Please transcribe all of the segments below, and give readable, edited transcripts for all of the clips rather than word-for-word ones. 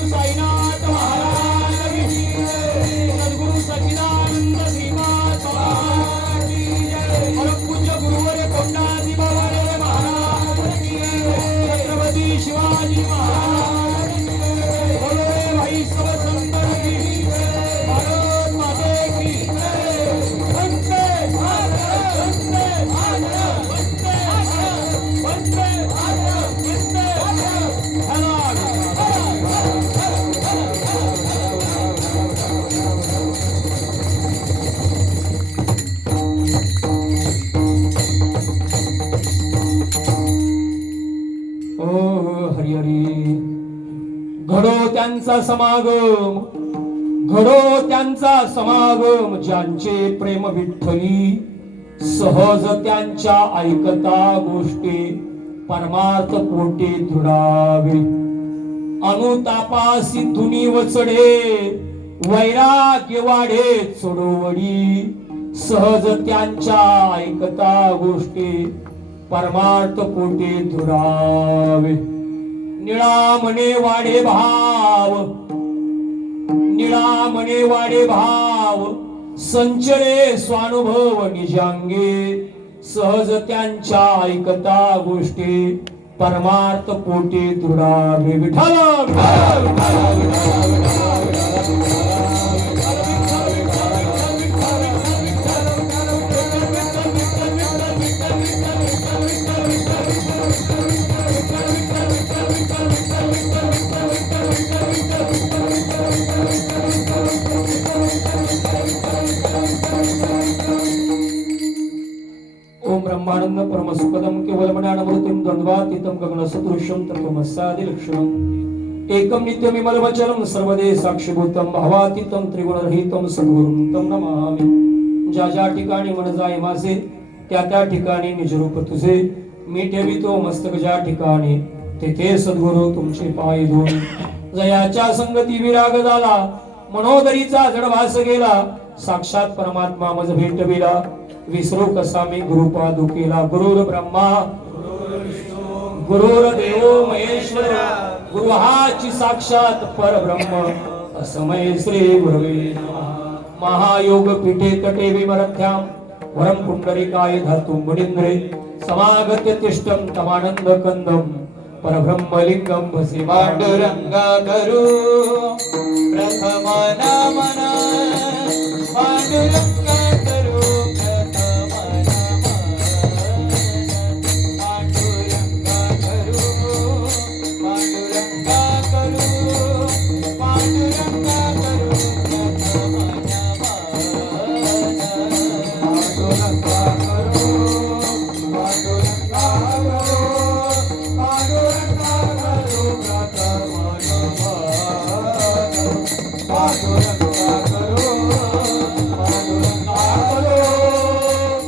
सद्गुरु साईनाथ महाराज की जय, सद्गुरु सच्चिदानंद श्रीनाथ महाराज की जय, परमपूज्य गुरुवर्य कोंडाजी बाबारे महाराज की जय, छत्रपती शिवाजी महाराज की जय, बोलो रे भाई सब संतन की जय, भारत माते की जय, वंदे भारत, वंदे भारत, वंदे भारत, वंदे भारत, वंदे हरी हरी. घडो त्यांचा समागम, घडो त्यांचा समागम, ज्यांचे प्रेम विठ्ठली, सहज त्यांच्या ऐकता गोष्टी परमार्थ पोटी दृढावे. अनुतापासी धुनी वचडे, वैराग्य वाढे चढवडी, सहज त्यांच्या ऐकता गोष्टी परमार्थ पोटी दृढावे. निळा म्हणे वाढे भाव, निळा म्हणे वाढे भाव, संचरे स्वानुभव निजांगे, सहज त्यांच्या ऐकता गोष्टी परमार्थ पोटी दृढावे. विठ्ठल ओम ब्रह्मानंद परम सुखदम केवलमनामृतिम द्वंद्वातीतम गगन सदृशम तत्वमस्यादि लक्षणम एकम नित्यम विमलवचनम सर्वदे साक्षीभूतम भावातीतम त्रिगुणरहितम सद्गुरुं तम नमामि. ज्या ज्या ठिकाणी मन जाय माझे, त्या त्या ठिकाणी निजरूप तुझे, मी ठेवितो मस्तक ज्या ठिकाणी, तेथे सद्गुरु तुमचे पाय धुवून. जयाच्या संगती विराग झाला, मनोदरीचा जडभास गेला, साक्षात परमात्मा मज भेटविला. विसरू कसा मी गुरुपादुकेला. गुरुर ब्रह्मा गुरुर देव महेश्वर, गुरु हाची साक्षात परब्रह्म, असमय श्री गुरवे नमः. महायोग पीठे तटे विमरथ्याम, वरम पुंडरीकाय धातु मुनिंद्रे, समागत्य तिष्ठम तमानंद कंदम, परब्रह्मलिंगम भसे पांडुरंगा करू प्रथम नमन, पांडुरंगा करू प्रथम नमन, पांडुरंगा करू, पांडुरंगा करू, पांडुरंगा करू प्रथम नमन, पांडुरंगा करू, पांडुरंगा करू, पांडुरंगा करू, पांडुरंगा करू,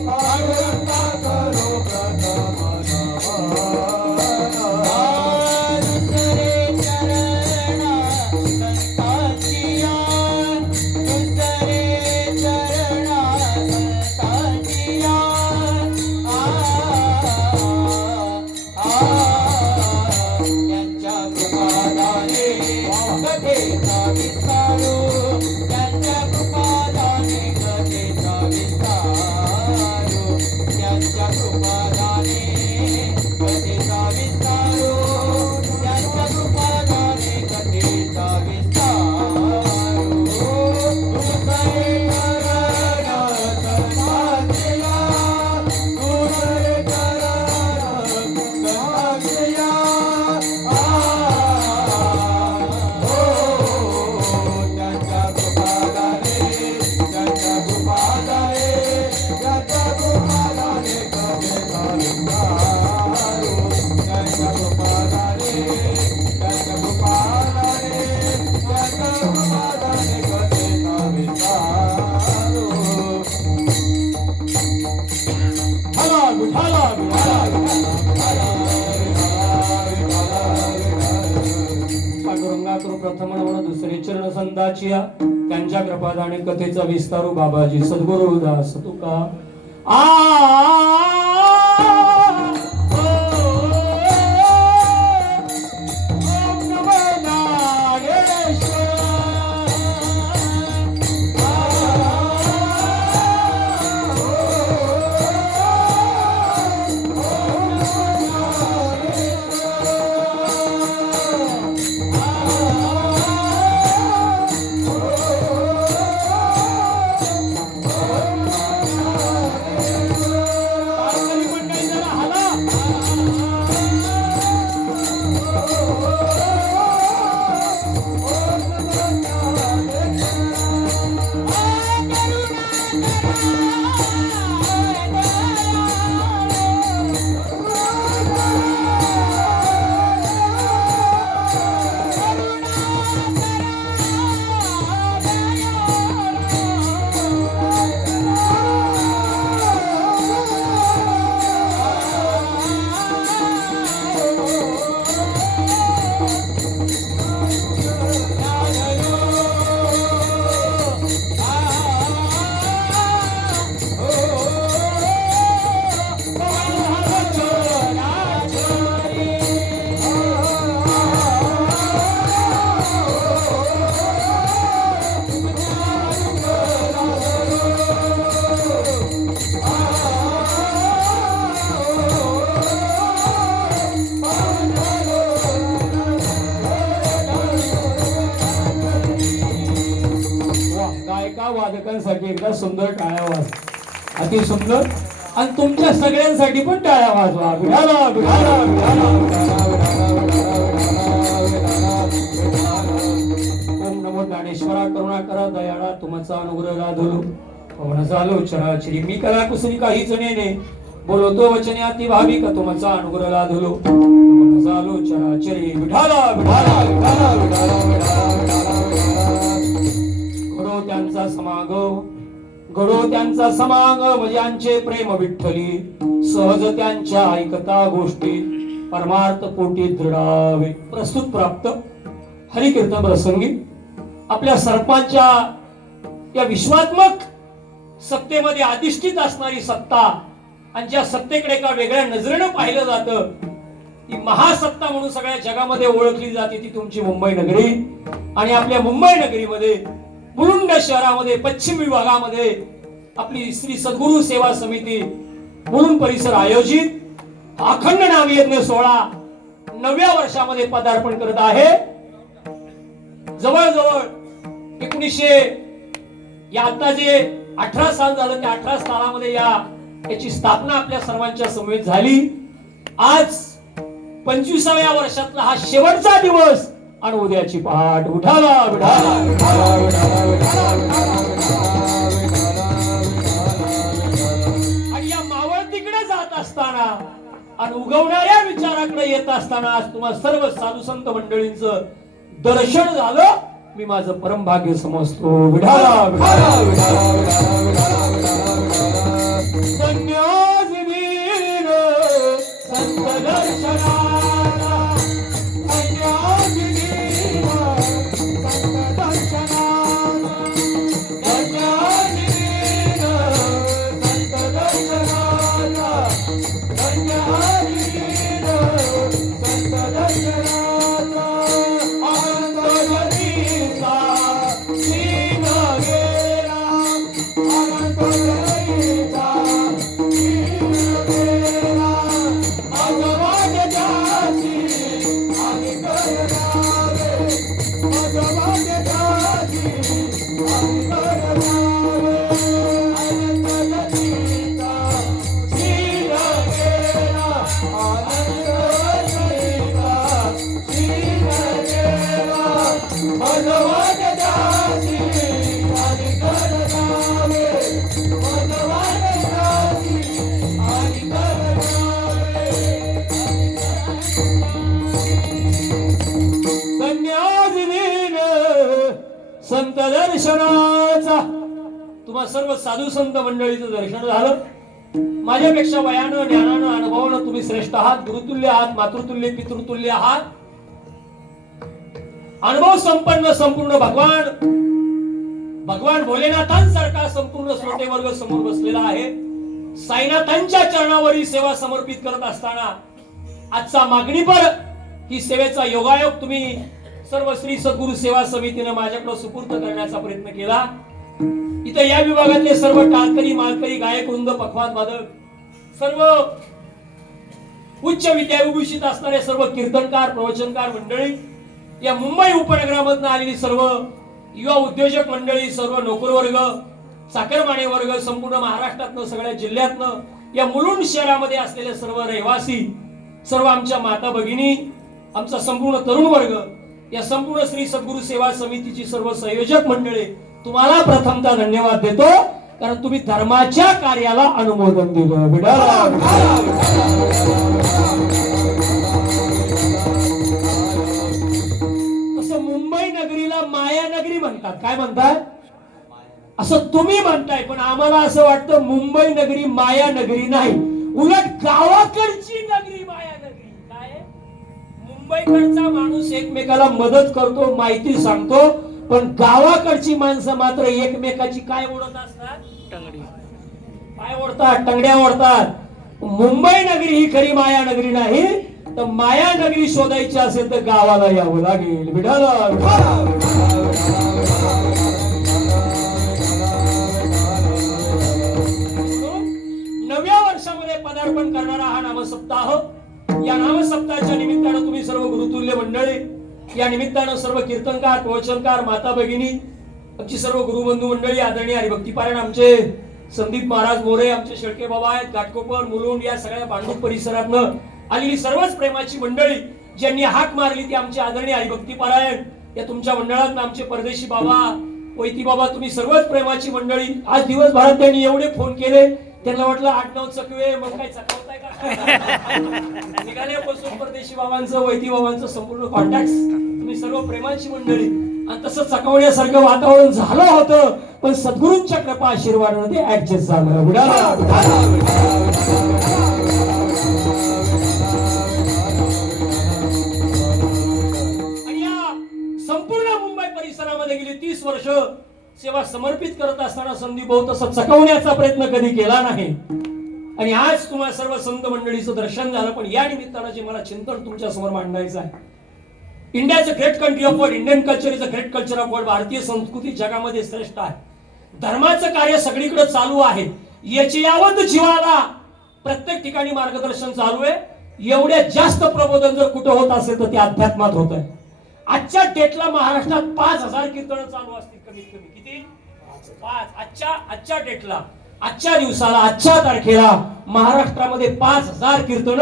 पांडुरंगा करू प्रथम नमन. दुसरे चरण संतांचिया, दुसरे चरण संतांचिया, त्यांच्या कृपादाने कथेचा विस्तारू, त्यांच्या कृपादाने कथेचा विस्तारू, त्यांच्या कृपादाने कथेचा विस्तारू, त्यांच्या कृपादाने कथेचा विस्तारू. दुसरे चरण संतांचिया, दुसरे चरण संतांचिया, त्यांच्या कृपादाने, त्यांच्या कृपादाने, त्यांच्या कृपादाने कथेचा विस्तारू, त्यांच्या कृपादाने, त्यांच्या कृपादाने, त्यांच्या कृपादाने कथेचा विस्तारू. हाला विठाला पांडुरंगा करू प्रथम नमन, दुसरे चरण संतांचिया, त्यांच्या कृपादाने कथेचा विस्तारू. बाबाजी सद्गुरु दास तुका ओम नमो नारायण. वादकांसाठी एकदा सुंदर टाळ्या वाज, अति सुंदर. आणि तुमच्या सगळ्यांसाठी पण टाळ्या वाजवा. विठाला विठाला विठाला. ओम नमो ज्ञानेश्वरा करुणा करा दयाळा तुमचा अनुग्रह राधलो पवन झालो चराचरी मी कला कुसरी काहीच नेने बोलतो वचने अति भाविक तुमचा अनुग्रह राधलो पवन झालो चराचरी. विठाला विठाला विठाला विठाला विठाला. घडो त्यांचा समागम घडो त्यांचा समागम ज्यांचे प्रेम विठ्ठली सहज त्यांच्या ऐकता गोष्टी परमार्थ पोटी दृढावे. प्रस्तुत प्राप्त हरिकीर्तन प्रसंगी आपल्या सर्पांच्या या विश्वात्मक सत्तेमध्ये अधिष्ठित असणारी सत्ता आणि ज्या सत्तेकडे एका वेगळ्या नजरेनं पाहिलं जातं ती महासत्ता म्हणून सगळ्या जगामध्ये ओळखली जाते ती तुमची मुंबई नगरी. आणि आपल्या मुंबई नगरीमध्ये मुलुंड शहरामध्ये पश्चिम विभागामध्ये आपली श्री सद्गुरु सेवा समिती मुलुंड परिसर आयोजित अखंड नामयज्ञ सोहळा 9व्या वर्षामध्ये पदार्पण करत आहे. जवळजवळ 1900 या आता जे 18 साल झालं त्या 18 सालामध्ये याची स्थापना आपल्या सर्वांच्या समवेत झाली. आज 25व्या वर्षातला हा शेवटचा दिवस आणि उद्याची पहाट. उठाला विठाला विठाला विठाला विठाला. आणि या मावळतीकडे जात असताना आणि उगवणाऱ्या विचाराकडे येत असताना आज तुम्हा सर्व साधू संत मंडळींचं दर्शन झालं. मी माझं परम भाग्य समजतो. विठाला विठाला विठाला विठाला विठाला. संन्यासिनीन संत दर्शनाला संन्यासिनीन संत दर्शनाला संन्यासिनीन संत दर्शनाला संन्यासिनीन संत दर्शनाला. संत दर्शनाचा तुम्हा सर्व साधू संत मंडळीचं दर्शन झालं. माझ्यापेक्षा वयानं ज्ञानानं अनुभवानं तुम्ही श्रेष्ठ आहात. गुरुतुल्य आहात, मातृतुल्य पितृतुल्य आहात. अनुभव संपन्न संपूर्ण भगवान भोलेनाथांसारखा संपूर्ण श्रोते वर्ग समोर बसलेला आहे. साईनाथांच्या चरणावरील सेवा समर्पित करत असताना आजचा मागणीपर ही सेवेचा योगायोग तुम्ही सर्व श्री सद्गुरु सेवा समितीने माझ्याकडे सुपूर्द करण्याचा प्रयत्न केला. इथे या विभागातले सर्व टाळकरी माळकरी गायक वृंद पखवाद वादक सर्व उच्च विद्याविभूषित असणारे सर्व कीर्तनकार प्रवचनकार मंडळी या मुंबई उपनगरामधून आलेली सर्व युवा उद्योजक मंडळी सर्व नोकरवर्ग चाकरमाने वर्ग संपूर्ण महाराष्ट्रातनं सगळ्या जिल्ह्यातनं या मुलुंड शहरामध्ये असलेले सर्व रहिवासी सर्व आमच्या माता भगिनी आमचा संपूर्ण तरुण वर्ग या संपूर्ण श्री सद्गुरु सेवा समितीची सर्व संयोजक मंडळी तुम्हाला प्रथमतः धन्यवाद देतो कारण तुम्ही धर्माच्या कार्याला अनुमोदन दिलं. तसं मुंबई नगरीला माया नगरी म्हणतात. काय म्हणतात असं तुम्ही म्हणताय पण आम्हाला असं वाटतं मुंबई नगरी माया नगरी नाही उलट गावाकडची नगरी माया नगरी. काय मुंबईकडचा माणूस एकमेकाला मदत करतो माहिती सांगतो पण गावाकडची माणसं मात्र एकमेकाची काय ओढत असतात टंगडी काय ओढतात टंगड्या ओढतात. मुंबई नगरी ही खरी माया नगरी नाही तर माया नगरी शोधायची असेल तर गावाला यावं लागेल. नव्या वर्षामध्ये पदार्पण करणारा हा नामसप्ताह या नामसप्ताहाच्या निमित्तानं तुम्ही सर्व गुरुतुल्य मंडळी या निमित्तानं सर्व कीर्तनकार प्रवचनकार माता भगिनी आमची सर्व गुरुबंधू मंडळी, आदरणीय हरिभक्तीपारायण आमचे संदीप महाराज मोरे, आमचे शेळके बाबा आहेत, घाटकोपर, मुलुंड या सगळ्या भांडूप परिसरातनं आलेली सर्वच प्रेमाची मंडळी ज्यांनी हाक मारली ती आमचे आदरणीय हरिभक्तीपारायण या तुमच्या मंडळात आमचे परदेशी बाबा, वैती बाबा, तुम्ही सर्वच प्रेमाची मंडळी. आज दिवसभरात त्यांनी एवढे फोन केले, त्यांना वाटलं 8-9 चकवे, मग काय चकवताय का? निघाल्यापासून परदेशी बाबांचं, वैती बाबांचं संपूर्ण कॉन्टॅक्ट, तुम्ही सर्व प्रेमाची मंडळी. आणि तसं चकवण्यासारखं वातावरण झालं होतं, पण सद्गुरूंच्या कृपा आशीर्वादाने ते ऍडजस्ट झालं. संपूर्ण मुंबई परिसरामध्ये गेली 30 वर्ष सेवा समर्पित करत असताना संदीप भाऊ तसं चकवण्याचा प्रयत्न कधी केला नाही. आणि आज तुम्हाला सर्व संत मंडळीचं दर्शन झालं. पण या निमित्तानं जे मला चिंतन तुमच्या समोर मांडायचं आहे, इंडियाचं great country of world, Indian culture is a great culture of world. भारतीय संस्कृती जगामध्ये श्रेष्ठ आहे. धर्माचं कार्य सगळीकडे चालू आहे. याची यावत जीवाला प्रत्येक ठिकाणी मार्गदर्शन चालू आहे. एवढ्या जास्त प्रबोधन जर कुठं होत असेल तर ते अध्यात्मात होत आहे. आजच्या डेटला महाराष्ट्रात 5000 कीर्तन चालू असतील कमीत कमी. किती? 5. आजच्या डेटला, आजच्या दिवसाला, आजच्या तारखेला महाराष्ट्रामध्ये 5000 कीर्तन,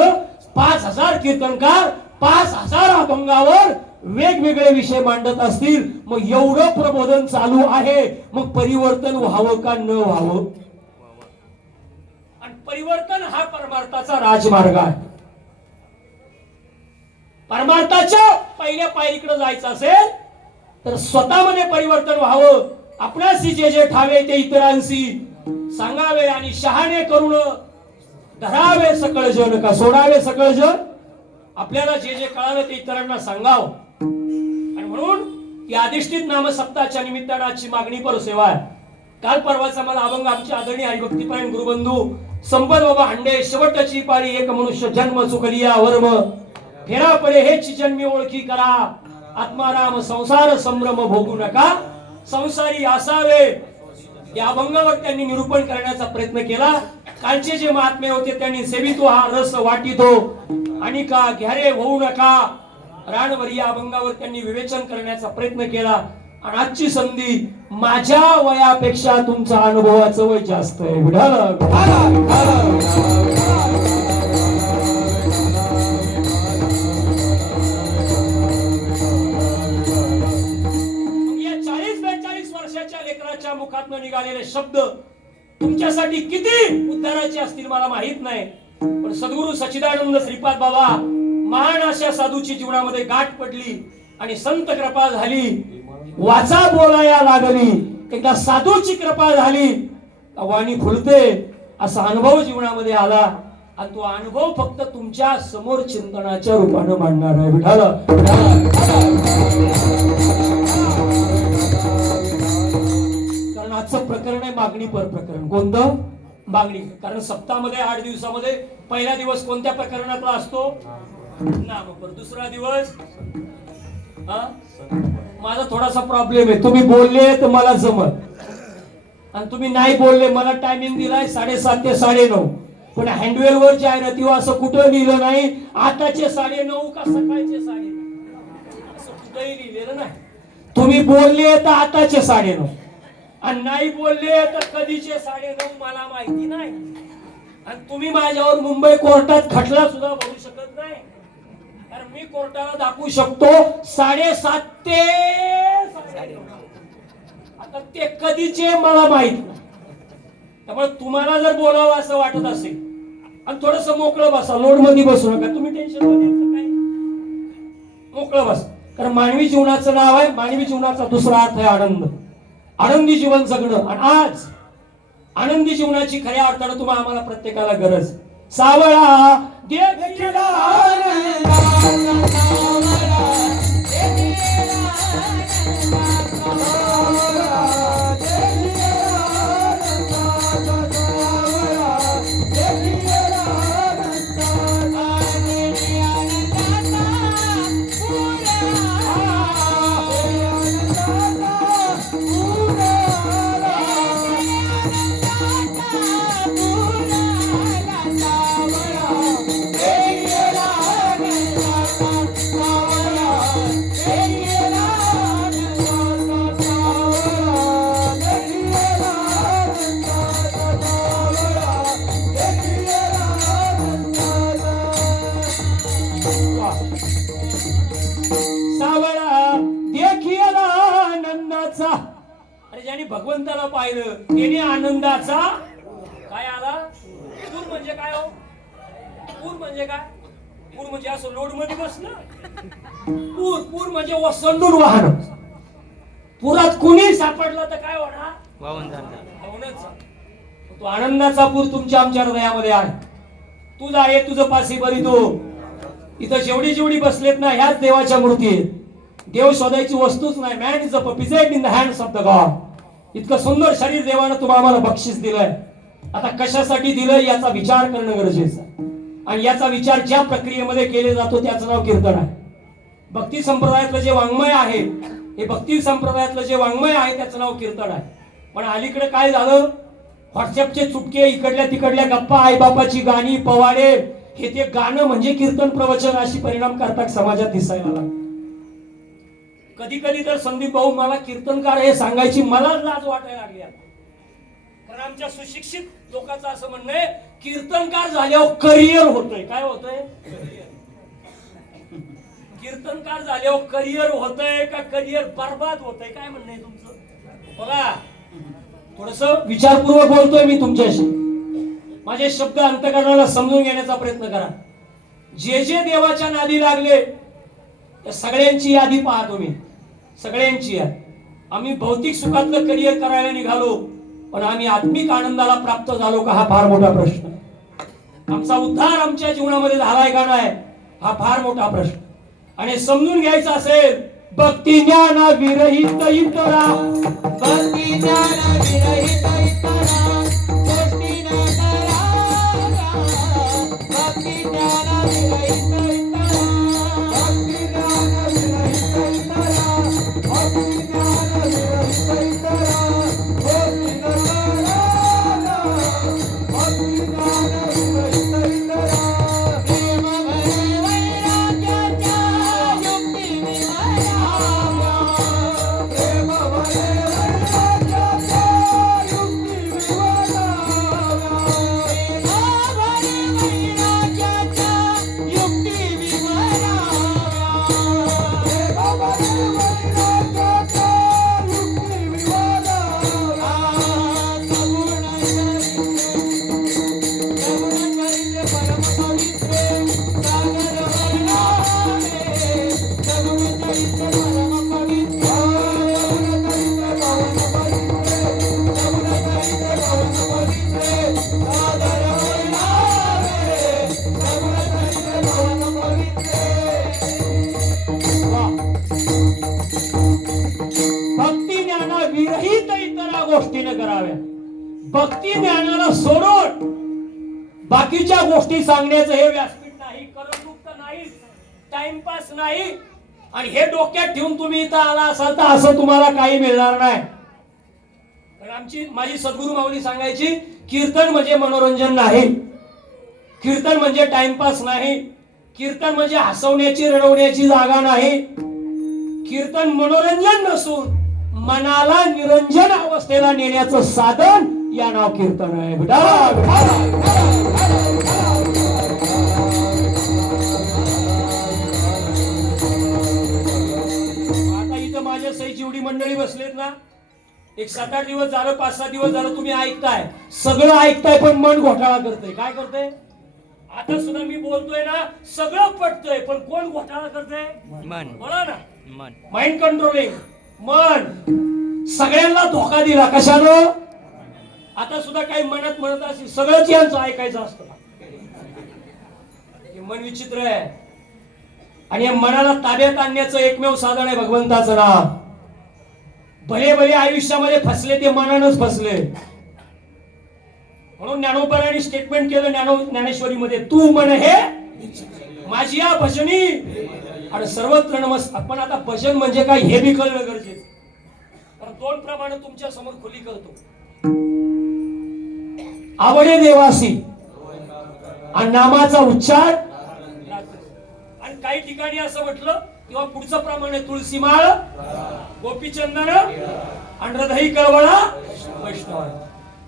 5000 कीर्तनकार 5000 अभंगावर वेगवेगळे विषय मांडत असतील. मग एवढं प्रबोधन चालू आहे, मग परिवर्तन व्हावं का न व्हावं? आणि परिवर्तन हा परमार्थाचा राजमार्ग आहे. परमार्थाच्या पहिल्या पायरीकडे जायचं असेल तर स्वतःमध्ये परिवर्तन व्हावं. आपणाशी जे जे ठावे ते इतरांशी सांगावे आणि शहाणे करून धरावे सकळ जन, का सोडावे सकळ जन. आपल्याला जे जे कळालं ते इतरांना सांगावं. आणि म्हणून या अधिष्ठित नाम सप्ताहाच्या निमित्तानं आजची मागणी पर सेवा आहे. काल परवाचा मला अभंग आमचे आदरणीय हरिभक्तीपारायण गुरुबंधू संपत बाबा हांडे, शेवटची पाळी एक मनुष्य जन्म चुकलिया वर्म, फेरा पडे हेच जन्मी ओळखी करा, आत्माराम संसार संभ्रम भोगू नका, संसारी असावे. या अभंगावर त्यांनी निरूपण करण्याचा प्रयत्न केला. कालचे जे महात्मे होते त्यांनी सेवितो हा रस वाटितो आणि का घ्यारे होऊ नका रानवर या अभंगावर त्यांनी विवेचन करण्याचा प्रयत्न केला. आणि आजची संधी, माझ्या वयापेक्षा तुमचा अनुभवाचं वय जास्त आहे. लेकराच्या मुखातून निघालेले शब्द तुमच्यासाठी किती उद्धाराचे असतील मला माहित नाही. पण सद्गुरु सच्चिदानंद श्रीपाद बाबा, महान अशा साधूची जीवनामध्ये गाठ पडली आणि संत कृपा झाली, वाचा बोलाया लागली. एकदा साधूची कृपा झाली, वाणी फुलते असा अनुभव जीवनामध्ये आला. आणि तो अनुभव फक्त तुमच्या समोर चिंतनाच्या रूपाने मांडणार आहे. आजचं प्रकरण आहे मागणी पर प्रकरण. कोणतं? मागणी. कारण सप्ताहामध्ये 8 दिवसामध्ये पहिला दिवस कोणत्या प्रकरणातला असतो? नामपर. दुसरा दिवस माझा थोडासा प्रॉब्लेम आहे, तुम्ही बोलले तर मला जमत, आणि तुम्ही नाही बोलले, मला टायमिंग दिलाय 7:30 ते 9:30, पण हँडवेल वर जाहिरातीवर असं कुठं लिहिलं नाही आताचे 9:30 का सकाळचे 9:30, असं कुठंही लिहिलेलं नाही. तुम्ही बोलले तर आताचे 9:30 आणि नाही बोलले तर कधीचे 9:30 मला माहिती नाही. आणि तुम्ही माझ्यावर मुंबई कोर्टात खटला सुद्धा भरू शकत नाही. कारण मी कोर्टाला दाखवू शकतो 7:30 ते 9:30. आता ते कधीचे मला माहित नाही. त्यामुळे तुम्हाला जर बोलावं असं वाटत असेल आणि थोडस मोकळं बसा, लोड मध्ये बसू नका, तुम्ही टेन्शन मध्ये काय, मोकळं बस. कारण मानवी जीवनाचं नाव आहे, मानवी जीवनाचा दुसरा अर्थ आहे आनंद, आनंदी जीवन जगणं. आणि आज आनंदी जीवनाची खऱ्या अर्थानं तुम्हाला आम्हाला प्रत्येकाला गरज. सावळा देखील आनंदाचा, आणि ज्यांनी भगवंताला पाहिलं त्याने आनंदाचा काय आला? पूर म्हणजे काय हो? पूर म्हणजे काय? पूर म्हणजे असं लोड मध्ये बसणं. पूर पूर म्हणजे ओसंडून वाहन. पुरात कुणी सापडलं तर काय होणार? वाहूनच. तो आनंदाचा पूर तुमच्या आमच्या हृदयामध्ये आहे. तुझं आहे तुझं पासी बरी तो. इथं जेवढी जेवढी बसलेत ना ह्याच देवाच्या मूर्ती आहेत. देव शोधायची वस्तूच नाही. Man is a puppet in the hands of the God. इतकं सुंदर शरीर देवानं तुम्हाला आम्हाला बक्षीस दिलंय. आता कशासाठी दिलं याचा विचार करणं गरजेचं आहे. आणि याचा विचार ज्या प्रक्रियेमध्ये केले जातो त्याचं नाव कीर्तन आहे. भक्ती संप्रदायातलं जे वाङ्मय आहे, हे भक्ती संप्रदायातलं जे वाङ्मय आहे त्याचं नाव कीर्तन आहे. पण अलीकडे काय झालं? व्हॉट्सअपचे चुटके, इकडल्या तिकडल्या गप्पा, आईबापाची गाणी, पवाडे, हे ते गाणं म्हणजे कीर्तन प्रवचन अशी परिणामकारक समाजात दिसायला लागला. कधी कधी तर संदीप भाऊ मला कीर्तनकार हे सांगायची मला लाज वाटायला लागली. कारण आमच्या सुशिक्षित लोकांचं असं म्हणणं आहे कीर्तनकार झाल्यावर करिअर होतंय. काय होतंय? कीर्तनकार झाल्यावर करिअर होतंय का करिअर बर्बाद होतंय? काय म्हणणं आहे तुमचं? बघा, थोडस विचारपूर्वक बोलतोय मी तुमच्याशी. माझे शब्द अंतःकरणाला समजून घेण्याचा प्रयत्न करा. जे जे देवाच्या नादी लागले त्या सगळ्यांची यादी पहा तुम्ही. सगळ्यांची यादी. आम्ही भौतिक सुखातलं करिअर करायला निघालो, पण आम्ही आत्मिक आनंदाला प्राप्त झालो का? हा फार मोठा प्रश्न. आमचा उद्धार आमच्या जीवनामध्ये झालाय का नाही? हा फार मोठा प्रश्न. आणि समजून घ्यायचं असेल भक्ती ज्ञान विरहित इतरा, भक्ती ज्ञान विरहित इतरा, गोष्टी न कराव्या. भक्ती ज्ञान विरहित इतरा, भक्ती ज्ञान विरहित इतरा, भक्ती ज्ञान विरहित इतरा, गोष्टी न कराव्या. भक्ती ज्ञान विरहित इतरा, प्रेम भरे वैराग्याच्या युक्ती विवराव्या. प्रेम भरे वैराग्याच्या युक्ती विवराव्या. प्रेम भरे वैराग्याच्या युक्ती विवराव्या. प्रेम भरे वैराग्याच्या युक्ती विवराव्या. सगुण करीते परम पवित्रे सागर वर्णावे. सगुण करीते परम पवित्रे, सगुण करीते परम पवित्रे, सगुण करीते परम पवित्रे सागर वर्णावे. सगुण करीते परम पवित्रे. भक्ती ज्ञाना विरहित इतरा गोष्टी न कराव्या. भक्ती ज्ञानाला सोडून बाकीच्या गोष्टी सांगण्याचं हे व्यासपीठ नाही, करमणूक नाही, टाइमपास नाही. आणि हे डोक्यात ठेवून तुम्ही इथं आला असाल तर असं तुम्हाला काही मिळणार नाही. कारण माझी सद्गुरू माऊली सांगायची कीर्तन म्हणजे मनोरंजन नाही, कीर्तन म्हणजे टाइमपास नाही, कीर्तन म्हणजे हसवण्याची रडवण्याची जागा नाही. कीर्तन मनोरंजन नसून मनाला निरंजन अवस्थेला नेण्याचं साधन या नाव कीर्तन आहे. आता इथं माझ्या सही जेवढी मंडळी बसलेत ना, एक 7-8 दिवस झालं, 5-6 दिवस झालं तुम्ही ऐकताय, सगळं ऐकताय, पण मन घोटाळा करतंय. काय करतंय? आता सुद्धा मी बोलतोय ना, सगळं पटतंय, पण कोण घोटाळा करतंय? मन. बोला ना. मन. Mind controlling. मन. सगळ्यांना धोका दिला. कशानं? आता सुद्धा काही मनात म्हणत असेल सगळंच यांचं ऐकायचं असतं. हे मन विचित्र आहे. आणि या मनाला ताब्यात आणण्याचं एकमेव साधन आहे भगवंताचं नाम. भले भले आयुष्यामध्ये फसले ते मनानच फसले. म्हणून ज्ञानोबारांनी स्टेटमेंट केलं ज्ञानेश्वरीमध्ये, तू मन हे माझी या भजनी आणि सर्वत्र नमस्कार. पण आता भजन म्हणजे काय हे बी कळलं गरजेचं. कारण 2 प्रमाणे तुमच्या समोर खुली करतो. आवडे देवासी आणि नामाचा उच्चार. आणि काही ठिकाणी असं म्हटलं किंवा पुढचं प्रमाण आहे, तुळशी माळ, गोपीचंदन आणि हृदय कळवळा वैष्णव.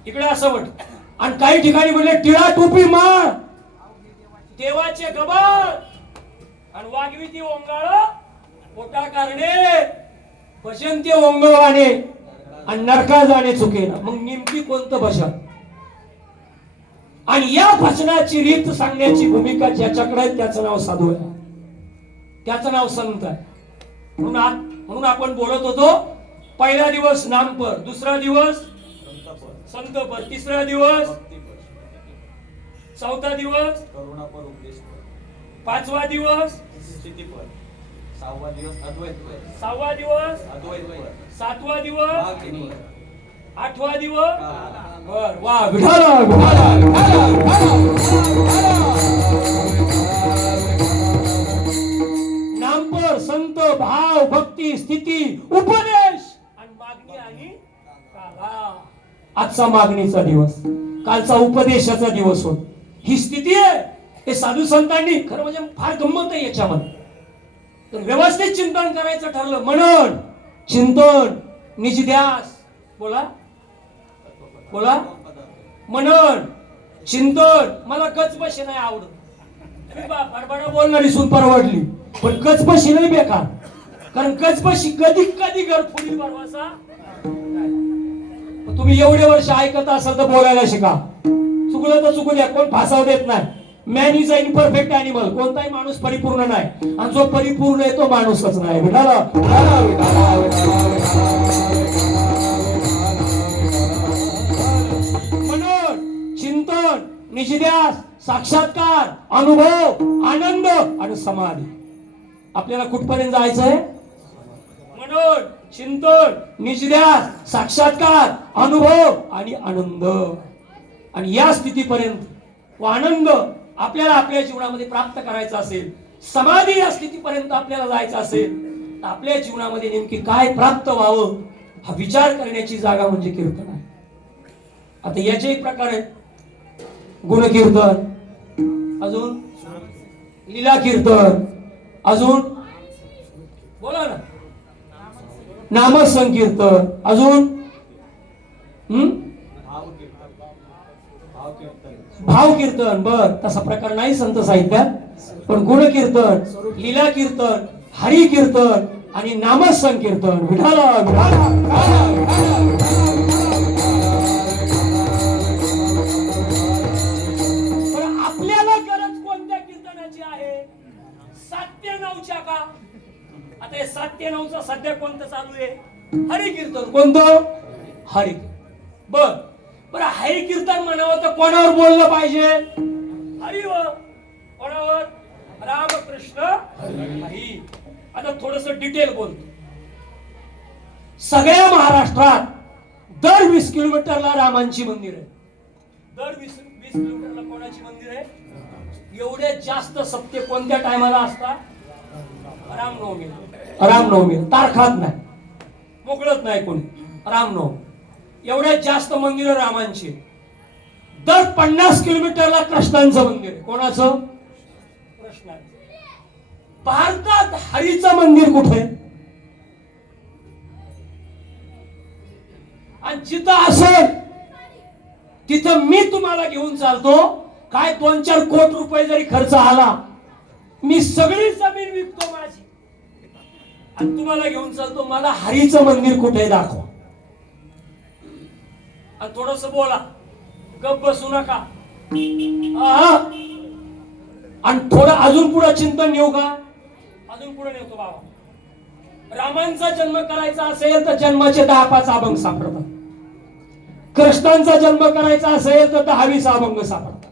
इकडे असं म्हटलं. आणि काही ठिकाणी म्हणले टिळा टोपी माळ, देवाचे गबाळ आणि वाघविती ओंगाळ पोटा कारणे. भजन ते ओंगवाने आणि नरका जाणे चुकेना. मग नेमकी कोणतं भजन? आणि या भजनाची रीत सांगण्याची भूमिका ज्याच्याकडे आहे त्याचं नाव साधू आहे, त्याचं नाव संत आहे. म्हणून आपण बोलत होतो, पहिला दिवस नामपर, दुसरा दिवस संतपर, तिसरा दिवस, चौथा दिवस करुणापर उपदेशपर, पाचवा दिवस स्थितीपर, सहावा दिवस अद्वैतपर, सहावा दिवस अद्वैतपर, सातवा दिवस भागीपर, आठवा दिवस काला. बर वा विठाला विठाला विठाला विठाला. नामपर, संत, भाव, भक्ती, स्थिती, उपदेश आणि मागणी आणि काला. आजचा मागणीचा दिवस, कालचा उपदेशाचा दिवस होत. ही स्थिती आहे. हे साधू संतांनी खरं म्हणजे फार गंमत आहे याच्यामध्ये. तर व्यवस्थित चिंतन करायचं ठरलं. मनन, चिंतन, निजध्यास, बोला बोला, मनन, चिंतन. मला गचबशी नाही आवडत. तुम्ही बडबड बोलणारी सून परवडली, पण गचबशी नाही बेकार. कारण गचबशी कधी कधी घर फुली परवासा. तुम्ही एवढे वर्ष ऐकत असाल तर बोलायला शिका. चुकलं तर चुकू द्या, कोण फासाव देत नाही. Man is a imperfect animal. कोणताही माणूस परिपूर्ण नाही, आणि जो परिपूर्ण आहे तो माणूसच नाही. मनन, चिंतन, निजध्यास, साक्षात्कार, अनुभव, आनंद आणि समाधी. आपल्याला कुठपर्यंत जायचंय? मनन, चिंतन, निजध्यास, साक्षात्कार, अनुभव आणि आनंद. आणि या स्थितीपर्यंत व आनंद आपल्याला आपल्या जीवनामध्ये प्राप्त करायचा असेल, समाधी या स्थितीपर्यंत आपल्याला जायचं असेल, तर आपल्या जीवनामध्ये नेमकी काय प्राप्त व्हावं हा विचार करण्याची जागा म्हणजे कीर्तन आहे. आता याचे एक प्रकार आहेत. गुणकीर्तन, अजून लीला कीर्तन, अजून बोला ना नामसंकीर्तन, अजून भाव कीर्तन. बर, तसा प्रकार नाही संत साहित्यात. पण गुणकीर्तन, लीला कीर्तन, हरी कीर्तन आणि नामसंकीर्तन. विठाला विठाला विठाला विठाला विठाला. पण आपल्याला गरज कोणत्या कीर्तनाची आहे? 97च्या का? आता हे 97चा सध्या कोणतं चालू आहे? हरी कीर्तन. कोणतं? हरी. बर बरं, हरी कीर्तन म्हणावं तर कोणावर बोललं पाहिजे? हरीवर. कोणावर? रामकृष्ण हरी. आता थोडस डिटेल बोलतो. सगळ्या महाराष्ट्रात दर 20 किलोमीटरला रामांची मंदिर आहे. दर 20 किलोमीटरला कोणाची मंदिर आहे? एवढ्यात जास्त सत्य कोणत्या टायमाला असतात? रामनवमी. रामनवमी तारखात नाही, मोकळत नाही कोणी. रामनवमी एवढ्यात जास्त मंदिर रामांची. दर 50 किलोमीटरला कृष्णांचं मंदिर आहे. कोणाचं? कृष्णांचं. भारतात हरीचं मंदिर कुठे? आणि जिथं असेल तिथं मी तुम्हाला घेऊन चालतो. काय 2-4 कोटी रुपये जरी खर्च आला, मी सगळी जमीन विकतो माझी आणि तुम्हाला घेऊन चालतो. मला हरीचं मंदिर कुठे दाखवा. आणि थोडस बोला, गप बसू नका. आणि थोडं अजून पुढे चिंतन नेऊ का? अजून पुढे नेतो बाबा. रामांचा जन्म करायचा असेल तर जन्माचे 10-5 अभंग सापडतात. कृष्णांचा जन्म करायचा असेल तर 10-20 अभंग सापडतात.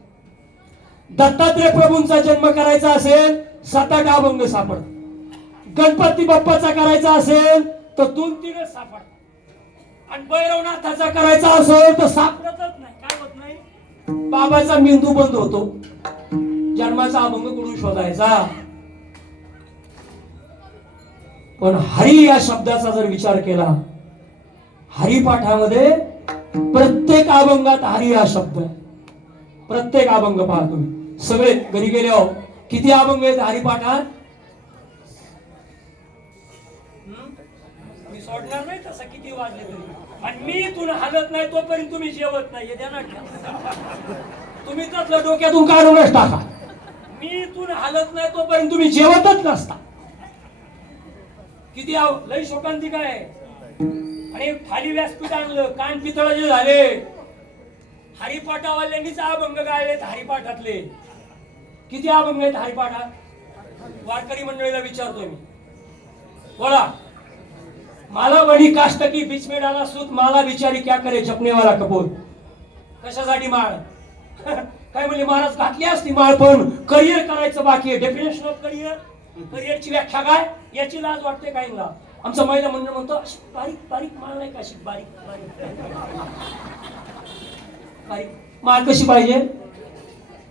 दत्तात्रय प्रभूंचा जन्म करायचा असेल 7-8 अभंग सापडतात. गणपती बाप्पाचा करायचा असेल तर 2-3 सापडतात. आणि भैरवनाथाचा करायचा असेल तर सापडतच नाही. काय होत नाही? बाबाचा मेंदू बंद होतो. जन्माचा अभंग कुठून शोधायचा? पण हरी या शब्दाचा जर विचार केला, हरिपाठामध्ये प्रत्येक अभंगात हरी हा शब्द आहे. प्रत्येक अभंग पहा तुम्ही. सगळे घरी गेले हो, किती अभंग आहेत हरिपाठात? मी सोडणार नाही तसं किती वाजले तरी. आणि मी इथून हालत नाही तोपर्यंत तुम्ही जेवत नाही. हे ध्यानात ठेवा. तुम्ही त्यातलं डोक्यातून काढूनच टाका. मी इथून हालत नाही तोपर्यंत तुम्ही जेवतच नसता. किती लय शोकांतिक आहे. आणि खाली व्यासपीठ आणलं, कान पितळ जे झाले. हरिपाठावाल्यांनीच अभंग गायलेत हरिपाठातले. किती अभंग आहेत हरिपाठात? वारकरी मंडळीला विचारतोय मी, बोला. माला बनी काष्ट की बीच में डाला सूत, माला बिचारी क्या करे जपने वाला कपूर. कशासाठी माळ? काय म्हणजे महाराज घातली असती माळ, पण करिअर करायचं बाकी आहे. डेफिनेशन ऑफ करिअर, करिअरची व्याख्या काय याची लाज वाटते काहींना. आमचं महिला मंडळ म्हणतो अशी बारीक बारीक माळ नाही का, अशी बारीक बारीक बारीक माळ कशी पाहिजे?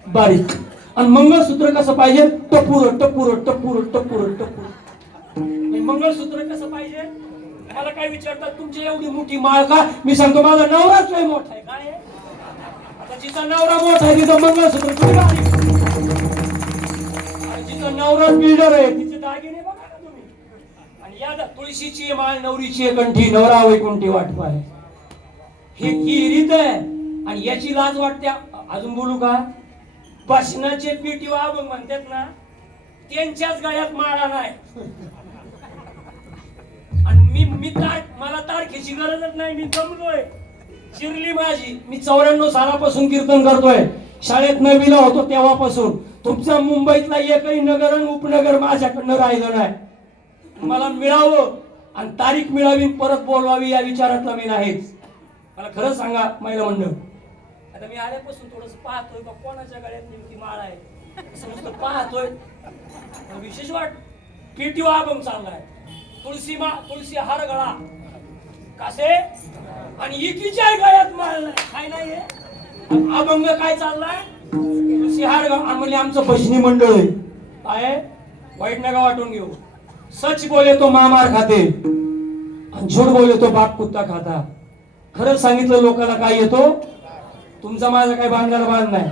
बारीक. आणि मंगळसूत्र कसं पाहिजे? टपूर टपूर टपूर टपूर टपूर. मंगळसूत्र कसं पाहिजे? मला काय विचारतात तुमची एवढी मोठी माळ का? मी सांगतो माझा नवराच लय मोठा आहे. काय? आता जिचा नवरा मोठा आहे तिचं मंगळसूत्र कुठे बारीक? जिचा नवराच बिल्डर आहे तिचे दागिने बघा ना तुम्ही. आणि या तुळशीची माळ नवरीची कंठी, नवरा वैकुंठी वाट पाय. ही रीत आहे. आणि याची लाज वाटते. अजून बोलू का? भाषणाचे पीठ अभंग म्हणतात ना, त्यांच्याच गळ्यात माळा नाही. आणि मला तारखेची गरजच नाही. मी जमलोय, चिरली माझी. मी 94 सालापासून कीर्तन करतोय. शाळेत 9वीला होतो तेव्हापासून. तुमच्या मुंबईतला एकही नगर आणि उपनगर माझ्याकडनं राहिलं नाही. मला मिळावं आणि तारीख मिळावी, परत बोलवावी या विचारातला मी नाहीच. मला खरं सांगा महिला मंडळ, आता मी आल्यापासून थोडस पाहतोय का कोणाच्या गळ्यात नेमकी माळ आहे. समजतं पाहतोय. विशेष वाट पीटीओ अभंग चाललाय. तुळशी हार गळा कासे आणि एकीच्या गळ्यात माळ नाही. काय नाहीये अभंग काय चाललाय? तुळशी हार गळा. म्हणजे आमचं भजनी मंडळ आहे. काय वाईट नका वाटून घेऊ. सच बोले तो मामार खाते आणि झूठ बोले तो बाप कुत्ता खाता. खरं सांगितलं लोकांना काय येतो? तुमचा माझा काही भांडार बांध नाही.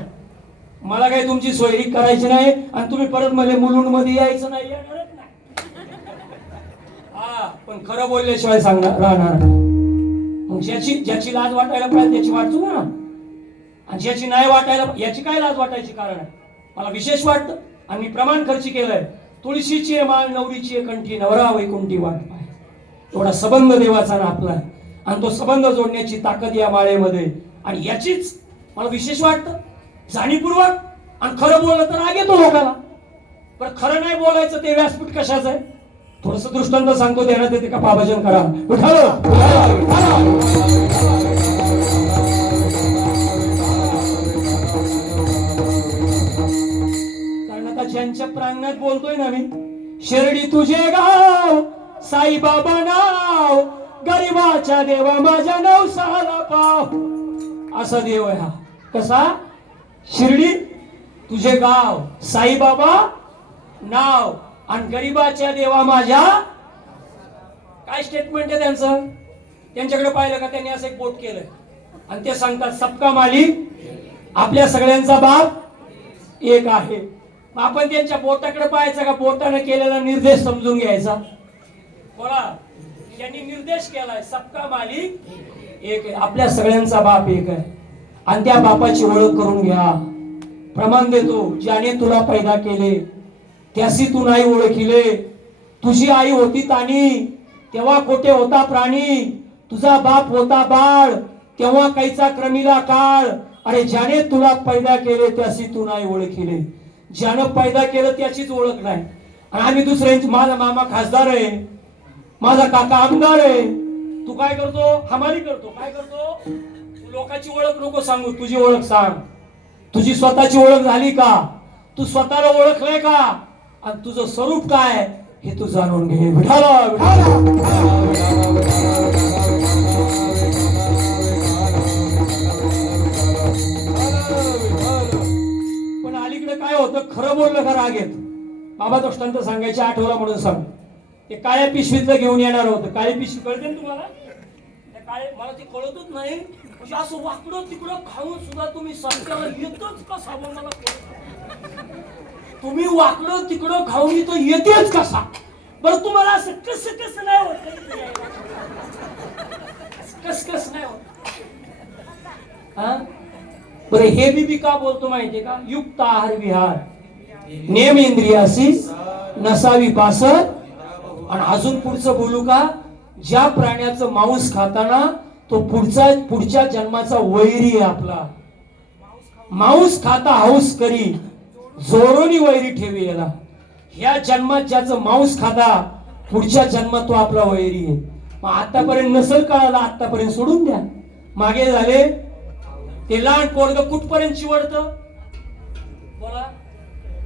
मला काही तुमची सोयरीक करायची नाही. आणि तुम्ही परत मध्ये मुलुंड मध्ये यायचं नाही, येणारच नाही. हा, पण खरं बोलल्याशिवाय सांगणार राहणार. मग ज्याची लाज वाटायला पाहिजे त्याची वाटतो ना, आणि ज्याची नाही वाटायला याची काय लाज वाटायची कारण आहे? मला विशेष वाटतं आणि मी प्रमाण खर्ची केलंय. तुळशीची माळ नवरीची कंठी, नवरा वैकुंठी वाट पाय. एवढा संबंध देवाचा ना आपला, आणि तो संबंध जोडण्याची ताकद या माळेमध्ये. आणि याचीच मला विशेष वाटतं जाणीवपूर्वक. आणि खरं बोललं तर राग येतो लोकांना, पण खरं नाही बोलायचं ते व्यासपीठ कशाचं आहे? थोडस दृष्टांत सांगतो, देण्यात येते का? पाभजन करा. कर्नाटकाच्या प्रांगणात बोलतोय ना मी. शिर्डी तुझे गाव, साईबाबा नाव, गरीबाच्या देवा माझ्या नवसाला पाव. असा देव आहे हा. कसा? शिर्डी तुझे गाव, साईबाबा नाव, आणि गरीबाच्या देवा माझ्या. काय स्टेटमेंट आहे त्यांचं? त्यांच्याकडे पाहिलं का? त्यांनी असं एक बोट केलंय आणि ते सांगतात सबका मालिक, आपल्या सगळ्यांचा बाप एक आहे. आपण त्यांच्या बोटाकडे पाहायचा का? बोटाने केलेला निर्देश समजून घ्यायचा. बोला, त्यांनी निर्देश केलाय सबका मालिक एक आहे, आपल्या सगळ्यांचा बाप एक आहे. आणि त्या बापाची ओळख करून घ्या. प्रमाण देतो, ज्याने तुला पैदा केले त्यासी तू नाही ओळखिले. तुझी आई होती तानी, तेव्हा कोठे होता प्राणी. तुझा बाप होता बाळ, तेव्हा काहीचा क्रमीला काळ. अरे ज्याने तुला पैदा केले त्यासी तू नाही ओळखिले. ज्यानं पैदा केलं त्याचीच ओळख नाही. आणि आम्ही दुसऱ्यांची, माझा मामा खासदार आहे, माझा काका आमदार आहे, तू काय करतो? हमाली करतो. काय करतो? तू लोकांची ओळख नको सांगू, तुझी ओळख सांग. तुझी स्वतःची ओळख झाली का? तू स्वतःला ओळखलंय का? आणि तुझं स्वरूप काय हे तू जाणून घे. विठाला पण अलीकडे काय होतं? खरं बोललं का राग येत? बाबा दृष्टांत सांगायची आठवला म्हणून सांग. ते काळ्या पिशवीतलं घेऊन येणार होतं. काळी पिशवी कळते ना तुम्हाला? मला ती कळतच नाही. म्हणजे असं वाकडं तिकडं खाऊन सुद्धा तुम्ही सत्याला येतच कसा? मला तुम्ही वाकडं तिकडं खाऊन इथं येतेच कसा? बरं तुम्हाला असं कसं नाही होत? कस नाही होत? हा, बरं हे बी का बोलतो माहितीये का? युक्त आहार विहार, नेम इंद्रियासी नसावी पासत आणि अजून पुढचं बोलू का? ज्या प्राण्याचं मांस खाताना तो पुढच्या जन्माचा वैरी आहे आपला. मांस खाता हौस करी, जोरोनी वैरी ठेवी याला. ह्या जन्मात ज्याचं मांस खाता पुढच्या जन्मात तो आपला वैरी आहे. मग आतापर्यंत नसल कळाला, आतापर्यंत सोडून द्या. मागे झाले ते लहान पोरग कुठपर्यंत चिवडत बोला,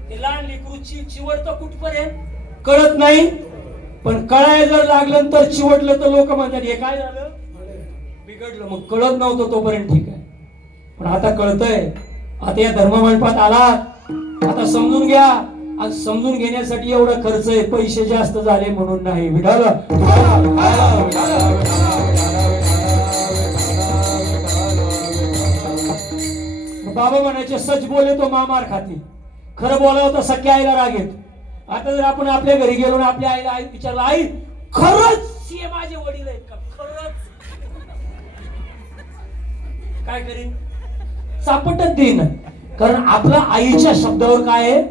ते लहान लेकरू चिवडत कुठपर्यंत कळत नाही. पण कळाय जर लागलं तर चिवडलं तर लोक म्हणतात हे काय झालं, बिघडलं. मग कळत नव्हतं तोपर्यंत ठीक आहे, पण आता कळतंय. आता या धर्म मंडपात आलात, आता समजून घ्या. आज समजून घेण्यासाठी एवढा खर्च आहे, पैसे जास्त झाले म्हणून नाही. विठाल बाबा म्हणायचे सच बोले तो मामार खाती, खरं बोलावं तर सख्या आईला राग येत. आता जर आपण आपल्या घरी गेलो ना आपल्या आईला आई विचारलं, आई खरंच हे माझे वडील आहेत का, खरंच, काय करीन? चापटच देईन. कारण आपला आईच्या शब्दावर काय आहे,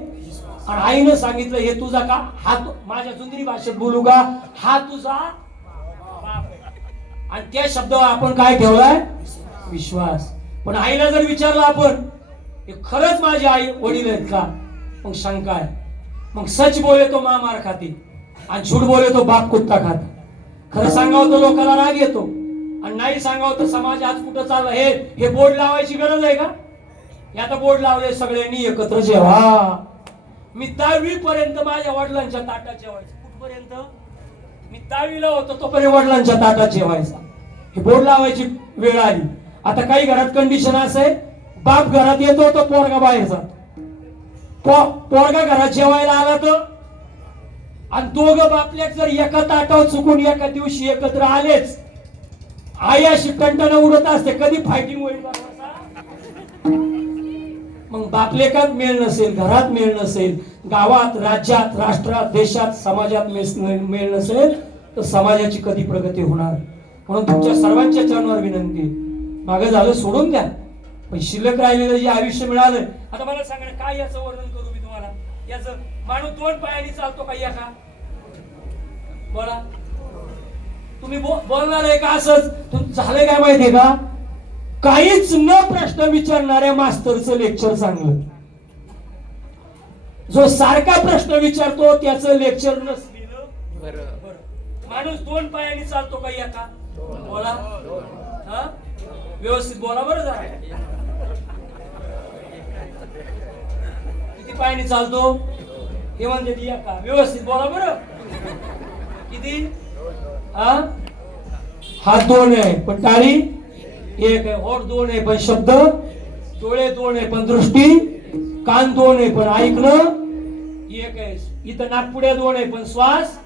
आणि आईनं सांगितलं हे तुझा का, हा माझ्या जुंदरी भाषेत बोलू का, हा तुझा बाप आहे. आणि त्या शब्दावर आपण काय ठेवलाय, विश्वास. पण आईला जर विचारलं आपण हे खरंच माझे आई वडील आहेत का, मग शंका आहे. मग सच बोले तो माँ मार खाती आणि झूठ बोले तो बाप कुत्ता खाता. खरं सांगावं तर लोकांना राग येतो, आणि नाही सांगावं तर समाज आज कुठं चाललं. हे बोर्ड लावायची गरज आहे का? हे आता बोर्ड लावले सगळ्यांनी एकत्र जेवा. मी 10वी पर्यंत माझ्या वडिलांच्या ताटात जेवायचं. कुठपर्यंत? मी 10वीला होतो तोपर्यंत वडिलांच्या ताटात जेवायचा. हे बोर्ड लावायची वेळ आली. आता काही घरात कंडिशन असं आहे, बाप घरात येतो तो पोरगा बाहेर जातो. पोरगा घरात जेवायला आला तर, आणि दोघं बापल्याक जर एका ताटावर चुकून एका दिवशी एकत्र आलेच, आई अशी टंटन उडत असते, कधी फायटिंग होईल. मग बापलेकात मेळ नसेल, घरात मेळ नसेल, गावात, राज्यात, राष्ट्रात, देशात, समाजात मेळ नसेल तर समाजाची कधी प्रगती होणार. म्हणून तुमच्या सर्वांच्या चरणावर विनंती, मागे झालं सोडून द्या, पण शिल्लक राहिलेलं जे आयुष्य मिळालं. आता मला सांगा काय याचं वर्णन करू मी तुम्हाला. याचं माणूस 2 पायाने चालतो का एका? बोला, तुम्ही बोलणार आहे का असंच? झालंय काय माहितीये का, काहीच न प्रश्न विचारणाऱ्या मास्तरचं लेक्चर चांगलं. जो सारखा प्रश्न विचारतो त्याचं लेक्चर नसलेलं बरं. माणूस 2 पायाने चालतो का एका? बोला, हा व्यवस्थित बोला बरं. जरा किती पायाने चालतो हे म्हणते एका. व्यवस्थित बोला बरं. किती? हात 2 आहे पण टाळी 1 आहे, होठ 2 आहे पण शब्द, डोळे 2 आहे पण दृष्टी, कान 2 आहे पण ऐकणं 1 आहे, इथं नाकपुड्या 2 आहे पण श्वास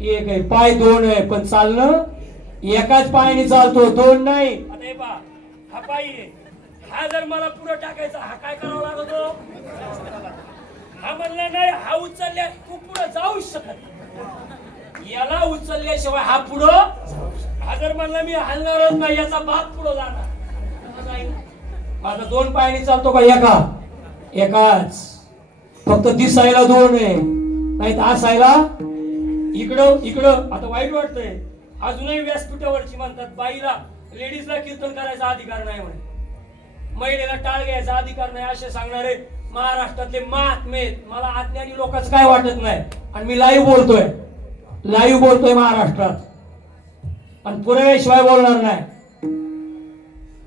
1 आहे, पाय 2 आहे पण चालणं एकाच पायाने चालतो, 2 नाही. आता हे पहा, हा पाय आहे, हा जर मला पुढे टाकायचा, हा काय करावा लागतो? हा म्हणला नाही, हा उचलल्या तू पुढे जाऊ शकत, याला उचलल्याशिवाय हा पुढं. हा जर म्हणला मी हलणारच नाही, याचा बाप पुढं जाणार. माझा 2 पायाने चालतो का एका? एकाच. फक्त दिसायला 2 आहे, नाही तर असायला इकडं. आता वाईट वाटतंय, अजूनही व्यासपीठावरची म्हणतात बाईला, लेडीजला कीर्तन करायचा अधिकार नाही म्हणे, महिलेला टाळ घ्यायचा अधिकार नाही, असे सांगणारे महाराष्ट्रातले महात्मे. मला अज्ञानी लोकांचं काय वाटत नाही, आणि मी लाईव्ह बोलतोय महाराष्ट्रात, आणि पुराव्याशिवाय बोलणार नाही.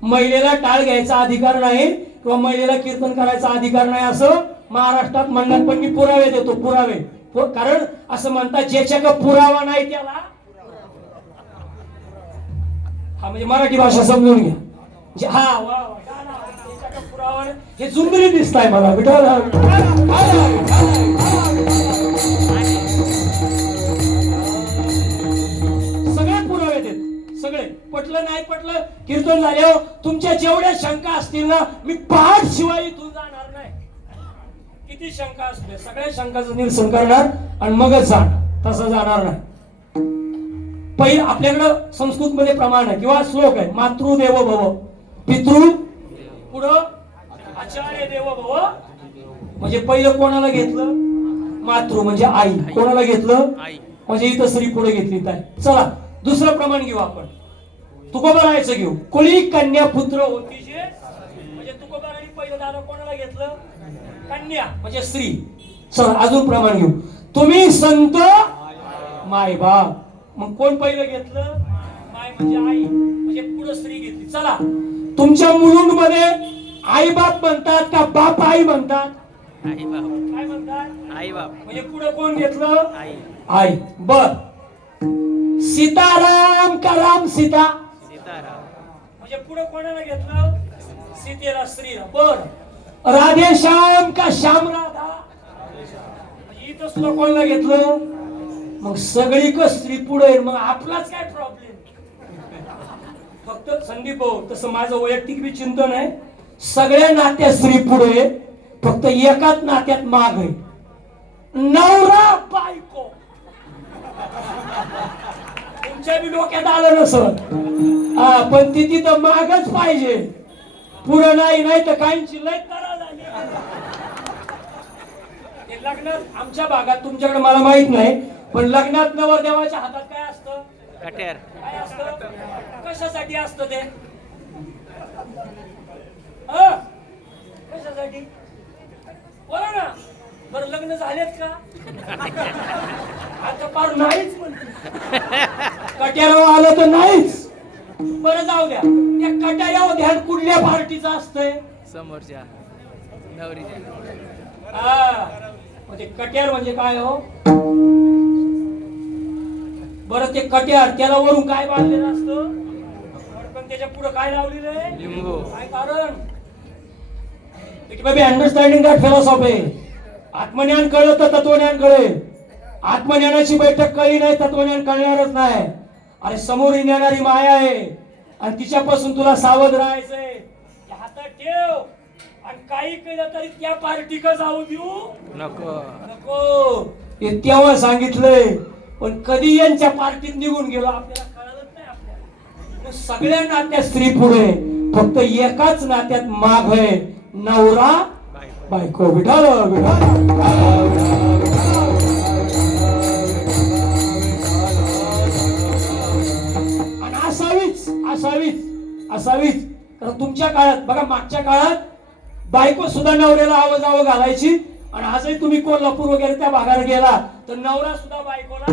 महिलेला टाळ घ्यायचा अधिकार नाही किंवा महिलेला कीर्तन करायचा अधिकार नाही असं महाराष्ट्रात म्हणण्यात, पण मी पुरावे देतो, पुरावे. कारण असं म्हणतात ज्याच्याकडे पुरावा नाही त्याला, हा म्हणजे मराठी भाषा समजून घ्या. हा वा पुरावा हे जुंबरी दिसताय मला. सगळे पुरावे देत, सगळे. पटलं नाही पटलं, कीर्तन झाल्यावर तुमच्या जेवढ्या शंका असतील ना, मी पाठ शिवाय इथून जाणार नाही. किती शंका असते सगळ्या शंकाचं निरसन करणार आणि मगच जाणार, तसं जाणार नाही. पहिलं आपल्याकडं संस्कृत मध्ये प्रमाण आहे किंवा श्लोक आहे, मातृदेवो भव, पितृ पुढं आचार्य देवो भव. म्हणजे पहिलं कोणाला घेतलं? मातृ म्हणजे आई. कोणाला घेतलं? म्हणजे इथं स्त्री पुढे घेतली काय. चला दुसरं प्रमाण घेऊ आपण. तुकोबारायचं घेऊ. कुळी कन्या पुत्र होती जे, म्हणजे तुकोबाराने पहिलं दादा कोणाला घेतलं? कन्या म्हणजे स्त्री. चला अजून प्रमाण घेऊ. तुम्ही संत माय बाप. मग कोण पहिलं घेतलं? माय म्हणजे आई, म्हणजे पुढे स्त्री घेतली. चला तुमच्या मुलुंड मध्ये आई बाप म्हणतात का बाप आई म्हणतात? आई बाप. काय म्हणतात? आई बाप. म्हणजे पुढे कोण घेतलं? आई. आई. बर. सीताराम का राम सीता? सीताराम. म्हणजे पुढे कोणाला घेतलं? सीतेला स्त्रीला. बर. राधेश्याम का श्याम राधा? म्हणजे इथं सुद्धा कोणाला घेतलं? मग सगळी का स्त्री पुढे. मग आपलाच काय प्रॉब्लेम? फक्त संदीप भाऊ तसं माझं वैयक्तिक बी चिंतन आहे. सगळ्या नात्यात स्त्री पुढे, फक्त एकाच नात्यात माग आहे. नवरा बायको. तुमच्या बी डोक्यात आलं नसत. पण ती तिथं मागच पाहिजे, पुढं नाही. नाही तर काहींची लय तरा झाली. ते लग्नात आमच्या भागात, तुमच्याकडे मला माहित नाही, पण लग्नात नवरदेवाच्या हातात काय असतं? कट्यार. काय असतं? कशासाठी असतं ते? कशासाठी? बोला ना. बरं लग्न झालेत का? आता फार नाहीच म्हणते. कट्यारावर आलं तर नाहीच. बरं जाऊ द्या. त्या कट्यारावर ध्यान कुठल्या पार्टीचं असतंय? समोरच्या नवरीच्या. म्हणजे कट्यार म्हणजे काय हो? बरं ते कट्यार, त्याला वरून काय बांधलेलं असतं? पण त्याच्या पुढे काय लावलेलं आहे? लिंबू. काय कारण? Understanding that philosophy. आत्मज्ञान कळलं तर तत्वज्ञान कळेल. आत्मज्ञानाची बैठक कळली नाही, तत्वज्ञान कळणारच नाही. अरे समोर येणारी माया आहे आणि तिच्यापासून तुला सावध राहायचंय. हातात ठेव. आणि काही केलं तरी त्या पार्टी का जाऊ देऊ नको. नको. हे तेव्हा सांगितलंय, पण कधी यांच्या पार्टीत निघून गेलो आपल्याला कळलंच नाही. आपल्याला सगळ्या नात्यात स्त्री पुढे, फक्त एकाच नात्यात माग आहे. नवरा बायको. विठाल आणि असावीच असावीच असावीच. कारण तुमच्या काळात बघा, मागच्या काळात बायको सुद्धा नवऱ्याला आवजावं घालायची. आणि आजही तुम्ही कोल्हापूर वगैरे त्या भागात गेला तर नवरा सुद्धा बायकोला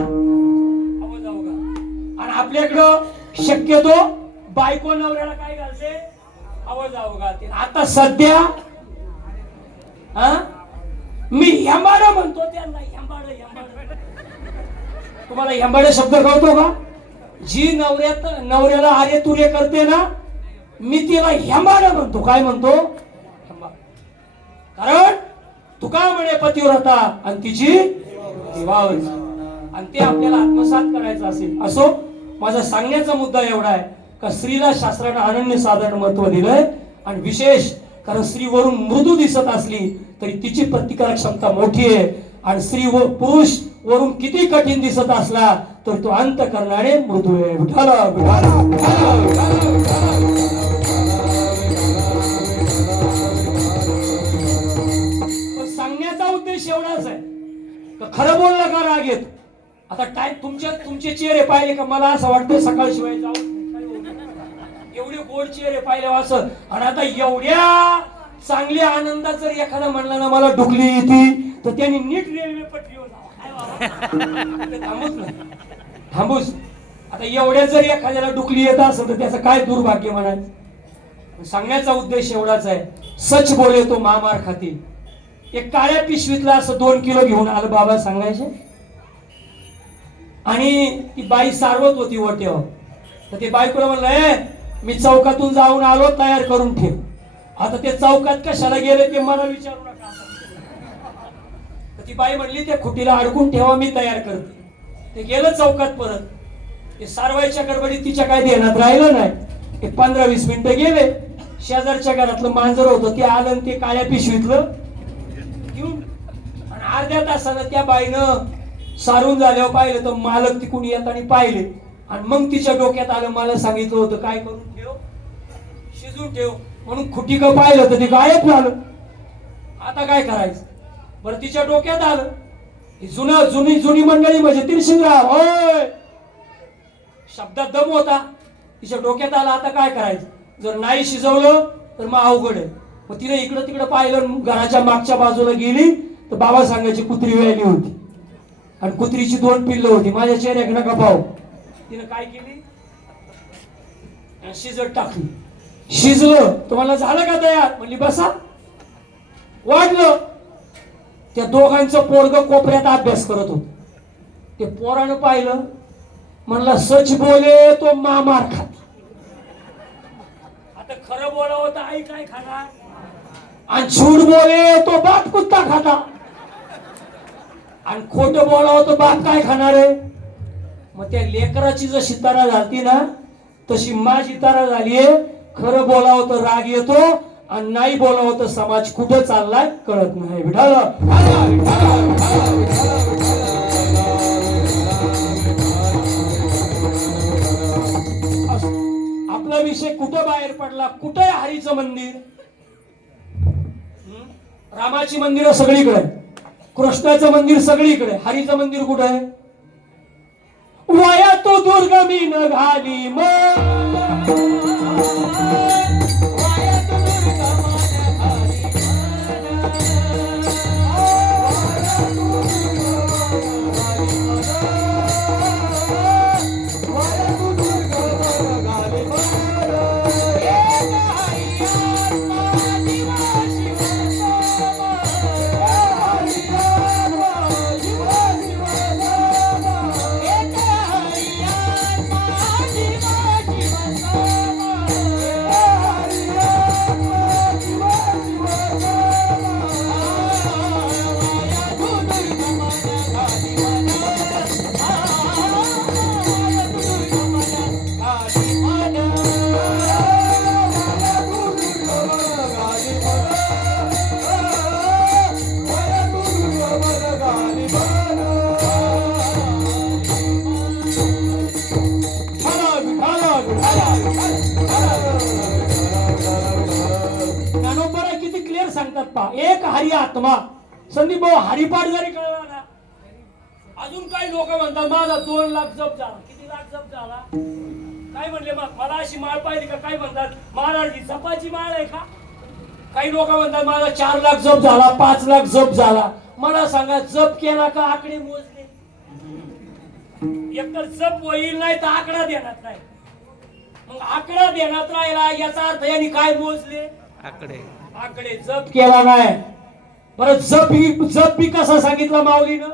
आवजावं घाल. आणि आपल्याकडं शक्यतो बायको नवऱ्याला काय घालते? आवजावं घालते. आता सध्या मी हेंबाड म्हणतो त्यांना. हेंबाड हेंबाड. तुम्हाला हेंबाड शब्द कळतो का? जी नवऱ्याला आरे तुरे करते ना, मी तिला हेंबाड म्हणतो. काय म्हणतो? हेंबाड. कारण तुका म्हणे पतिव्रता आणि तिची दिवाळी. आणि ते आपल्याला आत्मसात करायचं असेल. असो, माझा सांगण्याचा मुद्दा एवढा आहे का स्त्रीला शास्त्रानं अनन्यसाधारण महत्व दिलंय. आणि विशेष कारण स्त्री वरून मृदू दिसत असली तरी तिची प्रतिकारक क्षमता मोठी आहे. आणि स्त्री व पुरुष वरून किती कठीण दिसत असला तर तो अंत करणारे मृदू आहे. सांगण्याचा उद्देश एवढाच आहे का खरं बोललं का राग येत. आता टाइम तुमचे चेहरे पाहिले का मला असं वाटतं सकाळ शिवाय जाऊ. एवढे गोड चेहरे पाहिले असं. आणि आता एवढ्या चांगल्या आनंदात जर एखादा म्हणला ना मला डुकली येते, तर त्यांनी नीट रेल्वे पटरीवर थांबूस. आता एवढ्या जर एखाद्याला डुकली येत असेल तर त्याचं काय दुर्भाग्य म्हणायचं. सांगण्याचा उद्देश एवढाच आहे. सच बोले तो महामार खाती. एक काळ्या पिशवीतला असं 2 किलो घेऊन आलं बाबा सांगायचे. आणि ती बाई सारवत होती वट्यावर. तर ते बायकोला म्हणलं, मी चौकातून जाऊन आलो, तयार करून ठेव. आता ते चौकात कशाला गेले ते मला विचारू नका. ती बाई म्हणली त्या खुटीला अडकून ठेवा, मी तयार करते. ते गेलं चौकात परत. ते सारवायच्या गडबडीत तिच्या काय ध्यानात राहिलं नाही. ते 15-20 मिनिटं गेले. शेजारच्या घरातलं मांजर होतं ते आलं, ते काळ्या पिशवीतलं घेऊन. आणि अर्ध्या तासानं त्या बाईनं सारून झाल्यावर पाहिलं तर मालक तिकडून येताना पाहिले. आणि मग तिच्या डोक्यात आलं, मला सांगितलं होतं काय करून ठेव, शिजून ठेव म्हणून. खुटी का पाहिलं तर ते गायब झालं. आता काय करायचं? बरं तिच्या डोक्यात आलं ही जुनी मंडळी म्हणजे तिरशिंगराव होय. शब्दात दम होता, तिच्या डोक्यात आला आता काय करायचं, जर नाही शिजवलं तर मग अवघड आहे. मग तिने इकडं तिकडं पाहिलं, घराच्या मागच्या बाजूला गेली तर बाबा सांगायची कुत्री व्यायली होती आणि कुत्रीची 2 पिल्लं होती. माझ्या चेहऱ्याक नका पाहू. तिने काय केली, शिजत टाकली. शिजलं तुम्हाला झालं का तयार, म्हणली बसा. वाढलं, त्या दोघांचं पोरग कोपऱ्यात अभ्यास करत होत. ते पोरानं पाहिलं, म्हणला सच बोले तो मार खात. आता खरं बोलावं तर आई काय खाणार, आणि झूठ बोले तो बाप कुत्ता खाता, आणि खोटं बोलावं तर बाप काय खाणार आहे. मग त्या लेकराची जशी तारा झाली ना तशी माझी तारा झालीये. खरं बोलावं तर राग येतो आणि नाही बोलावं तर समाज कुठं चाललाय कळत नाही. विठाल आपला विषय कुठं बाहेर पडला, कुठं आहे हरीचं मंदिर. रामाची मंदिरं सगळीकडे, कृष्णाचं मंदिर सगळीकडे, हरीचं मंदिर कुठं आहे. वया तो दुर्गमी न घाली एक हरी आत्मा. संदीप भाऊ हरिपाठ जरी कळला ना, अजून काही लोक म्हणतात माझा 2 लाख जप झाला. किती लाख जप झाला काय म्हणले, मग मला अशी माळ पाहिजे का, काय म्हणतात महाराज जपाची माळ आहे का. काही लोक म्हणतात माझा 4 लाख जप झाला, 5 लाख जप झाला. मला सांगा जप केला का आकडे मोजले. एकतर जप होईल नाही तर आकडा देण्यात नाही. मग आकडा देण्यात राहिला याचा अर्थ यांनी काय मोजले, आकडे. जप केला नाही. बरं जप बी कसा सांगितला माऊलीनं,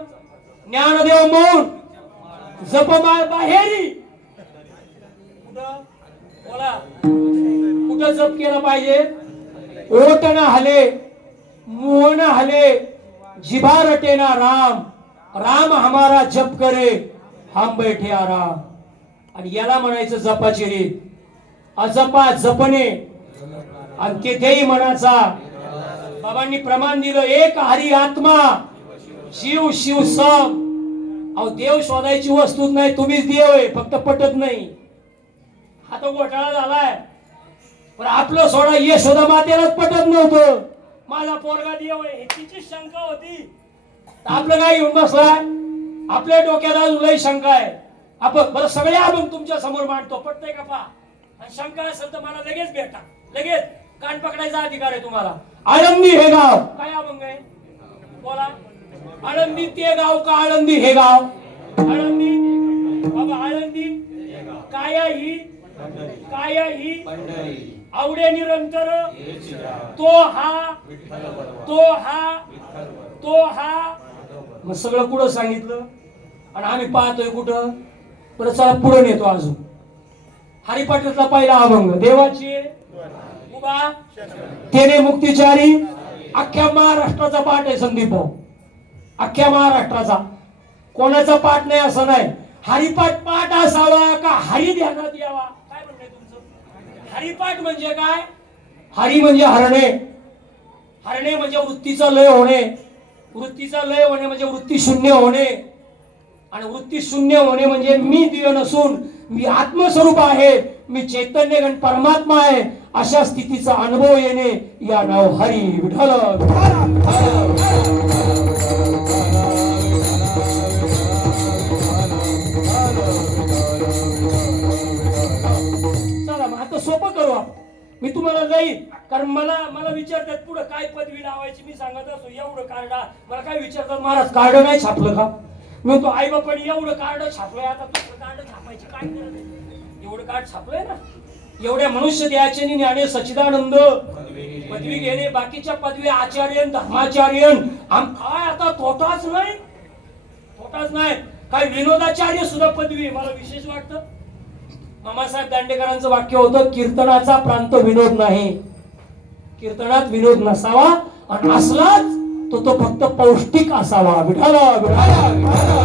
ज्ञानदेव मौन जपमाळ बाहेरी. बोला कुठं जप केला पाहिजे. ओठ न हले, मुंह न हले, जिभा रटे ना राम, राम हमारा जप करे, हम बैठे आराम. आणि याला म्हणायचं जपाची रीत. अजपा जपणे आणि तेथेही मनाचा. बाबांनी प्रमाण दिलं, एक हरी आत्मा शिव शिव सम. अहो देव शोधायची वस्तूच नाही, तुम्हीच देव आहे, फक्त पटत नाही. हा तो घोटाळा झालाय. पण आपलं सोडा यशोदा मातेलाच पटत नव्हतं. माझा पोरगा देव आहे तिची शंका होती. आपलं काय येऊन बसलाय, आपल्या डोक्यात अजून लई शंका आहे. आपण बरं सगळे अभंग तुमच्या समोर मांडतो, पटतंय का पहा. आणि शंका असेल तर मला लगेच भेटा, लगेच कान पकडायचा अधिकार आहे तुम्हाला. आळंदी हे गाव काय अभंग आहे बोला. आळंदी ते गाव का आळंदी हे गाव. आळंदी बाबा, आळंदी काया ही आवडे निरंतर. तो हा मग सगळं कुठं सांगितलं. आणि आम्ही पाहतोय कुठं. परत चला पुढे नेतो अजून. हरिपाठातला पहिला अभंग, देवाची उभा तेने मुक्तिचारी. अख्ख्या महाराष्ट्राचा पाठ आहे संदीप भाऊ, अख्ख्या महाराष्ट्राचा. कोणाचा पाठ नाही असं नाही. हरिपाठ पाठ असावा का हरी ध्यानात यावा, काय म्हणणं तुमचं. हरिपाठ म्हणजे काय. हरी म्हणजे हरणे, हरणे म्हणजे वृत्तीचा लय होणे, वृत्तीचा लय होणे म्हणजे वृत्ती शून्य होणे. आणि वृत्ती शून्य होणे म्हणजे मी देव नसून मी आत्मस्वरूप आहे, मी चैतन्य गण परमात्मा आहे, अशा स्थितीचा अनुभव येणे या नाव हरी. विठ्ठल मी तुम्हाला जाईन, कारण मला मला विचारतात पुढे काय पदवी लावायची, मी सांगत असतो एवढं कार्ड, मला काय विचारतात महाराज कार्ड नाही छापलं का? मी तो आई बापाने एवढं कार्ड छापलंय, आता दुसरं कार्ड छापायची काय गरज आहे? एवढं कार्ड छापलंय ना, एवढ्या मनुष्य द्यायचे ज्ञाने सच्चिदानंद पदवी घेणे, बाकीच्या पदवी आचार्य धर्माचार्य काय आता तोटाच नाही, तोटाच नाही. काय विनोदाचार्य सुद्धा पदवी, मला विशेष वाटतं. मामासाहेब दांडेकरांचं वाक्य होतं, कीर्तनाचा प्रांत विनोद नाही, कीर्तनात विनोद नसावा, आणि असलाच तो फक्त पौष्टिक असावा. विठाला विठाला विठाला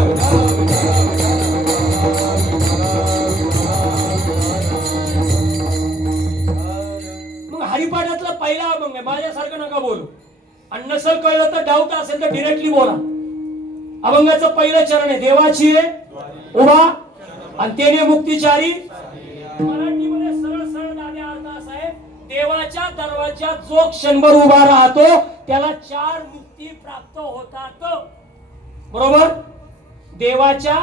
मग हरिपाठातला पहिला अभंग आहे, माझ्यासारखं नका बोलू, आणि नसल कळलं तर डाऊट असेल तर डिरेक्टली बोला. अभंगाचं पहिलं चरण आहे, देवाची उभा आणि तेने मुक्तिचारी. मराठीमध्ये सरळ सरळ दाद्या अर्थ असा आहे, देवाच्या दरवाज्यात जो क्षणभर उभा राहतो त्याला 4 मुक्ती प्राप्त होतात. बरोबर? देवाच्या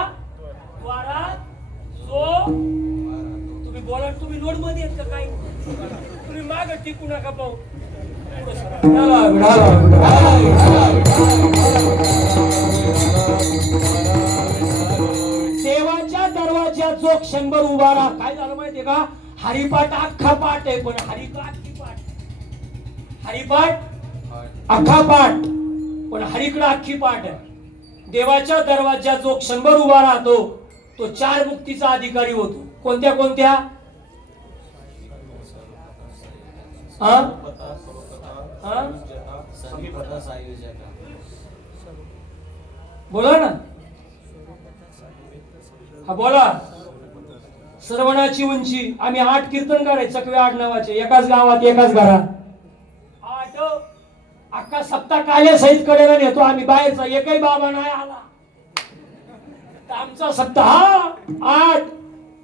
द्वारात जो, तुम्ही बोला, तुम्ही लोड मध्ये आहेत का काय? तुम्ही माग टिकू नका पाहू. देवाच्या दरवाज्यात जो क्षणभर उभा राहा. काय झालं माहितीये का? हरिपाठ अख्खा पाठ आहे, पण हरिपाठ अख्खा पाठ, पण हरिकडे अख्खी पाठ आहे. देवाच्या दरवाज्यात जो क्षणभर उभा राहतो तो 4 मुक्तीचा अधिकारी होतो. कोणत्या कोणत्या? बोला ना, हा बोला. श्रवणाची उंची, आम्ही 8 कीर्तनकार आहे, चकवे आडनावाचे, एकाच गावात एकाच घरात 8. अख्खा सप्ताह काल्या सहित कडेला नेतो आम्ही, बाहेरचा एकही बाबा नाही आला, आमचा सप्ताह 8.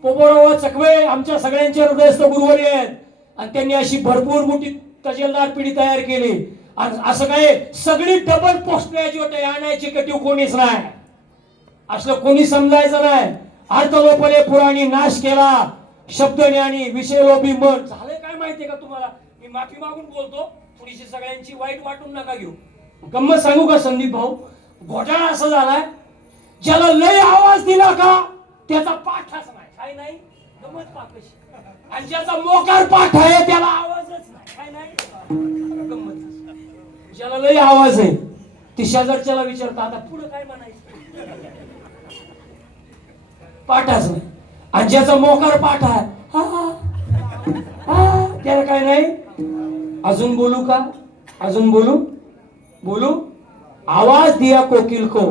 पोपोराव चकवे आमच्या सगळ्यांचे हृदयस्थ गुरुवारी आहेत, आणि त्यांनी अशी भरपूर मोठी तजेलदार पिढी तयार केली. आणि असं काय सगळी डबल पोस्ट ग्रॅज्युएट आहे, आणायची कटीव कोणीच नाही, असलं कोणी समजायचं नाही. अर्थलोपले पुराणी नाश केला, शब्दज्ञानी विषय लोभी मन. झालंय काय माहितीये का तुम्हाला? मी माफी मागून बोलतो, थोडीशी सगळ्यांची वाईट वाटून नका घेऊ. गंमत सांगू का संदीप भाऊ? घोटाळा असा झालाय, ज्याला लय आवाज दिला का त्याचा पाठच नाही, काय नाही गमत पाकशी, आणि ज्याचा मोकार पाठ आहे त्याला आवाजच नाही, काय नाही गंमत. ज्याला लय आवाज आहे ती शेजारच्याला विचारता, आता पुढे काय म्हणायचं, पाठाच नाही. आणि ज्याचा मोकार पाठ आहे त्याला काय नाही. अजून बोलू का? अजून बोलू. आवाज दिया कोकिल को,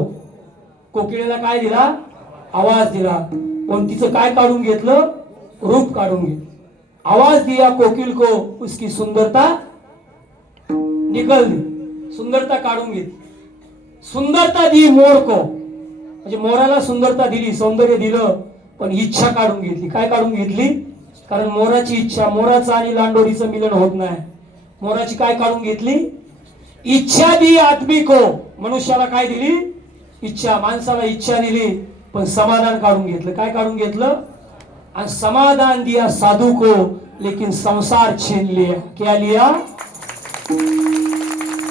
कोकिळेला काय दिला? आवाज दिला. पण तिचं काय काढून घेतलं? रूप काढून घेतलं. आवाज दिया कोकिल को, उसकी सुंदरता निकल दी, सुंदरता काढून घेतली. सुंदरता दी मोर को, म्हणजे मोराला सुंदरता दिली, सौंदर्य दिलं, पण इच्छा काढून घेतली. काय काढून घेतली? कारण मोराची इच्छा, मोराचं आणि लांडोरीचं मिलन होत नाही. मोराची काय काढून घेतली? इच्छा दी आदमी को, मनुष्याला काय दिली? इच्छा. माणसाला इच्छा दिली, पण समाधान काढून घेतलं. काय काढून घेतलं? आणि समाधान दिया साधू को, लेकिन संसार छीन लिया. क्या लिया?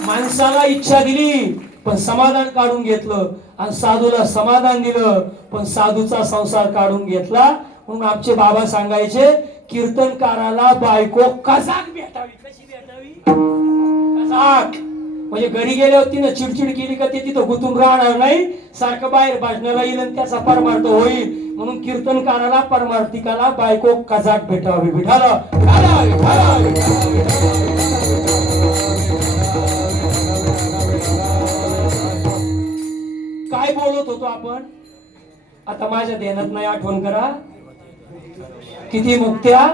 माणसाला इच्छा दिली पण समाधान काढून घेतलं, आणि साधूला समाधान दिलं पण साधूचा संसार काढून घेतला. म्हणून आमचे बाबा सांगायचे, कीर्तनकाराला बायको कजाक भेटावी. कशी भेटावी? कजाक. म्हणजे घरी गेल्यावर तिनं चिडचिड केली का ते तिथं गुंतून राहणार नाही, सारखं बाहेर भाषणाला येईल आणि त्याचा परमार्थ होईल. म्हणून कीर्तनकाराला परमार्थिकाला बायको कजाक भेटावी. विठाला काय बोलत होतो आपण? आता माझ्या ध्यानात नाही, आठवण करा. किती मुक्त्या?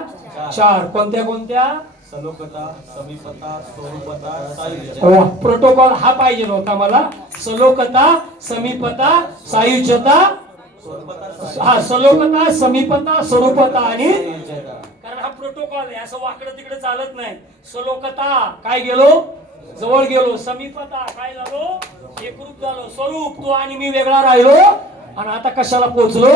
4. कोणत्या कोणत्या? सलोकता, समीपता, स्वरूपता, सायुज्यता. प्रोटोकॉल हा पाहिजे होता मला. सलोकता, समीपता, सायुज्यता. हा, सलोकता, समीपता, स्वरूपता आणि कारण हा प्रोटोकॉल आहे, असं वाकडं तिकडे चालत नाही. सलोकता काय गेलो? जवळ गेलो. समीपता काय झालो? एकरूप झालो. स्वरूप तो आणि मी वेगळा राहिलो, आणि आता कशाला पोहोचलो?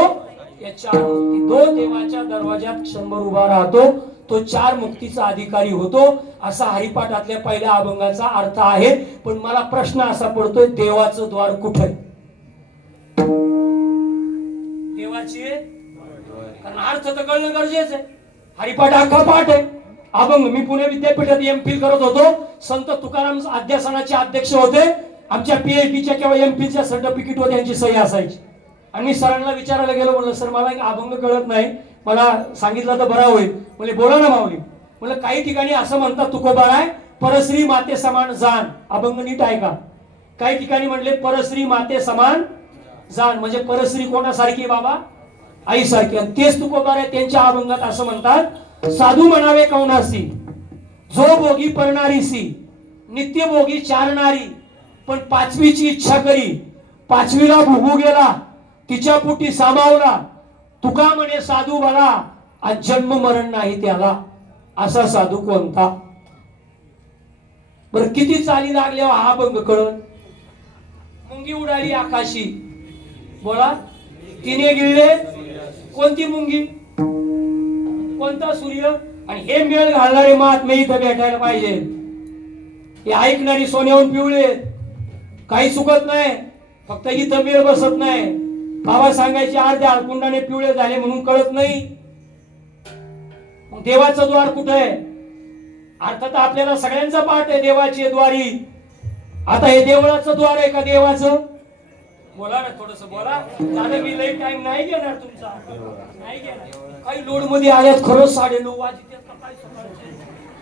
या 4 गोष्टी. तो देवाच्या दरवाज्यात क्षणभर उभा राहतो तो 4 मुक्तीचा अधिकारी होतो, असा हरिपाठातल्या पहिल्या अभंगाचा अर्थ आहे. पण मला प्रश्न असा पडतोय, देवाचं द्वार कुठे आहे? देवाची कारण अर्थ तर कळणं गरजेचं आहे. हरिपाठ अख्खा पाठ आहे. अभंग मी पुणे विद्यापीठात एमफिल करत होतो. संत तुकाराम अध्यासनाचे अध्यक्ष होते. आमच्या पीएचडीच्या किंवा एमफिलच्या सर्टिफिकेटवर यांची सही असायची. आणि मी सरांना विचारायला गेलो, म्हणलं सर मला एक अभंग कळत नाही, मला सांगितलं तर बरा होईल. म्हणजे बोला ना माऊली. म्हणलं काही ठिकाणी असं म्हणतात तुकोबाराय, परश्री माते समान जाण. अभंग नीट आहे का? काही ठिकाणी म्हणले परश्री माते समान जाण, म्हणजे परश्री कोणासारखी बाबा? आईसारखी. आणि तेच तुकोबाराय त्यांच्या अभंगात असं म्हणतात, साधू म्हणावे कौनासी जो भोगी परणारीसी, नित्य भोगी चारणारी, पण 5वीची इच्छा करी, 5वीला भोगू गेला, तिच्या पोटी सामावला, तुका म्हणे साधू भला, आज जन्म मरण नाही त्याला. असा साधू कोणता? बर किती चाली लागल्यावर हा अभंग कळत? मुंगी उडाली आकाशी, बोला तिने गिळले कोणती मुंगी, कोणता सूर्य? आणि हे मेळ घालणारे महात्मे इथं भेटायला पाहिजे. हे ऐकणारी सोन्याहून पिवळे, काही चुकत नाही, फक्त इथं मेळ बसत नाही. बाबा सांगायचे अर्ध्या हळकुंडाने पिवळे झाले म्हणून कळत नाही. देवाचं द्वार कुठं आहे? अर्थात आपल्याला सगळ्यांचा पाठ आहे देवाची द्वारी. आता हे देवळाचं द्वार आहे का देवाचं? बोला ना, थोडस बोला. झालं मी लई टाइम नाही घेणार तुमचा, नाही घेणार. काही लोड मध्ये आल्यात खरंच 9:30 वाजले,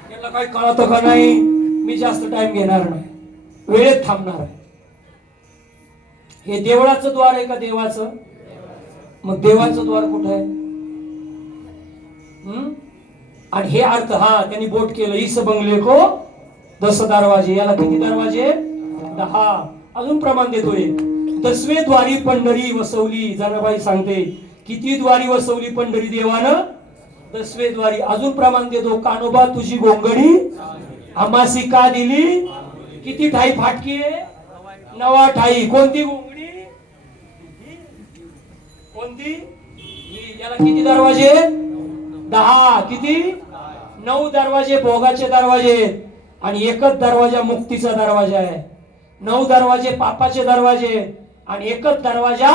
त्याला काही कळत का नाही. मी जास्त टाइम घेणार नाही, वेळेत थांबणार आहे. हे देवळाचं द्वार आहे का देवाचं? मग देवाचं द्वार कुठं आहे? आणि हे अर्थ हा त्यांनी बोट केलं, इस बंगले को 10 दरवाजे. याला किती दरवाजे? 10. अजून प्रमाण देतोय, 10वे द्वारी पंढरी वसवली. जनाबाई सांगते किती द्वारी वसवली पंढरी देवानं? 10वे द्वारी. अजून प्रमाण देतो, कानोबा तुझी गोंगडी आमासी का दिली, किती ठाई फाटकी आहे? 9 ठाई. कोणती गोंगडी? कोणती? याला किती दरवाजे? 10. किती? 9 दरवाजे भोगाचे दरवाजे, आणि एकच दरवाजा मुक्तीचा दरवाजा आहे. 9 दरवाजे पापाचे दरवाजे, आणि एकच दरवाजा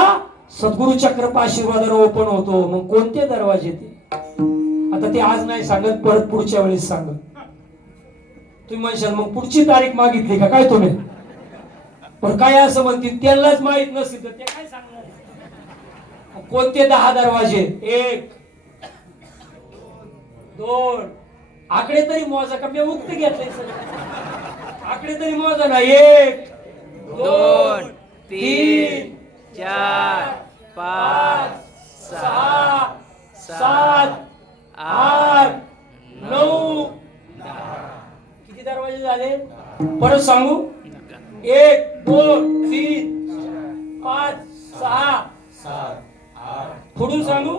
सद्गुरु चक्रपा आशीर्वादाने ओपन होतो. मग कोणते दरवाजे ते? आता ते आज नाही सांगत, परत पुढच्या वेळेस सांगत. तुम्ही म्हणशाल मग पुढची तारीख मागितली का काय तुम्ही? पण काय असं म्हणतील, त्यांनाच माहित नसेल तर ते काय सांगणार? कोणते 10 दरवाजे? 1 2 आकडे तरी मोजा का? मी मुक्त घेतलंय सगळं. आकडे तरी मोजा ना. 1 2 3 4 5 6 7 8 9 किती दरवाजे झाले? परत सांगू? 1 2 3 5 6 7 8 पुढून सांगू?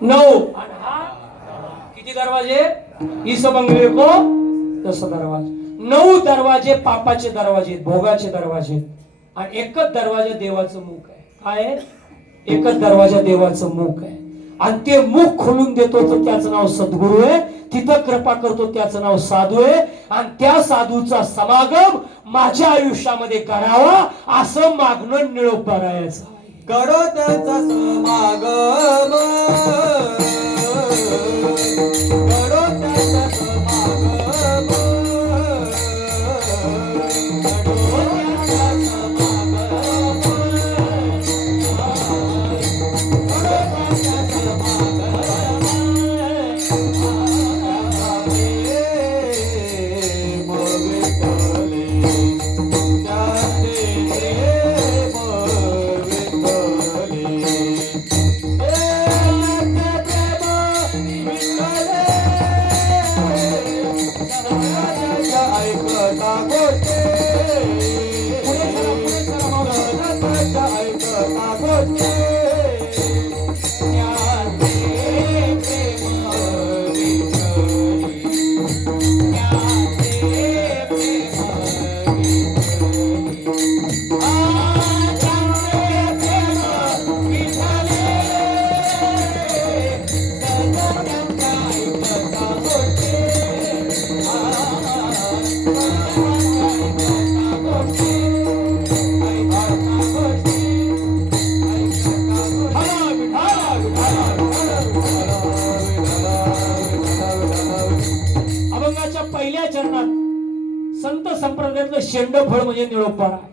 9. आणि हा किती दरवाजे? इस बंगले को 10 दरवाजे. 9 दरवाजे पापाचे दरवाजे, भोगाचे दरवाजे, आणि एकच दरवाजा देवाचं मुख आहे. काय? एकच दरवाजा देवाचं मुख आहे. आणि ते मुख खोलून देतो तर त्याचं नाव सद्गुरू आहे. तिथं कृपा करतो त्याचं नाव साधू आहे. आणि त्या साधूचा समागम माझ्या आयुष्यामध्ये करावा, असं मागणं निळोपरायचं. करो त्याचा समागम, करो त्याचा समागम, करो त्याचा समागम, करो त्याचा समागम. शेंडफळ म्हणजे निळोपार आहे.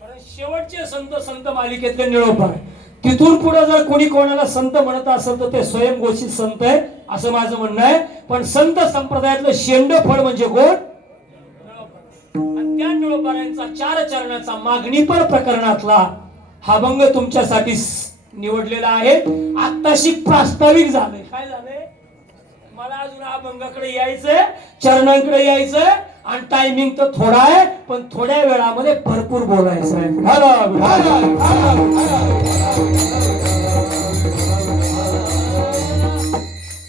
कारण शेवटचे संत मालिकेतले निळोपार आहे. तिथून पुढे जर कोणी कोणाला संत म्हणत असेल तर ते स्वयंघोषित संत आहे असं माझं म्हणणं आहे. पण संत संप्रदायातलं शेंडफळ म्हणजे कोण? आणि त्या निळोपाऱ्यांचा 4 चरणाचा मागणीपर प्रकरणातला हा अभंग तुमच्यासाठी निवडलेला आहे. आत्ताशी प्रास्ताविक झालंय. काय झालंय? मला अजून अभंगाकडे यायचंय, चरणांकडे यायचंय आणि टायमिंग तर थोडा आहे पण थोड्या वेळामध्ये भरपूर बोलायचं आहे.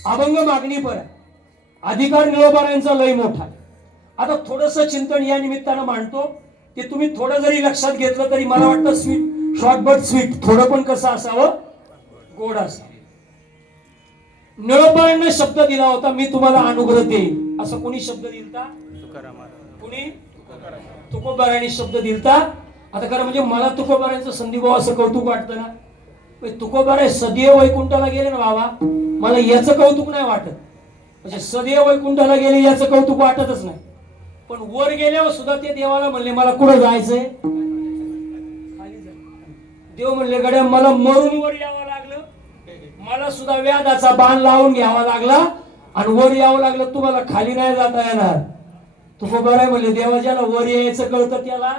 अभंग मागणी पर अधिकार निळोबारांचा लय मोठा. आता थोडस चिंतन या निमित्तानं मांडतो की तुम्ही थोडं जरी लक्षात घेतलं तरी मला वाटतं स्वीट शॉर्ट बट स्वीट थोडं पण कसं असावं, गोड असावं. निळोबारांना शब्द दिला होता मी तुम्हाला अनुग्रह देईन. असं कोणी शब्द दिलता? कुणी? तुकोबारांनी शब्द दिलता. आता खरं म्हणजे मला तुकोबारांचं संदीभाऊ असं कौतुक वाटतं ना. तुकोबारा सदैव वैकुंठाला गेले ना बाबा, मला याचं कौतुक नाही वाटत. म्हणजे सदैव वैकुंठाला गेले याचं कौतुक वाटतच नाही. पण वर गेल्यावर सुद्धा ते देवाला म्हणले मला कुठं जायचंय? देव म्हणले गड्या मला मरून वर यावं लागलं, मला सुद्धा व्याधाचा बाण लावून घ्यावा लागला आणि वर यावं लागलं, तुम्हाला खाली नाही जाता येणार. तुकोबारा म्हणले देवा ज्याला वर यायचं कळतं त्याला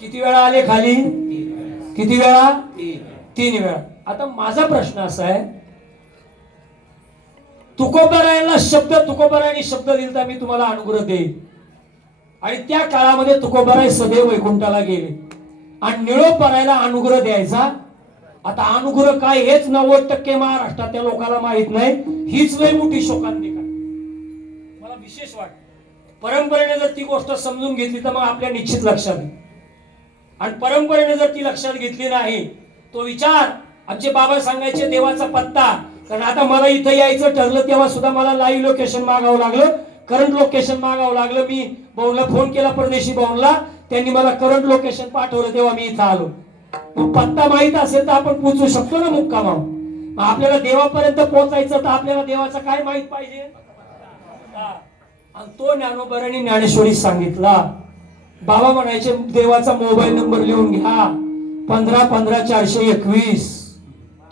किती वेळा आले खाली? किती वेळा? 3 वेळा. आता माझा प्रश्न असा आहे, तुकोबारायला तुकोबारायांनी शब्द दिलता मी तुम्हाला अनुग्रह देईन आणि त्या काळामध्ये तुकोबाराय सदैव वैकुंठाला गेले आणि निळोपारायला अनुग्रह द्यायचा. आता अनुग्रह काय हेच 90% महाराष्ट्रातल्या लोकांना माहित नाही. हीच लय मोठी शोकांतिका मला विशेष वाटत. परंपरेने जर ती गोष्ट समजून घेतली तर मग आपल्या निश्चित लक्षात येईल. आणि परंपरेने जर ती लक्षात घेतली नाही तो विचार आमचे बाबा सांगायचे देवाचा पत्ता. कारण आता मला इथं यायचं ठरलं तेव्हा सुद्धा मला लाईव्ह लोकेशन मागावं लागलं, करंट लोकेशन मागावं लागलं. मी भाऊला फोन केला, परदेशी भाऊला, त्यांनी मला करंट लोकेशन पाठवलं तेव्हा मी इथं आलो. मग पत्ता माहित असेल तर आपण पोहोचू शकतो ना मुक्कामावर. आपल्याला देवापर्यंत पोहोचायचं तर आपल्याला देवाचा काय माहित पाहिजे. आणि तो ज्ञानोबारांनी ज्ञानेश्वरी सांगितला. बाबा म्हणायचे देवाचा मोबाईल नंबर लिहून घ्या 15-15-421.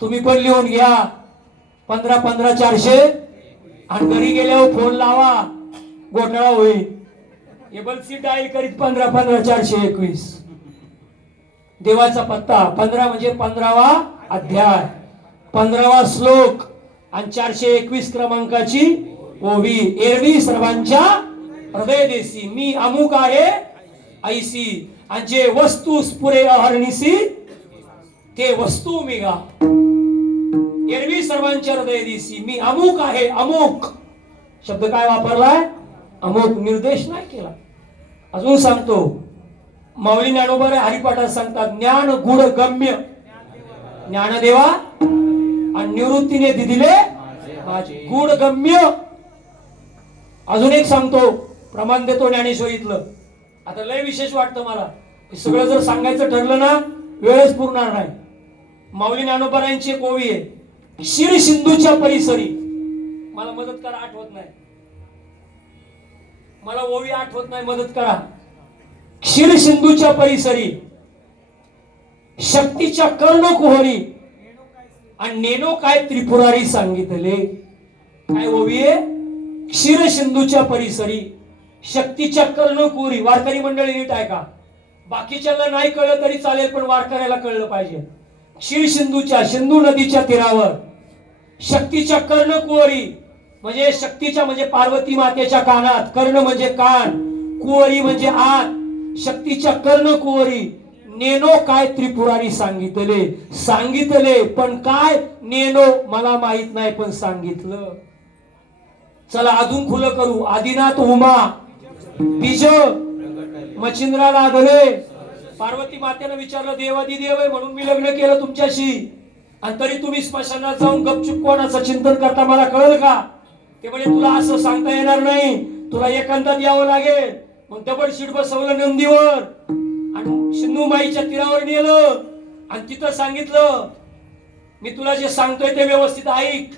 तुम्ही पण लिहून घ्या 15-15-400 आणि घरी गेल्यावर फोन लावा, घोटाळा होईल. एबल सी डायल करीत 15-15-421. देवाचा पत्ता 15 म्हणजे 15वा अध्याय, 15वा श्लोक आणि 421 क्रमांकाची ओवी. एरवी सर्वांच्या हृदय देसी मी अमुक आहे ऐसी आणि जे वस्तू स्फुरे अहर्निसी ते वस्तू मी गा. एरवी सर्वांच्या हृदय देसी मी अमुक आहे. अमुक शब्द काय वापरलाय? अमुक. निर्देश नाही केला. अजून सांगतो, माऊली ज्ञानोबा हरिपाठात सांगतात ज्ञान गुण गम्य ज्ञानदेवा आणि निवृत्तीने दिदिले माझे गुण गम्य. अजून एक सांगतो, प्रमाण देतो ज्ञानेश्वरीतलं. आता लय विशेष वाटतं मला हे सगळं जर सांगायचं ठरलं ना वेळच पुरणार नाही. माऊली ज्ञानोबारांची एक ओवी आहे, शिर सिंधूच्या परिसरी. मला मदत करा, आठवत नाही मला ओवी, आठवत नाही, मदत करा. क्षीर सिंधूच्या परिसरी शक्तीच्या कर्णकुहरी आणि नेनो काय त्रिपुरारी सांगितले. काय ओवी आहे? क्षीर सिंधूच्या परिसरी शक्तीच्या कर्णकुहरी. वारकरी मंडळी नीट आहे का? बाकीच्याला नाही कळलं तरी चालेल पण वारकऱ्याला कळलं पाहिजे. क्षीर सिंधूच्या, सिंधू नदीच्या तीरावर शक्तीच्या कर्णकुहरी म्हणजे शक्तीच्या म्हणजे पार्वती मातेच्या कानात, कर्ण म्हणजे कान, कुवरी म्हणजे आत. शक्तीच्या कर्णकुवरी नेनो काय त्रिपुरारी सांगितले पण काय नेनो मला माहित नाही पण सांगितलं. चला अजून खुलं करू. आदिनाथ उमा बीज मच्छिंद्रा लागले. पार्वती मातेनं विचारलं देवादी देव आहे म्हणून मी लग्न केलं तुमच्याशी आणि तरी तुम्ही स्मशानात जाऊन गपचूप कोणाचं चिंतन करता मला कळलं का? ते म्हणजे तुला असं सांगता येणार नाही, तुला एकांतात यावं लागेल. मग डबल शीट बसवलं नंदीवर आणि सिंधू माईच्या तीरावर नेलं आणि तिथं सांगितलं मी तुला जे सांगतोय ते व्यवस्थित ऐक.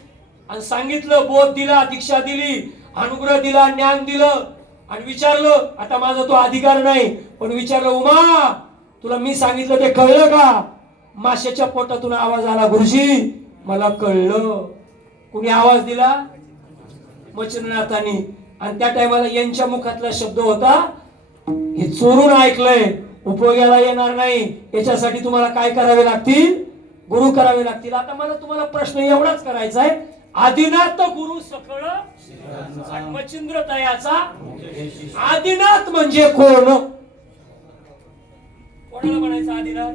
आणि सांगितलं, बोध दिला, दीक्षा दिली, अनुग्रह दिला, ज्ञान दिलं आणि विचारलं, आता माझा तो अधिकार नाही, पण विचारलं, उमा तुला मी सांगितलं ते कळलं का? माशाच्या पोटातून आवाज आला, गुरुजी मला कळलं. कुणी आवाज दिला? मच्छिंद्रनाथांनी. आणि त्या टायमाला यांच्या मुखातला शब्द होता, हे चोरून ऐकलंय, उपयोगाला येणार नाही, याच्यासाठी तुम्हाला काय करावे लागतील? गुरु करावे लागतील. आता मला तुम्हाला प्रश्न एवढाच करायचा आहे, आदिनाथ गुरु सकळ आणि मच्छिंद्र तयाचा आदिनाथ म्हणजे कोण? कोणाला म्हणायचं आदिनाथ?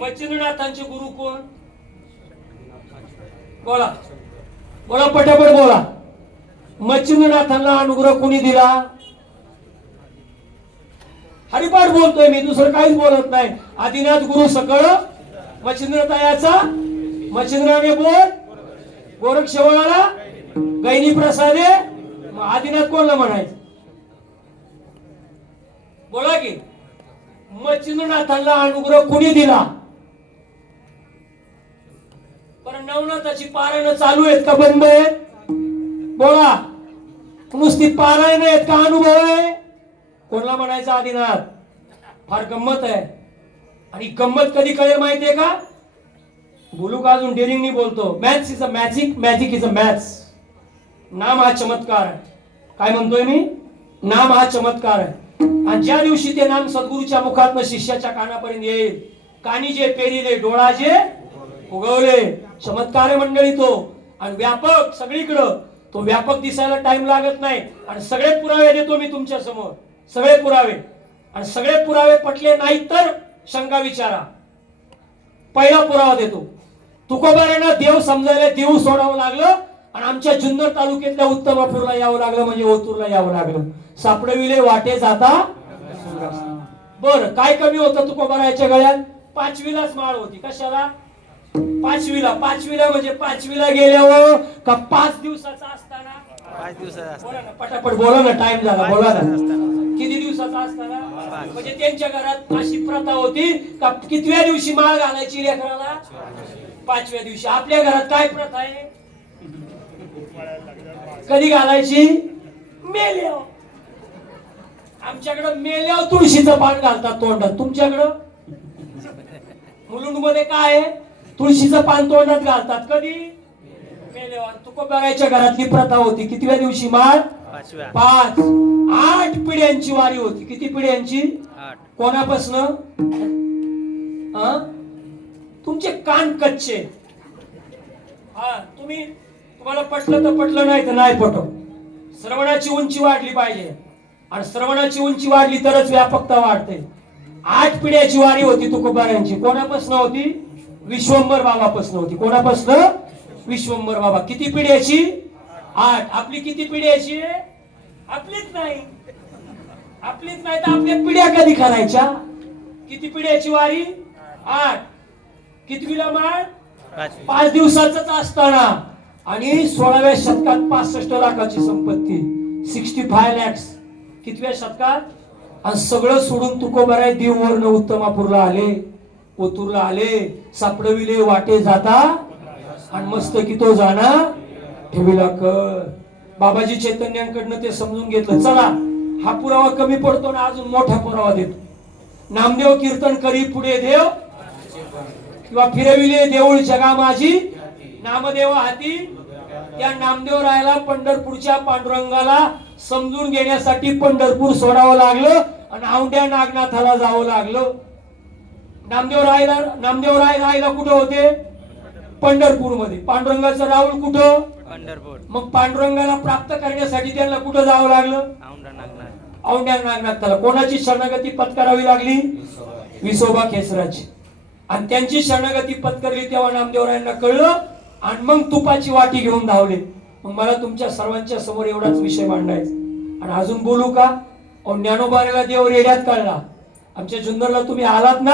मच्छिंद्रनाथांचे गुरु कोण? बोला बोला, पटापट बोला. मच्छिंद्रनाथांना अनुग्रह कोणी दिला? हरिपाठ बोलतोय मी, दुसरं काहीच बोलत नाही. आदिनाथ गुरु सकळ मच्छिंद्र तयाचा, मच्छिंद्राने बोल गोरख शेवळाला गैनी प्रसादे. आदिनाथ कोणला म्हणायचं? बोला की. मच्छिंद्रनाथांना अनुग्रह कुणी दिला? पण नवनाथाची पारायण चालू आहेत का बंद आहेत? बोला. नुसती पारायण आहेत का अनुभव आहे? कोणला म्हणायचं आदिनाथ? फार गंमत आहे. आणि गंमत कधी कळेल माहितीये का? बोलू का अजून? डेअरिंगनी बोलतो. Maths is a magic, magic is a maths. नाम हा चमत्कार आहे. काय म्हणतोय मी? नाम हा चमत्कार आहे. आणि ज्या दिवशी ते नाम सद्गुरूच्या मुखातनं शिष्याच्या कानापर्यंत येईल, कानी जे पेरिले, डोळा जे उगवले, चमत्कार आहे मंडळी तो. आणि व्यापक सगळीकडं तो व्यापक दिसायला टाइम लागत नाही. आणि सगळे पुरावे देतो मी तुमच्या समोर, सगळे पुरावे. आणि सगळे पुरावे पटले नाहीत तर शंका विचारा. पहिला पुरावा देतो, तुकोबारांना देव समजायला देव सोडावं लागलं आणि आमच्या जुन्नर तालुक्यातल्या उत्तमापूरला यावं लागलं, म्हणजे ओतूरला यावं लागलं. सापडविले वाटे जाता. बर, काय कमी होतं तुकोबाराच्या गळ्यात? 5वीलाच माळ होती. कशाला? 5वीला. 5वीला म्हणजे 5वीला गेल्यावर का 5 दिवसाचा असताना? 5 दिवसाचा बोला ना, पटापट बोला ना, टाइम झाला, बोला ना. किती दिवसाचा असताना? म्हणजे त्यांच्या घरात अशी प्रथा होती का कितव्या दिवशी माळ घालायची लेकराला? 5व्या दिवशी. आपल्या घरात काय प्रथा आहे? कधी घालायची? मेल्यावर. आमच्याकडे मेल्यावर तुळशीचं पान घालतात तोंडात. तुमच्याकडं मुलुंड मध्ये काय आहे? तुळशीचं पान तोंडात घालतात. कधी? मेल्यावर. तुकोबाराच्या घरातली प्रथा होती. कितव्या दिवशी माळ? 5. 8 पिढ्यांची वारी होती. किती पिढ्यांची? 8. कोणापासनं? तुमचे कान कच्चे. तुम्हाला पटलं तर पटलं, नाही तर नाही पटो. श्रवणाची उंची वाढली पाहिजे. आणि श्रवणाची उंची वाढली तरच व्यापकता वाढते. 8 पिढ्याची वारी होती तुकोबारांची. कोणापासनं होती? विश्वंभर बाबापासनं होती. कोणापासनं? विश्वंभर बाबा. किती पिढ्याची? 8. आपली किती पिढ्याची? आपलीच नाही. आपलीच नाही तर आपल्या पिढ्या कधी करायच्या? किती पिढ्याची वारी? 8. कितवीला माळ? 5 दिवसाचाच असताना. आणि 16व्या शतकात 65 लाखाची संपत्ती, 65 lakhs. कितव्या शतकात? आणि सगळं सोडून तुकोबाराय देववर्ण उत्तमापूरला आले, ओतूरला आले. सापडविले वाटे जाता आणि मस्त की तो जाना ठेविला कर. बाबाजी चैतन्यांकडनं ते समजून घेतलं. चला, हा पुरावा कमी पडतो ना, अजून मोठा पुरावा देतो. नामदेव कीर्तन करी पुढे देव, किंवा फिरविले देऊळ जगा माझी नामदेव हाती. त्या नामदेव रायाला पंढरपूरच्या पांडुरंगाला समजून घेण्यासाठी पंढरपूर सोडावं लागलं आणि औंढ्या नागनाथाला जावं लागलं. नामदेव राय राहायला कुठं होते? पंढरपूर मध्ये. पांडुरंगाचं राऊळ कुठं? पंढरपूर. मग पांडुरंगाला प्राप्त करण्यासाठी त्यांना कुठं जावं लागलं? औंढ्या नागनाथाला. कोणाची शरणागती पत्करावी लागली? विसोबा खेचराची. आणि त्यांची शरणागती पत्करली तेव्हा नामदेवरायांना कळलं आणि मग तुपाची वाटी घेऊन धावले. मग मला तुमच्या सर्वांच्या समोर एवढाच विषय मांडायचा. आणि अजून बोलू का? ज्ञानोबाला देव रेड्यात कळला. आमच्या जुन्नरला तुम्ही आलात ना,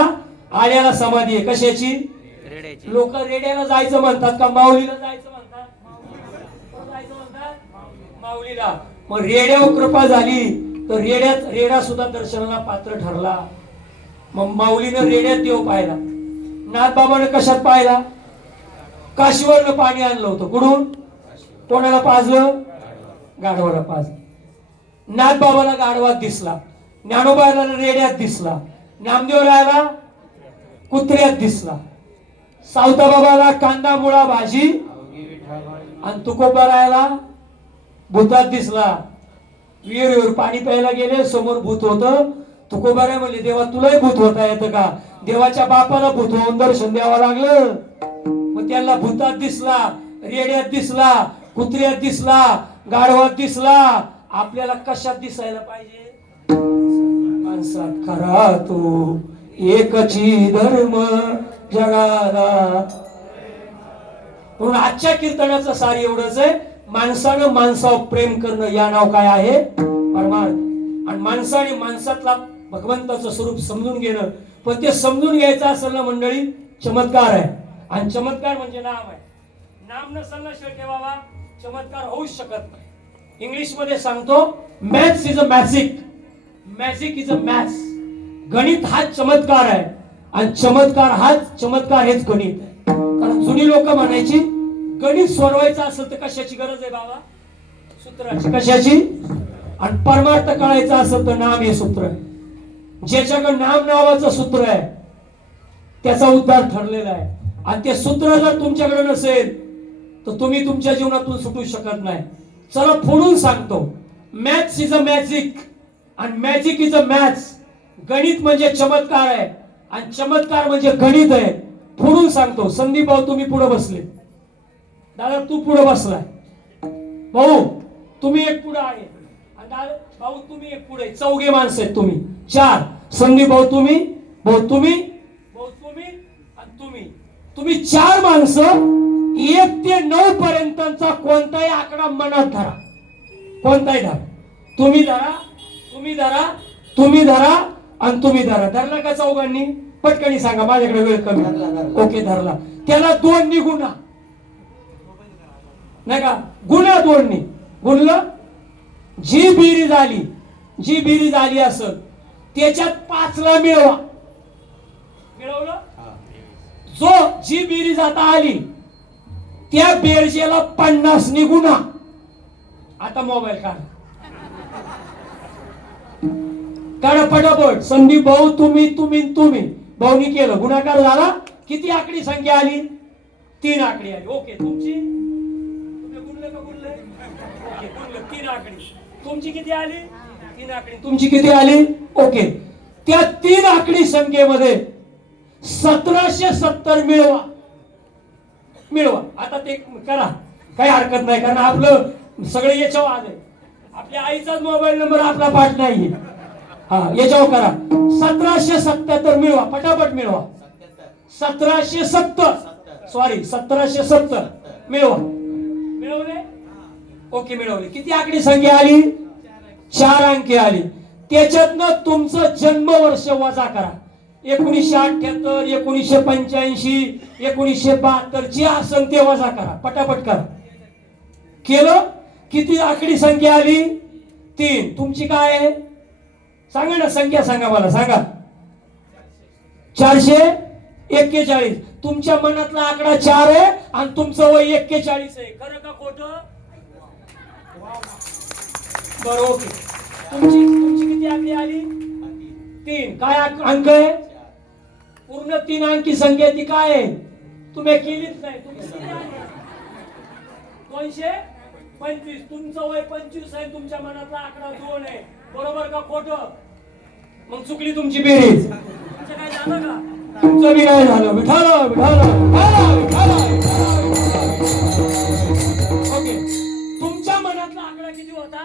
आड्याला समाधी आहे. कशाची? लोक रेड्याला जायचं म्हणतात का माऊलीला जायचं म्हणतात? माऊलीला. मग रेड्यावर कृपा झाली तर रेडा सुद्धा दर्शनाला पात्र ठरला. मग माऊलीनं रेड्यात देव पाहिला. नाथबाबानं कशात पाहिला? काशीवरनं पाणी आणलं होतं. कुठून? कोणाला पाजलं? गाढवाला पाजलं. नाथबाबाला गाढवात दिसला, ज्ञानोबाला रेड्यात दिसला, नामदेवरायाला कुत्र्यात दिसला, सावताबाबाला कांदा मुळा भाजी आणि तुकोबारायला भूतात दिसला. विहिरीवर पाणी प्यायला गेले, समोर भूत होतं. तुकोबाराय म्हणले, देवा तुलाही भूत होता येतं का? देवाच्या बापाला भूत होऊन दर्शन द्यावं लागलं. मग त्याला भूतात दिसला, रेड्यात दिसला, कुत्र्यात दिसला, गाढवात दिसला. आपल्याला कशात दिसायला पाहिजे? माणसात खरा तो एकची धर्म जगाला. म्हणून आजच्या कीर्तनाचं सार एवढंच आहे, माणसानं माणसावर प्रेम करणं या नाव काय आहे? परमार्थ. आणि माणसाने माणसातला भगवंताचं स्वरूप समजून घेणं. पण ते समजून घ्यायचं असेल ना मंडळी, चमत्कार आहे. आणि चमत्कार म्हणजे नाम आहे. नाम नसेल ना शेवटे बाबा, चमत्कार होऊच शकत नाही. इंग्लिश मध्ये सांगतो, maths is a magic, magic is a maths. गणित हा चमत्कार आहे आणि चमत्कार हेच गणित आहे. कारण जुनी लोक म्हणायची, गणित सोडवायचं असेल तर कशाची गरज आहे बाबा? सूत्राची. कशाची? आणि परमार्थ कळायचा असेल तर नाम हे सूत्र आहे. ज्याच्याकडे नाम नावाचं सूत्र आहे त्याचा उद्धार ठरलेला आहे. आणि ते सूत्र जर तुमच्याकडे नसेल तर तुम्ही तुमच्या जीवनातून सुटू शकत नाही. चला फोडून सांगतो, मॅथ्स इज अ मॅजिक आणि मॅजिक इज अ मॅथ्स. गणित म्हणजे चमत्कार आहे आणि चमत्कार म्हणजे गणित आहे. फोडून सांगतो. संदीप भाऊ तुम्ही पुढे बसले, दादा तू पुढे बसलाय, भाऊ तुम्ही एक पुढे आहे, आणि दादा भाऊ तुम्ही एक पुढे. चौघे माणसं आहेत तुम्ही. चार. संदीप भाऊ तुम्ही, भाऊ तुम्ही, भाऊ तुम्ही आणि तुम्ही. तुम्ही चार माणसं 1 ते 9 पर्यंतचा कोणताही आकडा मनात धरा. कोणताही धरा. तुम्ही धरा, तुम्ही धरा, तुम्ही धरा आणि तुम्ही धरा. धरला का चौघांनी? पटकनी सांगा, माझ्याकडे वेळ कमी. ओके, धरला. त्याला 2 नी गुणा, नाही का? गुणा 2 नी गुणलं. जी बेरीज आली असं त्याच्यात 5 ला मिळवा. मिळवलं? जो जी बेरीज आता आली त्या बेरजेला 50 नी गुणा. आता मोबाईल काढा पटापट. संदीप भाऊ तुम्ही भाऊनी केलं, गुणाकार झाला. किती आकडी संख्या आली? 3 आकडी आली. ओके, तुमची गुणलं का गुणलं? ओके, गुणलं. 3 आकडी. तुमची किती आली? 3 आकडी. तुमची किती आली? ओके. त्या 3 आकडी संख्येमध्ये 1770 मिळवा. आता ते करा, काही हरकत नाही, कारण आपलं सगळं याच्यावर आलंय. आपल्या आईचाच मोबाईल नंबर आपला पाठ नाहीये. हा, याच्यावर करा. 1770 मिळवा, पटापट मिळवा. 1770 मिळवा. मिळवले? ओके, मिळवले. किती आकडी संख्या आली? 4 अंकी आली. त्याच्यातनं तुमचं जन्मवर्ष वजा करा. 1978, 1985, 1972 जे असेल ते वजा करा. पटापट करा. केलं? किती आकडी संख्या आली? 3. तुमची काय आहे? सांगा ना, संख्या सांगा मला, सांगा. 441. तुमच्या मनातला आकडा 4 आहे आणि तुमचं वय 41 आहे. खरं का खोटं? बरं, ओके. तुमची किती आकडी आली? 3. काय अंक आहे? पूर्ण 3 अंकी संख्या. ती काय आहे? तुम्ही केलीच नाही. 225. तुमचं वय 25 आहे, तुमच्या मनातला आकडा 2 आहे. बरोबर का खोटं? मग चुकली तुमची बेरीज. तुमचं काय झालं का? तुमचं बी काय झालं? विठाला. ओके. तुमच्या मनातला आकडा किती होता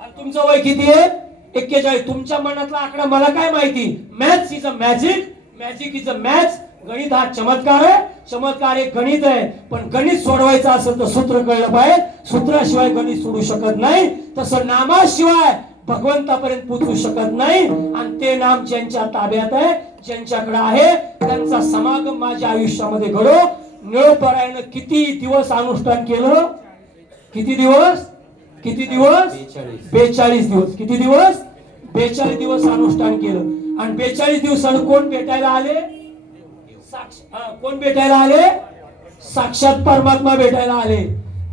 आणि तुमचं वय किती आहे? 41. तुमच्या मनातला आकडा मला काय माहिती? Maths is a magic, magic is a maths. गणित हा चमत्कार आहे, चमत्कार एक गणित आहे. पण गणित सोडवायचं असेल तर सूत्र कळलं पाहिजे. सूत्राशिवाय गणित सोडू शकत नाही. तसं नामाशिवाय भगवंतापर्यंत पोहोचू शकत नाही. आणि ते नाम ज्यांच्या ताब्यात आहे, ज्यांच्याकडे आहे, त्यांचा समागम माझ्या आयुष्यामध्ये घडो. निळोपरायनं किती दिवस अनुष्ठान केलं? किती दिवस? 42 दिवस. किती दिवस? 42 दिवस अनुष्ठान केलं. आणि 42 दिवसानं कोण भेटायला आले? कोण भेटायला आले? साक्षात परमात्मा भेटायला आले.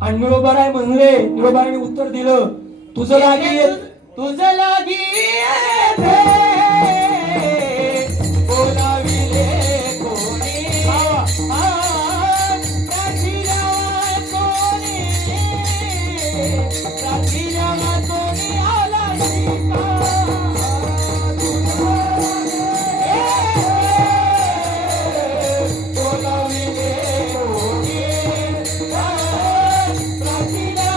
आणि निळोबाराय म्हणले, निळोबारायने उत्तर दिलं, तुझं लागे तुझ लागी येथे बोलाविले कोणी रात्रीला कोणी आला शिका बोलाविले कोणी रात्रीला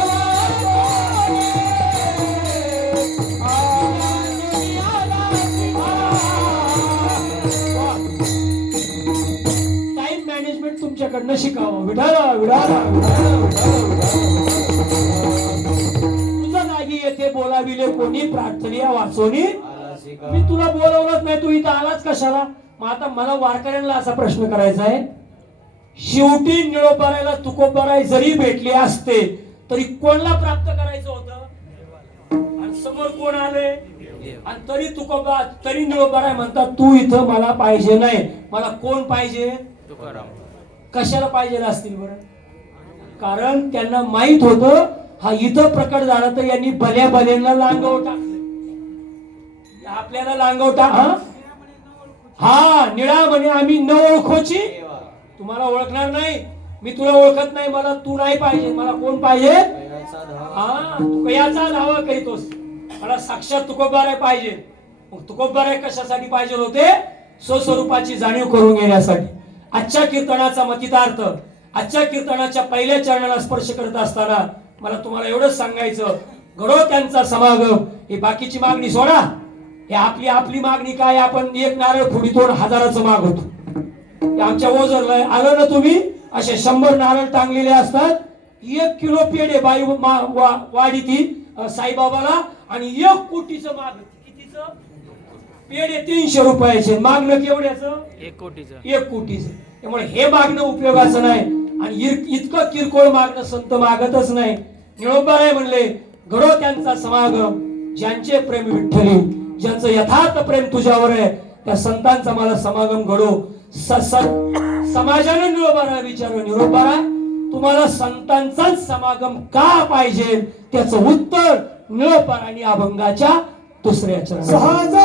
टाइम मॅनेजमेंट तुमच्याकडनं शिकावं. विढाला विढाला तुझं जागी येथे बोलाविले कोणी प्रार्थनिया वाचोनी. मी तुला बोलवलंच नाही, तू इथं आलाच कशाला? मग आता मला वारकऱ्यांना असा प्रश्न करायचा आहे, शेवटी निळोबारायला तुकोबाराय जरी भेटले असते तरी कोणला प्राप्त करायचं होतं? आणि समोर कोण आले? आणि तरी तुकोबा तरी निळोबाराय म्हणतात तू इथं मला पाहिजे नाही. मला कोण पाहिजे? तुकाराम. कशाला पाहिजे असतील बरं? कारण त्यांना माहित होतं हा इथं प्रकट झाला तर यांनी भल्या भल्यांना लांगव टाकले. आपल्याला लांगवटा हा निळा म्हणे आम्ही न ओळखोची. तुम्हाला ओळखणार नाही, मी तुला ओळखत नाही, मला तू नाही पाहिजे. मला कोण पाहिजे? हा तू कयाचा धावा करीतोस, मला साक्षात तुकोबाराय पाहिजे. मग तुकोबाराय कशासाठी पाहिजे होते? स्वस्वरूपाची जाणीव करून घेण्यासाठी. आजच्या कीर्तनाचा मतितार्थ, आजच्या कीर्तनाच्या पहिल्या चरणाला स्पर्श करत असताना मला तुम्हाला एवढंच सांगायचं, घडो त्यांचा समागम. ही बाकीची मागणी सोडा, हे आपली आपली मागणी काय? आपण एक नारळ फुडीतो 1000चं मागवतो. आमच्या ओझरला आलं ना तुम्ही, असे 100 नारळ टांगलेले असतात. 1 किलो पेढे बाई वाढी ती साईबाबाला, आणि 1 कोटीचं माग. कितीचं पेढे? 300 रुपयाचे. मागणं केवढ्याचं? 1 कोटीचं. 1 कोटीचं. त्यामुळे हे मागणं उपयोगाचं नाही, आणि इतकं किरकोळ मागणं संत मागतच नाही. निळोबाराय म्हणले घडो त्यांचा समागम. ज्यांचे प्रेम विठ्ठली, ज्यांचं यथार्थ प्रेम तुझ्यावर आहे, त्या संतांचा मला समागम घडो. समाजाने निळोबाराय विचारलं, निळोबाराय तुम्हाला संतांचाच समागम का पाहिजे? त्याचं उत्तर निळोबारायनी अभंगाच्या दुसऱ्या चरणात.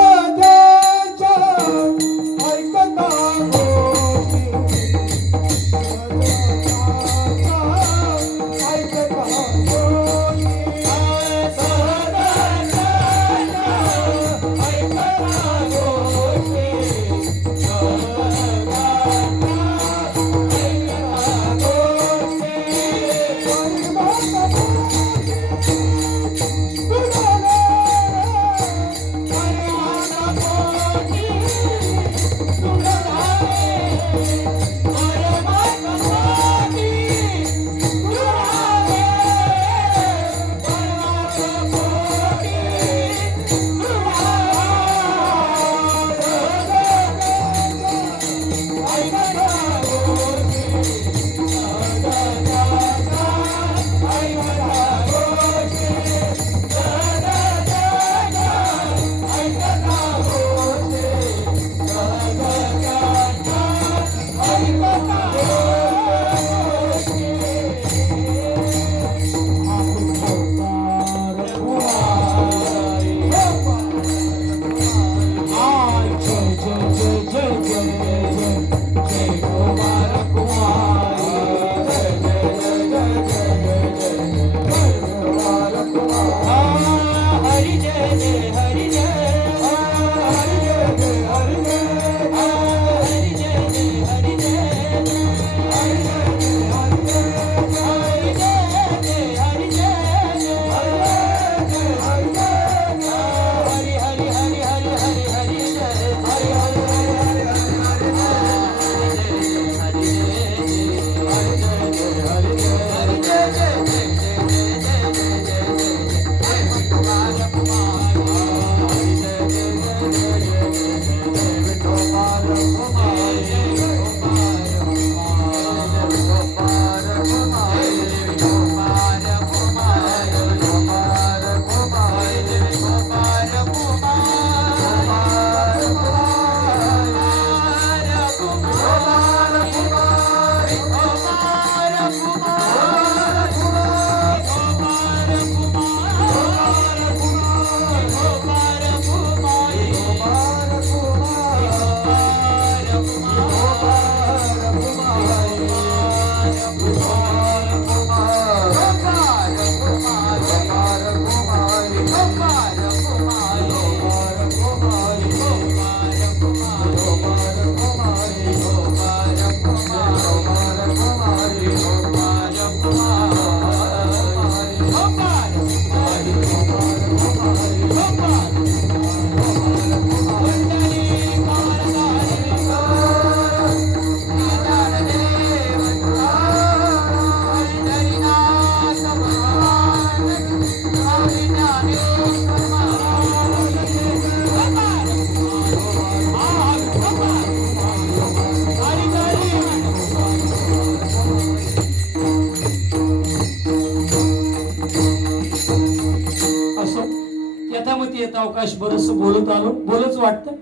वेळेत अवकाश बरस बोलत आलो, बोलच वाटतं.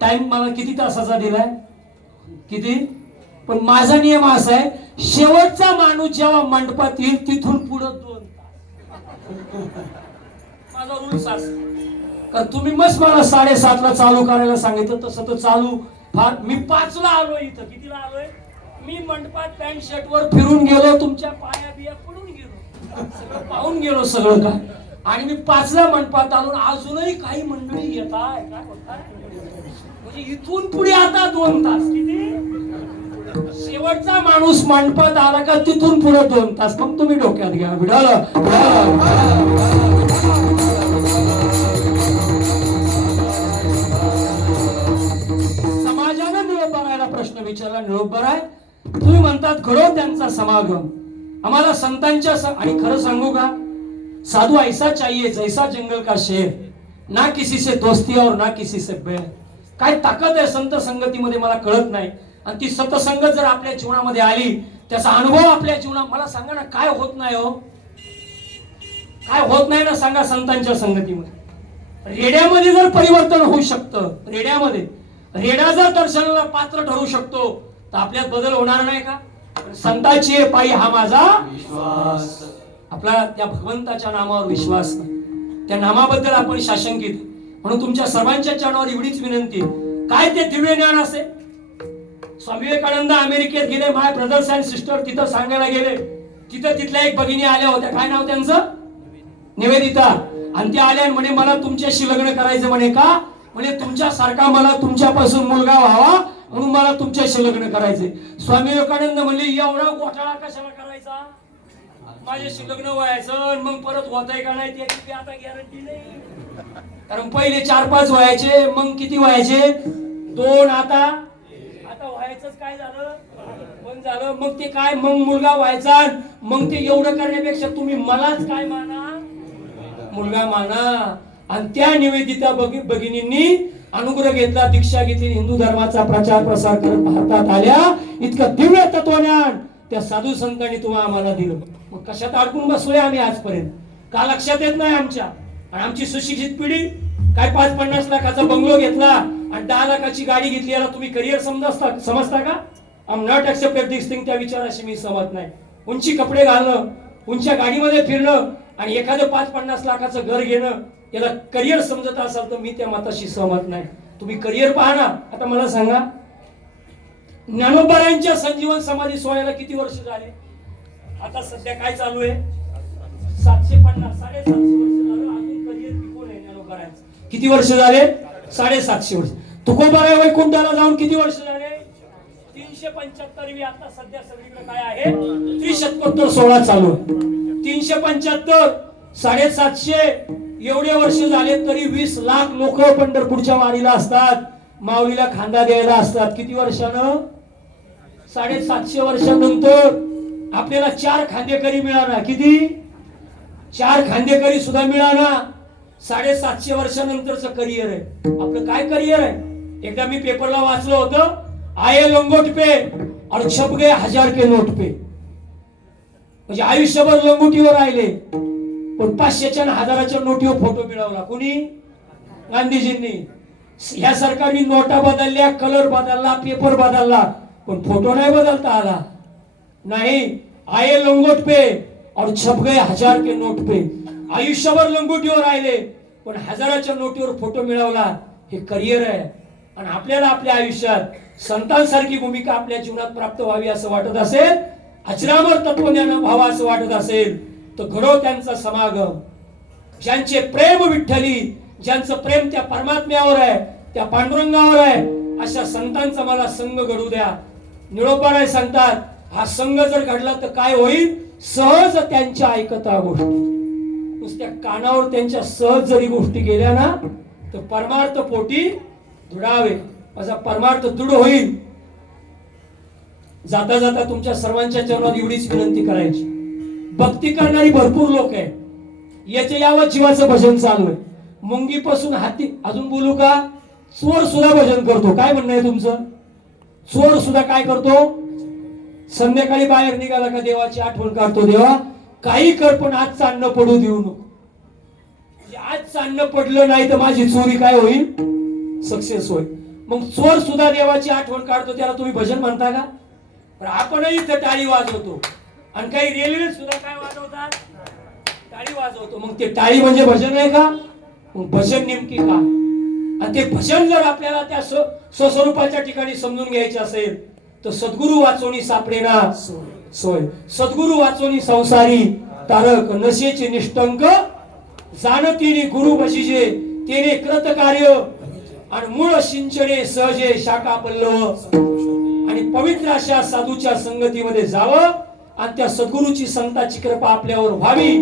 टाइम मला किती तासाचा दिलाय, किती, पण माझा नियम असा आहे, शेवटचा माणूस जेव्हा मंडपात येईल तिथून पुढे 2 तास माझा रूल्स का तुम्ही मस्त मला 7:30ला चालू करायला सांगितलं तसं तर चालू फार. मी 5ला आलो इथं, कितीला आलोय मी मंडपात, पॅन्ट शर्ट वर फिरून गेलो, तुमच्या पाया बिया पडून गेलो, सगळं पाहून गेलो सगळं का, आणि मी 5ला मंडपात आलो. अजूनही काही मंडळी येत आहे, काय बोलताय, म्हणजे इथून पुढे आता 2 तास, किती, शेवटचा माणूस मंडपात आला का तिथून पुढे 2 तास. मग तुम्ही डोक्यात घ्या विडाल. समाजानं निरोप बघायला प्रश्न विचारला, निरोप बघाय तुम्ही म्हणतात घडो त्यांचा समागम. आम्हाला संतांच्या आणि खरं सांगू का, साधू ऐसा चाहिए जैसा जंगल का शेर, ना किसी से दोस्ती और ना किसी से बैर. काय ताकद आहे संत संगतीमध्ये मला कळत नाही. आणि ती सतसंगत जर आपल्या जीवनामध्ये आली, त्याचा अनुभव आपल्या जीवनात, मला सांगा ना काय होत नाही हो, काय होत नाही ना सांगा संतांच्या संगतीमध्ये. रेड्यामध्ये जर परिवर्तन होऊ शकतं, रेड्यामध्ये रेडा जर दर्शनाला पात्र ठरू शकतो, तर आपल्यात बदल होणार नाही का. संताची पायी हा माझा विश्वास. आपला त्या भगवंताच्या नामावर विश्वास नाही, त्या नामाबद्दल आपण शाशंकित. म्हणून तुमच्या सर्वांच्या चरणावर एवढीच विनंती, काय ते दिव्य ज्ञान असे. स्वामी विवेकानंद अमेरिकेत गेले, माय ब्रदर्स अँड सिस्टर तिथं सांगायला गेले. तिथं तिथल्या एक भगिनी आल्या होत्या, काय नाव त्यांचं, निवेदिता. आणि त्या आल्या म्हणे मला तुमच्याशी लग्न करायचं. म्हणे का, म्हणे तुमच्यासारखा मला तुमच्यापासून मुलगा व्हावा म्हणून मला तुमच्याशी लग्न करायचंय. स्वामी विवेकानंद म्हणले एवढा घोटाळा कशाला करायचा, माझ्याशी लग्न व्हायचं मग परत होतंय का नाही त्याची आता गॅरंटी नाही. कारण पहिले 4-5 व्हायचे, मग किती व्हायचे, 2, आता व्हायचंच काय झालं, बंद झालं. मग ते काय, मग मुलगा व्हायचा. मग ते एवढं करण्यापेक्षा तुम्ही मलाच काय माना, मुलगा माना. आणि त्या निवेदिता भगिनींनी अनुग्रह घेतला, दीक्षा घेतली, हिंदू धर्माचा प्रचार प्रसार करत भारतात आल्या. इतकं दिव्य तत्वज्ञान त्या साधू संतांनी तुम्हाला आम्हाला दिलं. मग कशात अडकून बसलोय आम्ही आजपर्यंत, का लक्षात येत नाही आमच्या. आणि आमची सुशिक्षित पिढी काय 5-50 लाखाचा बंगलो घेतला आणि 10 लाखाची गाडी घेतली, याला तुम्ही करिअर समजता का. I am not accepted this thing. त्या विचाराशी मी सहमत नाही. उंची कपडे घालणं, उंच्या गाडीमध्ये फिरणं आणि एखादं 5-50 लाखाचं घर घेणं, याला करिअर समजत असाल तर मी त्या मताशी सहमत नाही. तुम्ही करिअर पहा ना. आता मला सांगा, ज्ञानोबारायांच्या संजीवन समाधी सोहळ्याला किती वर्ष झाले, आता सध्या काय चालू आहे, 750, 750 वर्ष झालं. अजून करिअर टिकून आहे ज्ञानोबारायांचं. किती वर्ष झाले, 750 वर्ष. तुकोबाराय वैकुंठाला जाऊन किती वर्ष झाले, 375. आता सध्या सगळीकडे काय आहे, त्रिशतकोत्तर सोहळा चालू आहे. 375, 750 एवढे वर्ष झाले तरी 20 लाख लोक पंढरपूरच्या वारीला असतात, माऊलीला खांदा द्यायला असतात. किती वर्षानं, 750 वर्षानंतर आपल्याला 4 खांदेकरी मिळाला. किती, 4 खांदेकरी सुद्धा मिळाला. 750 वर्षानंतरच करिअर आहे आपलं. काय करिअर आहे, एकदा मी पेपरला वाचलं होतं, आये लंगोट पे और छप गए 1000 के नोट पे. म्हणजे आयुष्यभर लंगोटीवर राहिले, पण 500च्या 1000च्या नोटीवर फोटो मिळवला. कोणी, गांधीजींनी. या सरकारने नोटा बदलल्या, कलर बदलला, पेपर बदलला, पण फोटो नाही बदलता आला. नाही, आये लंगोट पे और छप गए 1000 के नोट पे. आयुष्यभर लंगोटीवर राहिले पण 1000च्या नोटीवर फोटो मिळवला. हे करिअर आहे. आणि आपल्याला आपल्या आयुष्यात संतांसारखी भूमिका आपल्या जीवनात प्राप्त व्हावी असं वाटत असेल, अजरामर तत्वज्ञान व्हावं असं वाटत असेल, तर घडो त्यांचा समागम. ज्यांचे प्रेम विठ्ठली, ज्यांचं प्रेम त्या परमात्म्यावर आहे, त्या पांडुरंगावर आहे, अशा संतांचा मला संघ घडू द्या. निळोबाराय सांगतात, हा संघ जर घडला तर काय होईल, सहज त्यांच्या ऐकता गोष्टी, नुसत्या कानावर त्यांच्या सहज जरी गोष्टी गेल्या ना, तर परमार्थ पोटी दृढावे. असा परमार्थ दृढ होईल. जाता जाता तुमच्या सर्वांच्या चरणात एवढीच विनंती करायची, भक्ती करणारी भरपूर लोक आहे, याचे यावं जीवाचं भजन चालू आहे. मुंगीपासून हाती, अजून बोलू का, चोर सुद्धा भजन करतो. काय म्हणणं आहे तुमचं, चोर सुद्धा काय करतो, संध्याकाळी बाहेर निघाला का देवाची आठवण काढतो, देवा काही कर पण आजचं अन्न पडू देऊ नको. आज पोटात अन्न पडलं नाही तर माझी चोरी काय होईल, सक्सेस होईल. मग चोर सुद्धा देवाची आठवण काढतो, त्याला तुम्ही भजन म्हणता का? पण आपणही इथं टाळी वाजवतो आणि काही रेल्वे सुद्धा काय वाजवतात, टाळी वाजवतो. मग ते टाळी म्हणजे भजन आहे का? मग भजन नेमकी का? आणि ते भजन जर आपल्याला त्या स्वस्वरूपाच्या ठिकाणी समजून घ्यायचे असेल तर सद्गुरु वाचोनी सापडेना सोय. सद्गुरु वाचोनी संसारी तारक नशेचे निष्ठंक जाणतीने गुरु बशीजे तेने कृत कार्य आणि मूळ सिंचने सहजे शाखा पल्लव. आणि पवित्र अशा साधूच्या संगतीमध्ये जावं आणि त्या सद्गुरूची संताची कृपा आपल्यावर व्हावी.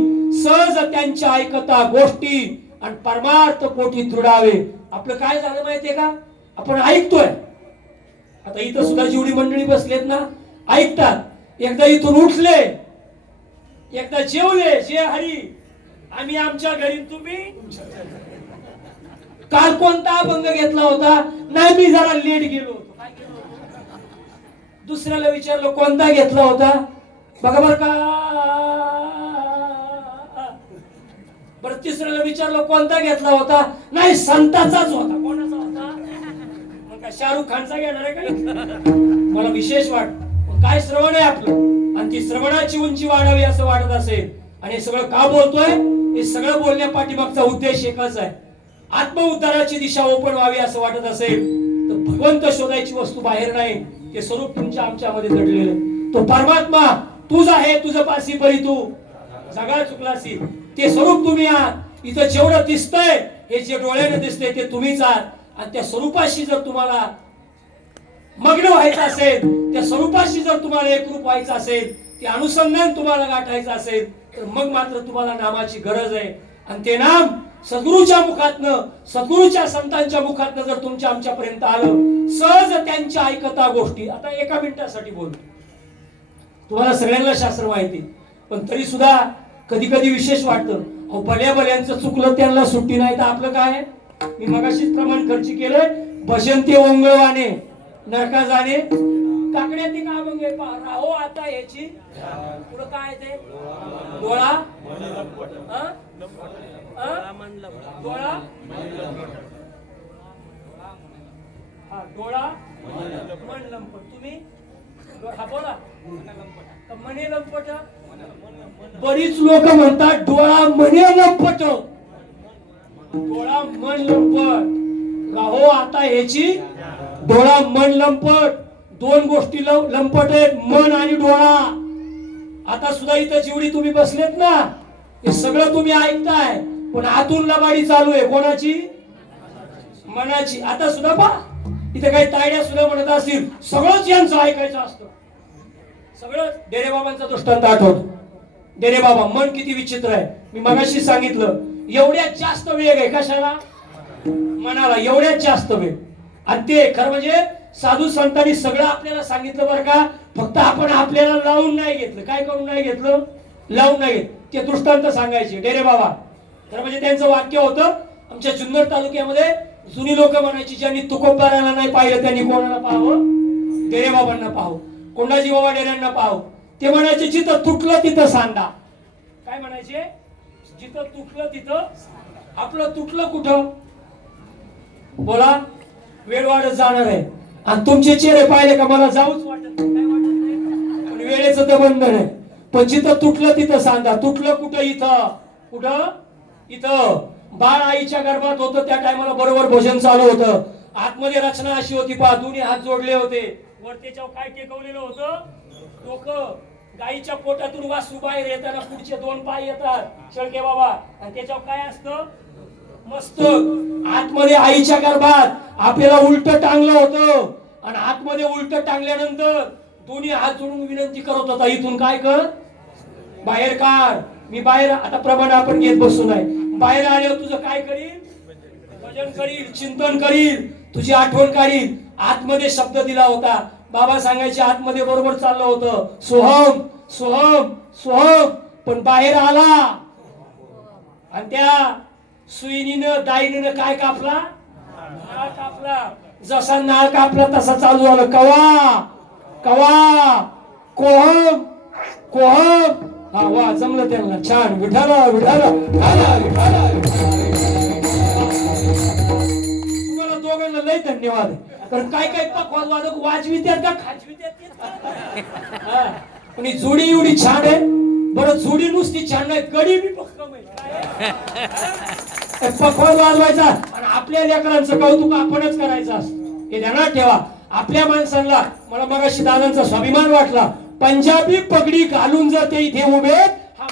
सहज त्यांच्या ऐकता गोष्टी आणि परमार्थ पोटी दृढावे. आपलं काय झालं माहितीये का? आपण ऐकतोय. आता इथं सुद्धा जेवढी मंडळी बसलेत ना ऐकतात. एकदा इथून उठले, एकदा जेवले, जे हरी आम्ही आमच्या घरी, तुम्ही काल कोणता अभंग घेतला होता? नाही मी जरा लेट गेलो होतो. दुसऱ्याला विचारलं कोणता घेतला होता? बघा बरं का. बरं तिसऱ्याला विचारलं कोणता घेतला होता? नाही संताचाच होता. कोणाचा होता? मग काय शाहरुख खानचा घेणार आहे का? मला विशेष वाटत काय श्रवण आहे आपलं, आणि ती श्रवणाची उंची वाढावी असं वाटत असेल. आणि हे सगळं का बोलतोय? हे सगळं बोलण्या पाठीमागचा उद्देश एकच आहे. आत्मउद्धाराची दिशा ओपन व्हावी असं वाटत असेल तर भगवंत शोधायची वस्तू बाहेर नाही, ते स्वरूप तुमच्या आमच्यामध्ये दडलेलं. तो परमात्मा तुझा आहे, तुझं पासी परी तू जगा चुकलासी. ते स्वरूप तुम्ही आहात. इथं जेवढं दिसतंय, हे जे डोळ्याने दिसतंय ते तुम्हीच आहात. आणि त्या स्वरूपाशी जर तुम्हाला मग्न व्हायचं असेल, त्या स्वरूपाशी जर तुम्हाला एकरूप व्हायचं असेल, ते अनुसंधान तुम्हाला गाठायचं असेल तर मग मात्र तुम्हाला नामाची गरज आहे. आणि ते नाम सद्गुरूच्या मुखातनं, सद्गुरूच्या संतांच्या मुखातनं जर तुमच्या आमच्यापर्यंत आलं, सहज त्यांच्या ऐकता गोष्टी. आता एका मिनिटासाठी बोलतो. तुम्हाला सगळ्यांना शास्त्र माहिती, पण तरी सुद्धा कधी कधी विशेष वाटतं. अहो भल्या भल्यांचं चुकलं त्यांना सुट्टी नाही तर आपलं काय? मी मगाशीच प्रमाण खर्च केलंय. भजन ते ओंगळवाने नरका जाणे काकड्या ती का मग राहो आता याची पुढं काय ते डोळा डोळा डोळा मन लंपट. तुम्ही हा बोला मने लंपट. बरीच लोक म्हणतात डोळा मने लंपट, डोळा मन लंपट. राहो आता ह्याची डोळा मन लंपट. दोन गोष्टी लंपट आहेत, मन आणि डोळा. आता सुद्धा इथं जेवढी तुम्ही बसलेत ना, हे सगळं तुम्ही ऐकताय, पण आतून लबाडी चालू आहे. कोणाची? मनाची. आता सुद्धा पहा इथे काही तायड्या सुद्धा म्हणत असतील सगळंच यांचं ऐकायचं असतं. सगळं डेरे बाबांचा दृष्टांत आठवतो. डेरे बाबा मन किती विचित्र आहे. मी मगाशी सांगितलं एवढ्यात जास्त वेग आहे कशाला? मनाला एवढ्यात जास्त वेग. आणि ते खरं म्हणजे साधू संतांनी सगळं आपल्याला सांगितलं बरं का. फक्त आपण आपल्याला लावून नाही घेतलं. काय करून नाही घेतलं? लावून नाही घेतलं. ते दृष्टांत सांगायचे डेरे बाबा. खरं म्हणजे त्यांचं वाक्य होतं, आमच्या जुन्नर तालुक्यामध्ये जुनी लोक म्हणायची ज्यांनी तुकोबाराला नाही पाहिलं त्यांनी कोणाला पाहावं? डेरे बाबांना पाहावं, कोंडाजी बाबा डेऱ्यांना पाहावं. ते म्हणायचे जिथं तुटलं तिथं सांडा. काय म्हणायचे? जिथं तुटलं तिथं. आपलं तुटलं कुठं? बोला. वेळ वाढत जाणार आहे आणि तुमचे चेहरे पाहिले का मला जाऊच वाटत नाही. काय वाटत नाही? पण वेळेचं तर बंधन आहे. पण जिथं तुटलं तिथं सांगा. तुटलं कुठं? इथं. कुठं? इथं. बाळ आईच्या गर्भात होतं त्या टायमाला बरोबर भोजन चालू होतं. आतमध्ये रचना अशी होती पहा, दोन्ही हात जोडले होते. वर त्याच्यावर काय टेकवलेलं होतं? डोकं. गाईच्या पोटातून वासरू बाहेर येताना पुढचे दोन पाय येतात शेळके बाबा, आणि त्याच्यावर काय असतं? मस्तक. आतमध्ये आईच्या गर्भात आपल्याला उलट टांगलं होतं आणि आतमध्ये उलट टांगल्यानंतर दोन्ही हात जोडून विनंती करत होता, इथून काय कर? बाहेर काढ. मी बाहेर आता प्रमाण आपण घेत बसू नाही. बाहेर आल्यावर तुझं काय करील? भजन करील, चिंतन करील, तुझी आठवण काढील. आतमध्ये शब्द दिला होता. बाबा सांगायचे आतमध्ये बरोबर चाललं होतं सोहम सोहम सोहम. पण बाहेर आला आणि त्या सुईनीनं दाईनीनं काय कापला? नाळ कापला. जसा नाळ कापला तसा चालू झालं कवा कवा कोहम कोहम. हा वा जमलं त्यांना छान. विठाला विठाला विठाला विठाला. तुम्हाला दोघांना लय धन्यवाद. कारण काय काय पकवान वादक वाजवित्यात का खाजवित्यात हा. पण ही जोडी एवढी छान आहे. बरं जोडी नुसती छान नाही, गडी बी भक्कम आहे. काय पकवान वाजवायचा आणि आपल्या लेकरांचं कौतुक आपणच करायचं असतं. हे ध्यानात ठेवा. आपल्या माणसांना मला मगाशी दादांचा स्वाभिमान वाटला. पंजाबी पगडी घालून जर ते इथे उभे हा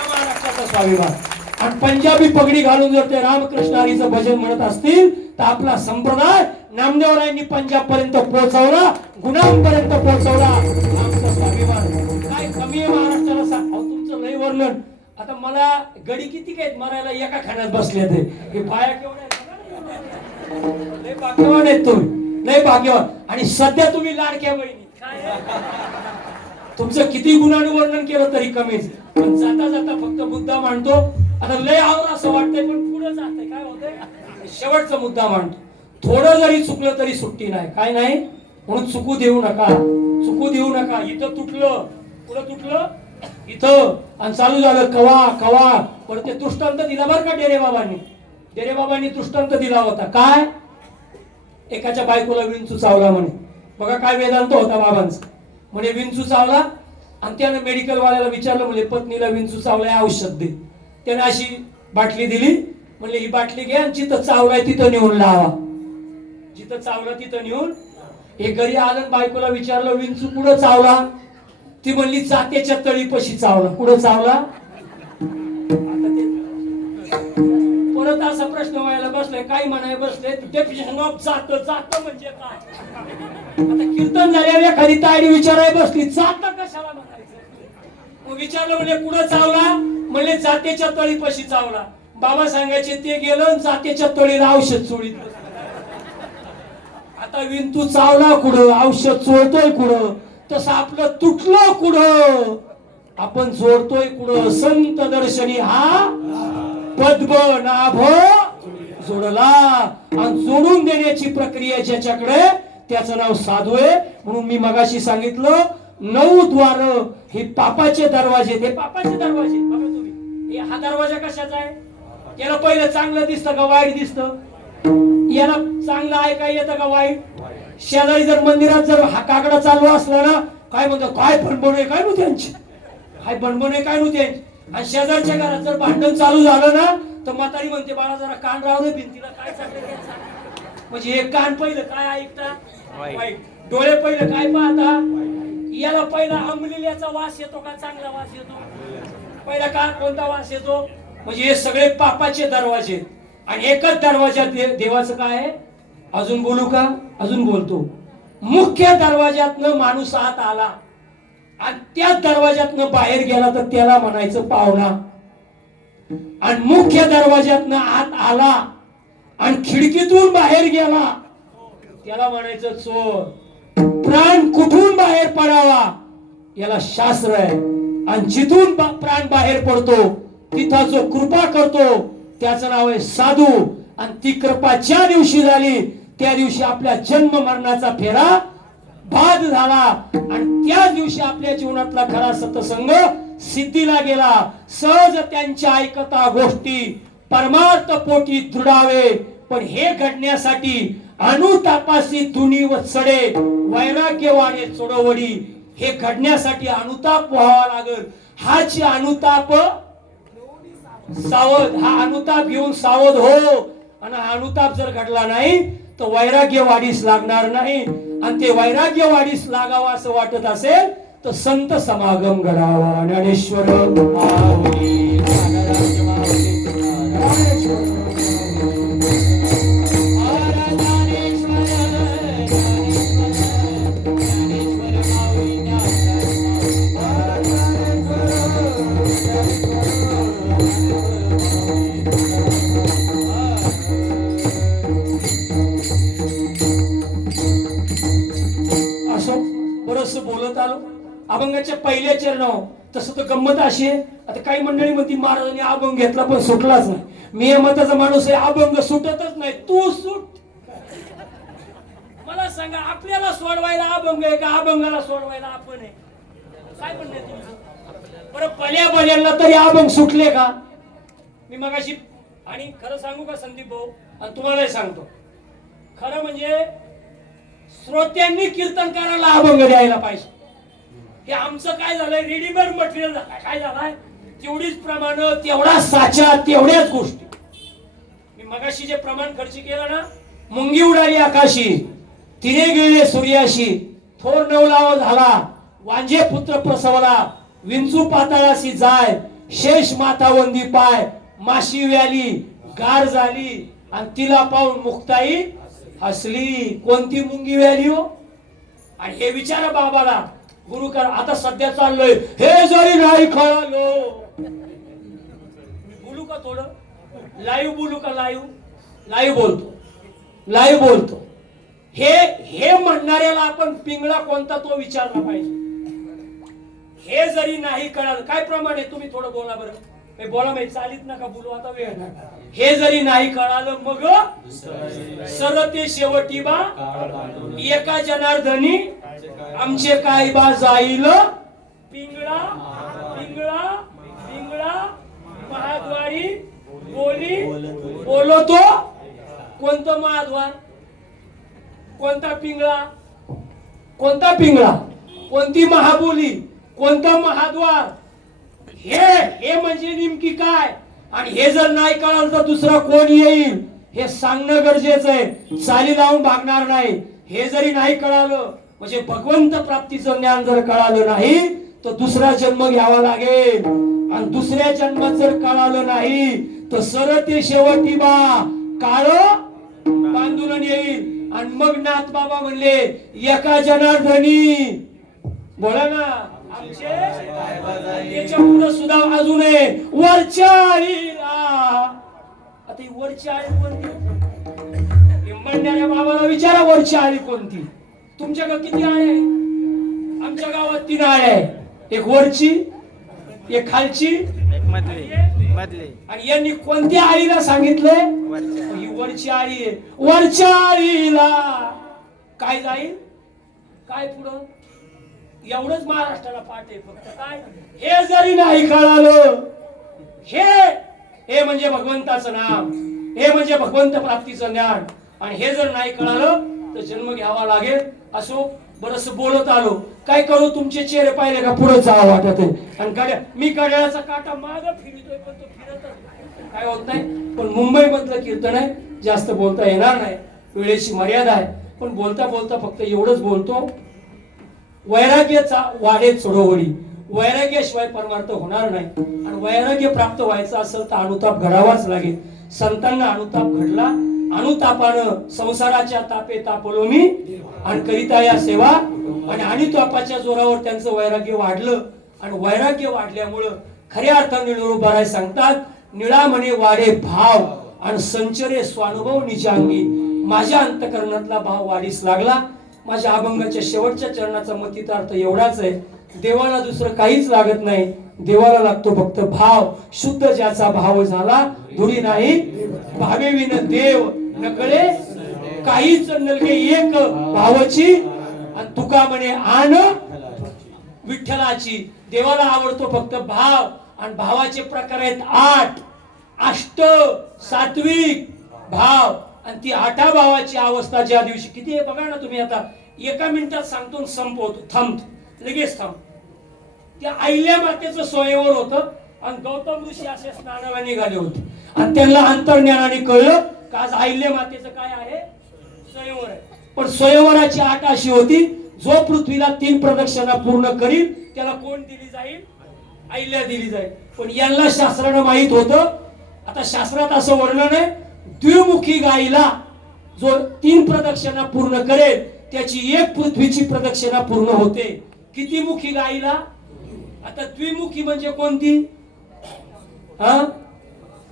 महाराष्ट्राचा स्वाभिमान. आणि पंजाबी पगडी घालून जर ते रामकृष्ण हरीचं भजन म्हणत असतील तर आपला संप्रदाय नामदेवरायांनी पंजाब पर्यंत पोहोचवला, गुणांपर्यंत पोहोचवला. आमचा स्वाभिमान काय कमी आहे महाराष्ट्राला सांग. तुमचं लय वर्णन. आता मला गडी किती काय मरायला एका खाण्यात बसले ते हे पाया केवढ्या लय भाग्यवान आहेत तुम्ही, लय भाग्यवान. आणि सध्या तुम्ही लाडक्या बहिणी तुमचं किती गुणांनी वर्णन केलं तरी कमीच. पण जाता जाता फक्त मुद्दा मांडतो. आता लय आवडा असं वाटतंय पण पुढे जातंय काय होतंय. शेवटचा मुद्दा मांडतो. थोडं जरी चुकलं तरी सुट्टी नाही, काय नाही. म्हणून चुकू देऊ नका, चुकू देऊ नका. इथं तुटलं, पुढं तुटलं इथं आणि चालू झालं कवा कवा. पण ते दृष्टांत दिला बरं का डेरे बाबांनी दृष्टांत दिला होता. काय एकाच्या बायकोला विंचू चावला म्हणे. बघा काय वेदांत होता बाबांचा. म्हणे विंचू चावला आणि त्यानं मेडिकल वाल्याला विचारलं म्हणजे पत्नीला विंचू चावलाय औषध दे. त्याने अशी बाटली दिली. म्हणले ही बाटली घ्या आणि जिथं चावलाय तिथं नेऊन लावा. जिथं चावला तिथं नेऊन. हे घरी आलं बायकोला विचारलं विंचू कुठं चावला. ती म्हणली जात्याच्या तळीपाशी चावला. कुठं चावला. आता ते परत असा प्रश्न व्हायला बसलाय काय म्हणाय बसले डेफिनेशन ऑफ जात म्हणजे काय. आता कीर्तन झाल्यावर एखादी तायडी विचाराय बसली जात कशाला म्हणायचं. मग विचारलं म्हणजे कुठं चावला. म्हणले जातेच्या तळीपाशी चावला. बाबा सांगायचे ते गेलं जातेच्या तळीला औषध चोळीत. आता विंतू चावला कुठं, औषध चोळतोय कुठं. तसं आपलं तुटलं कुठं, आपण जोडतोय कुठं. संत दर्शनी हा पद्मनाभ जोडला. आणि जोडून देण्याची प्रक्रिया ज्याच्याकडे त्याचं नाव साधू आहे. म्हणून मी मगाशी सांगितलं 9 द्वार हे पापाचे दरवाजे. ते पापाचे दरवाजे बघा तुम्ही. हा दरवाजा कशाचा आहे. याला पहिलं चांगलं दिसतं का वाईट दिसतं. याला चांगलं ऐका येतं का वाईट. शेजारी जर मंदिरात जर हा काकडा चालू असला ना काय म्हणतो काय भणभण आहे काय नव्हते त्यांची, काय भणभण आहे काय नव्हते. आणि शेजारच्या घरात जर भांडण चालू झालं ना तर म्हातारी म्हणते बाळा जरा कान राहू दे भिंतीला काय चाललंय. म्हणजे हे कान पहिलं काय ऐकता वाईट, डोळे पहिलं काय पाहता. याला पहिला अंबलिल्याचा वास येतो का चांगला वास येतो. पहिला कान कोणता वास येतो. म्हणजे हे सगळे पापाचे दरवाजे. आणि एकच दरवाजा देवाचं काय आहे. अजून बोलू का. अजून बोलतो. मुख्य दरवाज्यातनं माणूस आत आला आणि त्याच दरवाज्यातनं बाहेर गेला तर त्याला म्हणायचं पाहुणा. आणि मुख्य दरवाज्यातनं आत आला आणि खिडकीतून बाहेर गेला त्याला म्हणायचं चोर. प्राण कुठून बाहेर पडावा याला शास्त्र आहे. आणि जिथून प्राण बाहेर पडतो तिथं जो कृपा करतो त्याचं नाव आहे साधू. आणि ती कृपा ज्या दिवशी झाली त्या दिवशी आपल्या जन्म मरणाचा फेरा बाद झाला. आणि त्या दिवशी आपल्या जीवनातला खरा सत्संग सिद्धीला गेला. सहज त्यांच्या ऐकता गोष्टी परमार्थ पोटी दृढावे. पण हे घडण्यासाठी अनुतापासी दुनी व चढे वैराग्यवाने चोडवडी. हे घडण्यासाठी अनुताप व्हावा लागल. हाची अनुताप सावध. हा अनुताप घेऊन सावध हो. आणि हा अनुताप जर घडला नाही तर वैराग्य वाढीस लागणार नाही. आणि ते वैराग्य वाढीस लागावा असं वाटत असेल तर संत समागम करावा. ज्ञानेश्वर बोलत आलो अभंगाच्या पहिल्या चरणावर. तसं तर गंमत अशी आहे. आता काही मंडळी म्हणती महाराजांनी अभंग घेतला पण सुटलाच नाही. मी या मताचा माणूस आहे. अभंग सुटतच नाही. तू सुट. मला सांगा आपल्याला सोडवायला अभंग आहे का अभंगाला सोडवायला आपण आहे. काय म्हणणं तुमचं. बरं भल्या भल्यांना तरी अभंग सुटले का. मी मगाशी आणि खरं सांगू का संदीप भाऊ, आणि तुम्हालाही सांगतो, खरं म्हणजे श्रोत्यांनी कीर्तनकाराला अभंग द्यायला पाहिजे. हे आमचं काय झालंय, रेडीमेड मटेरियल झालंय. काय झालंय, तेवढीच प्रमाण, तेवढा साचा, तेवढ्याच गोष्टी. मी मगाशी जे प्रमाण खर्च केलं ना, मुंगी उडाली आकाशी, तिने गिळले सूर्याशी, थोर नवलाव झाला, वांजे पुत्र प्रसवला, विंचू पाताळाशी जाय, शेष माथावंदी पाय, माशी व्याली, गार झाली, आणि तिला पाहून मुक्ताई हसली. कोणती मुंगी व्याली हो? आणि हे विचारा बाबाला, गुरु कर. आता सध्या चाललोय, हे जरी नाही कळालो, बोलू का थोडं लाईव्ह, बोलू का लाईव्ह बोलतो. हे म्हणणाऱ्याला आपण पिंगळा कोणता तो विचारला पाहिजे. हे जरी नाही कळालं, काय प्रमाण आहे, तुम्ही थोडं बोला बरं. बोला माहिती, चालीत नका बोलू, आता वेळ नका. हे जरी नाही कळालं मग सरते शेवटी बा एका जनार्दनी आमचे काय बा जाईल पिंगळा पिंगळा पिंगळा महाद्वारी बोली बोलतो. कोणतं महाद्वार, कोणता पिंगळा, कोणती महाबोली, कोणतं महाद्वार, हे म्हणजे नेमकी काय. आणि हे जर नाही कळालं तर दुसरा कोण येईल हे सांगणं गरजेचं आहे. चाली लावून भागणार नाही. हे जरी नाही कळालं म्हणजे भगवंत प्राप्तीचं ज्ञान जर कळालं नाही तर दुसरा जन्म घ्यावा लागेल. आणि दुसऱ्या जन्मात जर कळालं नाही तर सरते शेवटी बा काळ बांधून येईल. आणि मग नाथ बाबा म्हणले एका जनार्दनी, बोला ना, आमचे त्याच्या पुढे सुद्धा अजून आहे वरच्या आळीला. आता ही वरची आळी कोणती, म्हणणाऱ्या बाबाला विचारा वरची आळी कोणती. तुमच्याकडे किती आळे आहे? आमच्या गावात 3 आळे आहे, एक वरची, एक खालची, एक मधली. आणि यांनी कोणत्या आळीला सांगितलंय, ही वरची आळी आहे. वरच्या आळीला काय जाईल, काय पुढं, एवढंच महाराष्ट्राला पाठ आहे फक्त. काय, हे जरी नाही कळालं, हे म्हणजे भगवंताचं नाम, हे म्हणजे भगवंत प्राप्तीचं ज्ञान. आणि हे जर नाही कळालं तर जन्म घ्यावा लागेल. असो, बरस बोलत आलो, काय करू, तुमचे चेहरे पाहिले का पुढे जावं वाटत आहे. आणि मी कड्याचा काटा माग फिरतोय पण तो फिरत काय होत नाही. पण मुंबई मधलं कीर्तन आहे, जास्त बोलता येणार नाही, वेळेची मर्यादा आहे. पण बोलता बोलता फक्त एवढंच बोलतो, वैराग्याचा वाढे चढवडी, वैराग्याशिवाय परमार्थ होणार नाही. आणि वैराग्य प्राप्त व्हायचं असेल तर अनुताप घडावाच लागेल. संतांना अनुताप घडला, अनुतापानं संसाराच्या तापे तापलो मी आणि करिता या सेवा. आणि अनुतापाच्या जोरावर त्यांचं वैराग्य वाढलं. आणि वैराग्य वाढल्यामुळं खऱ्या अर्थाने निळोबाराय सांगतात, निळा म्हणे वाढे भाव आणि संचरे स्वानुभव निजांगी. माझ्या अंतकरणातला भाव वाढीस लागला. माझ्या अभंगाच्या शेवटच्या चरणाचा मतितार्थ एवढाच आहे, देवाला दुसरं काहीच लागत नाही. देवाला लागतो फक्त भाव. शुद्ध ज्याचा भाव झाला धुरी नाही भावे विन देव नकळे काहीच नलगे एक भावाची. आणि तुका म्हणे आन विठ्ठलाची. देवाला आवडतो फक्त भाव. आणि भावाचे प्रकार आहेत 8, अष्ट सात्विक भाव. आणि ती 8 भावाची अवस्था ज्या दिवशी किती आहे बघा ना तुम्ही. आता 1 मिनिटात सांगतो संपवतो, थांबतो, लगेच थांब. त्या अहिल्या मातेचं स्वयंवर होतं आणि गौतम ऋषी असे स्नानाला निघाले होते. आणि त्यांना अंतर्ज्ञानाने कळलं का आज अहिल्या मातेचं काय आहे, स्वयंवर आहे. पण स्वयंवराची 8 अशी होती, जो पृथ्वीला 3 प्रदक्षिणा पूर्ण करील त्याला कोण दिली जाईल, अहिल्या दिली जाईल. पण यांना शास्त्रानं माहित होतं. आता शास्त्रात असं वर्णन आहे, द्विमुखी गायीला जो 3 प्रदक्षिणा पूर्ण करेल त्याची 1 पृथ्वीची प्रदक्षिणा पूर्ण होते. किती मुखी गायीला? आता द्विमुखी म्हणजे कोणती?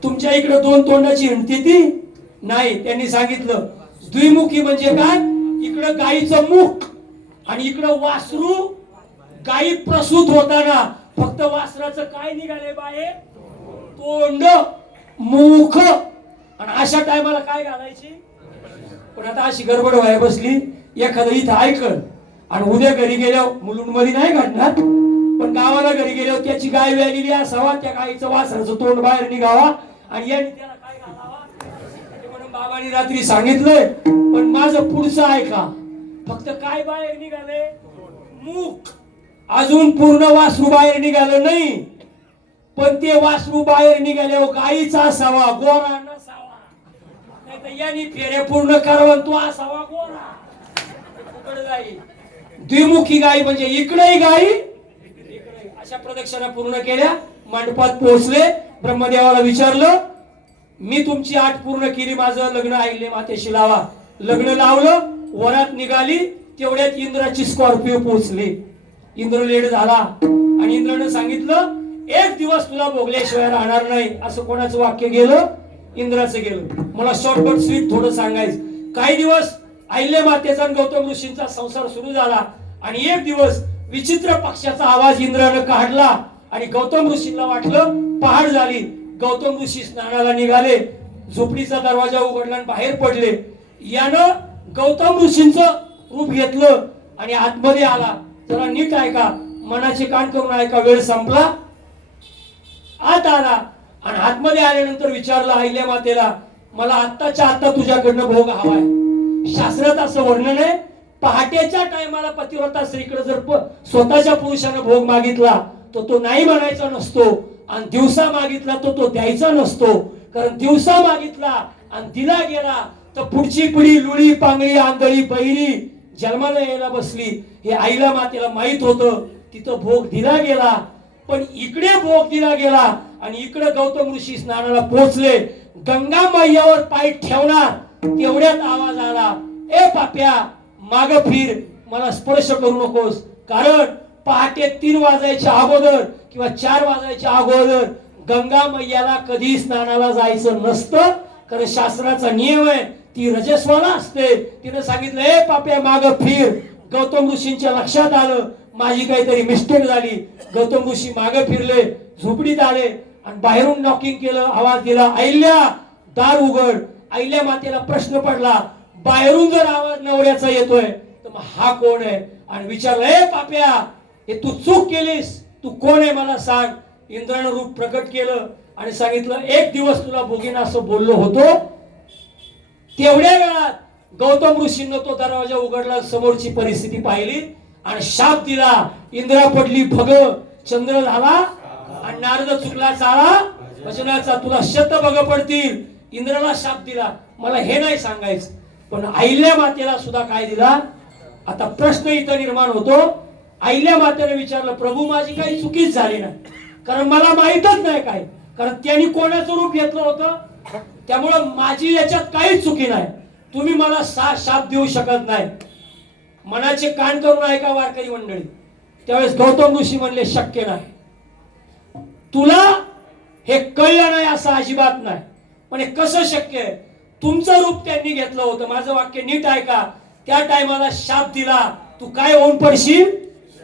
तुमच्या इकडे 2 तोंडाची हिंडती ती नाही. त्यांनी सांगितलं द्विमुखी म्हणजे काय, इकडं गायीचं मुख आणि इकडं वासरू. गायी प्रसूत होताना फक्त वासराचं काय निघाले बाहेर, तोंड, मुख. आणि अशा टायमाला काय घालायची. पण आता अशी गडबड व्हाय बसली, एखादं इथं ऐकल आणि उद्या घरी गेल्यावर मुलुंडमध्ये नाही घडणार, पण गावाला घरी गेल्यावर त्याची गाय व्यालेली असावा, त्या गायीचं वासराचं तोंड बाहेर निघावा आणि याने त्याला काय आणि रात्री सांगितलंय, पण माझं पुढचं ऐका. फक्त काय बाहेर निघाले? मूक. अजून पूर्ण वासरू बाहेर निघालं नाही, पण ते वासरू बाहेर निघाल्यावर गाईचा असावा, गोरा नसावा. नाही तर यांनी फेऱ्या पूर्ण करावं, तो असावा गोरा. इकडे गाई, द्विमुखी गाई म्हणजे इकडेही गाई इकडे. अशा प्रदक्षिणा पूर्ण केल्या, मंडपात पोहोचले. ब्रह्मदेवाला विचारलं, मी तुमची आठ पूर्ण केली, माझं लग्न आईले मातेशी लावा. लग्न लावलं, वरात निघाली, तेवढ्यात इंद्राची स्कॉर्पिओ पोहोचली. इंद्र लेट झाला आणि इंद्राने सांगितलं, एक दिवस तुला भोगल्याशिवाय राहणार नाही. असं कोणाचं वाक्य गेलं? इंद्राचं गेलं. मला शॉर्टकट स्वीट थोडं सांगायचं. काही दिवस अहिल्या मातेचा आणि गौतम ऋषींचा संसार सुरू झाला आणि एक दिवस विचित्र पक्षाचा आवाज इंद्रानं काढला आणि गौतम ऋषींना वाटलं पहाड झाली. गौतम ऋषी स्नानाला निघाले, झोपडीचा दरवाजा उघडला आणि बाहेर पडले. यानं गौतम ऋषींचं रूप घेतलं आणि आतमध्ये आला. जरा नीट ऐका, मनाचे कान करून ऐका, वेळ संपला. आत आला आणि आतमध्ये आल्यानंतर विचारलं अहिल्या मातेला, मला आत्ताच्या आत्ता तुझ्याकडनं भोग हवाय. शास्त्रात असं वर्णन आहे, पहाटेच्या टायमाला पतिव्रता स्त्रीकडे जर स्वतःच्या पुरुषानं भोग मागितला तर तो नाही म्हणायचा नसतो, आणि दिवसा मागितला तर तो द्यायचा नसतो. कारण दिवसा मागितला आणि दिला गेला तर पुढची पिढी लुळी पांगळी आंधळी बहिरी जन्माला यायला बसली. हे आईला मातेला माहित होतं. तिथं भोग दिला गेला, पण इकडे भोग दिला गेला आणि इकडे गौतम ऋषी स्नानाला पोहोचले. गंगा मैयावर पाय ठेवणार तेवढ्यात आवाज आला, ए पाप्या माग फिर, मला स्पर्श करू नकोस. कारण पहाटे 3 वाजायच्या अगोदर किंवा 4 वाजायच्या अगोदर गंगा मैयाला कधी स्नानाला जायचं नसतं. कारण शास्त्राचा नियम आहे, ती रजस्वाला असते. तिने सांगितलं, ए पाप्या माग फिर. गौतम ऋषींच्या लक्षात आलं माझी काहीतरी मिस्टेक झाली. गौतम ऋषी मागे फिरले, झोपडीत आले आणि बाहेरून नॉकिंग केलं, आवाज दिला, अहिल्या दार उघड. अहिल्या मातेला प्रश्न पडला, बाहेरून जर आवाज नवऱ्याचा येतोय तर मग हा कोण आहे? आणि विचारलं, ए पाप्या, हे तू चूक केलीस, तू कोण आहे मला सांग. इंद्रानं रूप प्रकट केलं आणि सांगितलं, एक दिवस तुला भोगीन असं बोललो होतो. तेवढ्या वेळात गौतम ऋषींना तो दरवाजा उघडला, समोरची परिस्थिती पाहिली आणि शाप दिला. इंद्रा पडली भग, चंद्र झाला आणि नारद चुकला चाळा वचनाचा, तुला शतभग पडतील. इंद्राला शाप दिला. मला हे नाही सांगायचं, पण अहिल्या मातेला सुद्धा काय दिला? आता प्रश्न इथं निर्माण होतो. अहिल्या मातेने विचारलं, प्रभू माझी काही चुकीच झाली नाही, कारण मला माहीतच नाही काय, कारण त्यांनी कोणाचं रूप घेतलं होतं, त्यामुळं माझी याच्यात काहीच चुकी नाही. तुम्ही मला शाप देऊ शकत नाही. मनाचे कान करून ऐका वारकरी मंडळी. त्यावेळेस गौतम ऋषी म्हणले, शक्य नाही, तुला हे कळलं नाही असं अजिबात नाही. पण कसं शक्य आहे? तुमचं रूप त्यांनी घेतलं होतं. माझं वाक्य नीट ऐका. त्या टायमाला शाप दिला, तू काय होऊन पडशील?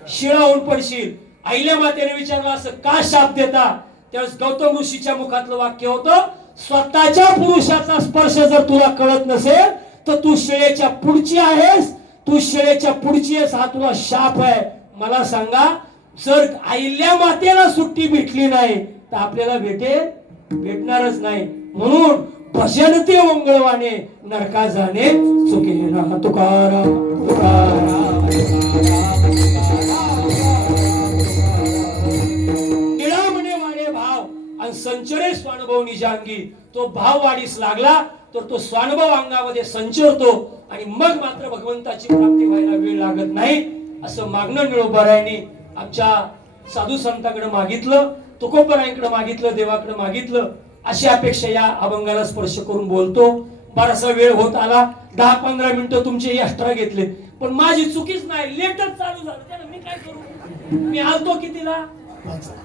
शिळा होऊन पडशील. अहिल्या मातेने विचारलं, असं का शाप देता? त्यावेळेस गौतम ऋषीच्या मुखातलं वाक्य होतं, स्वतःच्या पुरुषाचा स्पर्श जर तुला कळत नसेल तर तू शिळेच्या पुढची आहेस, तू शिळेच्या पुढची आहेस, हा तुला शाप आहे. मला सांगा, जर अहिल्या मातेला सुट्टी भेटली नाही तर आपल्याला भेटणारच नाही. म्हणून भजन ते मंगळवाने, नरका जाणे चुके ना. तुकाराम तुकाराम. निळामणे वाढे भाव आणि संचरे स्वानुभव निजांगी. तो भाव वाढीस लागला तर तो स्वानुभव अंगामध्ये संचरतो आणि मग मात्र भगवंताची प्राप्ती व्हायला वेळ लागत नाही. असं मागणं निळोबारायांनी आमच्या साधू संतांकडे मागितलं, तुकोबरायांकडे मागितलं, देवाकडे मागितलं. अशी अपेक्षा या अभंगाला स्पर्श करून बोलतो. बराचसा वेळ होत आला, 10-15 मिनिटं तुमचे एक्स्ट्रा घेतले, पण माझी चुकीच नाही. लेटच चालू झालं, त्याला मी काय करू? मी आलतो कितीला?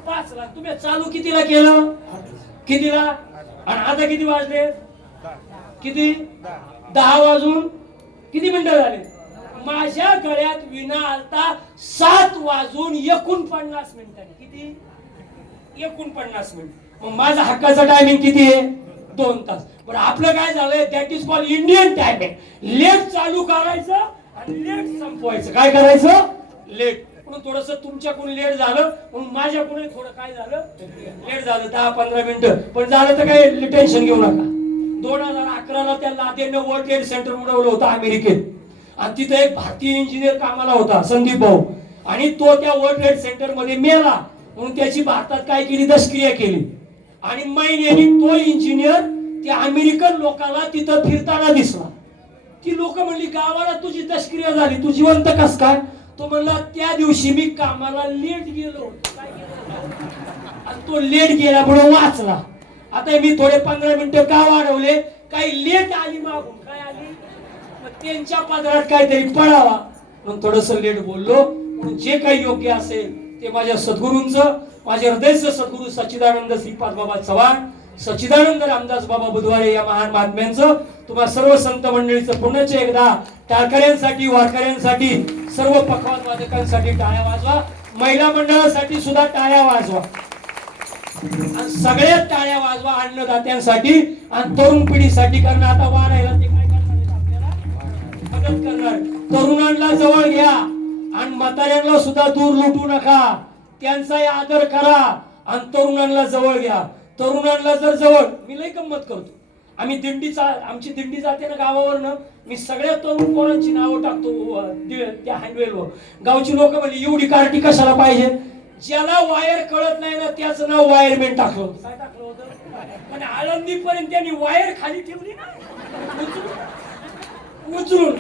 5 ला. तुम्ही चालू कितीला केलं? कितीला? आणि आता किती वाजले? किती? 10 वाजून किती मिनिटं झाले? माझ्या गळ्यात विना आलता 7 वाजून 49 मिनिटांनी. किती? 49 मिनिट. मग माझा हक्काचा टायमिंग किती आहे? 2 तास. पण आपलं काय झालंय? That is called Indian timing. Late चालू करायचं आणि लेट संपवायचं. काय करायचं? लेट. म्हणून थोडस तुमच्याकडून लेट झालं, म्हणून माझ्याकडून थोडं काय झालं? लेट झालं, 10-15 मिनिटं. पण झालं तर काय टेन्शन घेऊ नका. 2011ला त्या लादेनं वर्ल्ड ट्रेड सेंटर उडवलं होतं अमेरिकेत, आणि तिथे एक भारतीय इंजिनियर कामाला होता, संदीप भाऊ, आणि तो त्या वर्ल्ड ट्रेड सेंटर मध्ये मेला म्हणून त्याची भारतात काय केली, दशक्रिया केली. आणि महिन्यानी तो इंजिनियर त्या अमेरिकन लोकांना तिथं फिरताना दिसला. ती लोक म्हणली, गावाला तुझी दशक्रिया झाली, तू जिवंत कस काय? तो म्हणला, त्या दिवशी मी कामाला लेट गेलो. आणि तो लेट गेल्यामुळे वाचला. आता मी थोडे 15 मिनिटं का वाढवले, काही लेट आली मागून, काय आली, मग त्यांच्या पदरात काहीतरी पडावा म्हणून थोडस लेट बोललो. म्हणून जे काही योग्य असेल ते माझ्या सद्गुरूंचं, माझ्या हृदयचं सद्गुरू सच्चिदानंद श्रीपाद बाबा चव्हाण, सच्चिदानंद रामदास बाबा बुधवारे या महान महात्म्यांचं, तुम्हा सर्व संत मंडळीचं पुन्हा एकदा टाळकऱ्यांसाठी, वारकऱ्यांसाठी, सर्व पखवाद वादकांसाठी टाळ्या वाजवा, महिला मंडळासाठी सुद्धा टाळ्या वाजवा, आणि सगळ्यात टाळ्या वाजवा अन्नदात्यांसाठी आणि तरुण पिढीसाठी. कारण आता वारायला ते काय करणार, आपल्याला मदत करणार. तरुणांना जवळ घ्या आणि म्हाताऱ्यांना सुद्धा दूर लुटू नका, त्यांचाही आदर करा आणि तरुणांना जवळ घ्या. तरुणांना जर जवळ, मी लई गंमत करतो, आम्ही आमची दिंडी जाते ना गावावरनं, मी सगळ्या तरुण पोरांची नावं टाकतो त्या हँडवेलवर. गावची लोक म्हणली, एवढी कार्टी कशाला पाहिजे? ज्याला वायर कळत नाही ना त्याचं नाव वायरमॅन टाकलं. काय टाकलं होतं? आणि आळंदीपर्यंत त्यांनी वायर खाली ठेवली ना, उचलून.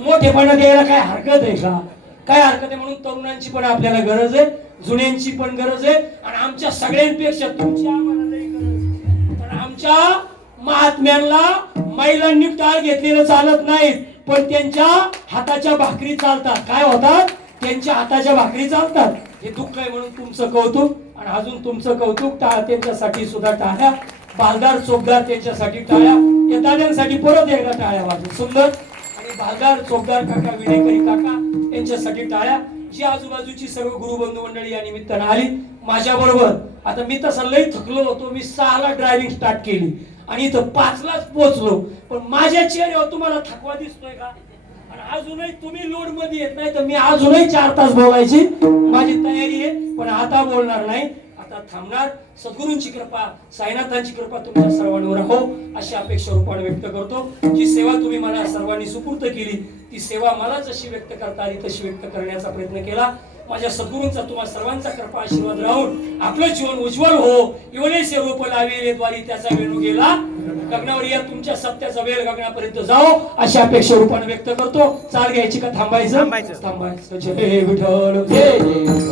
मोठेपणा द्यायला काय हरकत आहे का? काय हरकत आहे? म्हणून तरुणांची पण आपल्याला गरज आहे, जुन्यांची पण गरज आहे, आणि आमच्या सगळ्यांपेक्षा तुमची आम्हाला लई गरज आहे. पण आमच्या महात्म्यांना महिलांनी टाळ घेतलेलं चालत नाही, पण त्यांच्या हाताच्या भाकरी चालतात. काय होतात? त्यांच्या हाताच्या भाकरी चालतात. हे दुःख आहे म्हणून तुमचं कौतुक, आणि अजून तुमचं कौतुक. त्यांच्यासाठी सुद्धा टाळ्या. बालदार चोपदार त्यांच्यासाठी टाळ्या. या दाद्यांसाठी परत एकदा टाळ्या वाजू. सुंदर आणि बालदार चोपदार काका, विडेकरी काका यांच्यासाठी टाळ्या. जी आजूबाजूची सर्व गुरुबंधू मंडळी या निमित्तानं आली माझ्या बरोबर. आता मी तसं लई थकलो होतो, मी 6ला ड्रायव्हिंग स्टार्ट केली आणि इथं 5लाच पोहोचलो. पण माझ्या चेहऱ्यावर तुम्हाला थकवा दिसतोय का? आणि अजूनही तुम्ही लोड मध्ये येत नाही, तर मी अजूनही 4 तास बोलायची माझी तयारी आहे, पण आता बोलणार नाही, आता थांबणार. सद्गुरूंची कृपा, साईनाथांची कृपा तुमच्या सर्वांवर हो अशी अपेक्षा रूपाने व्यक्त करतो. जी सेवा तुम्ही मला सर्वांनी सुपूर्त केली, ती सेवा मला जशी व्यक्त करता आली तशी व्यक्त करण्याचा प्रयत्न केला. माझ्या सद्गुरूंचा तुम्हा सर्वांचा कृपा आशीर्वाद राहून आपलं जीवन उज्ज्वल हो. इवलेसे रोप लावेले द्वारी त्याचा वेणू गेला गगनावर, या तुमच्या सत्याचा वेळ गगनापर्यंत जाओ अशी अपेक्षा रूपाने व्यक्त करतो. चाल घ्यायची का थांबायचं? थांबायचं. थांबायचं. जय विठ्ठल, जय जय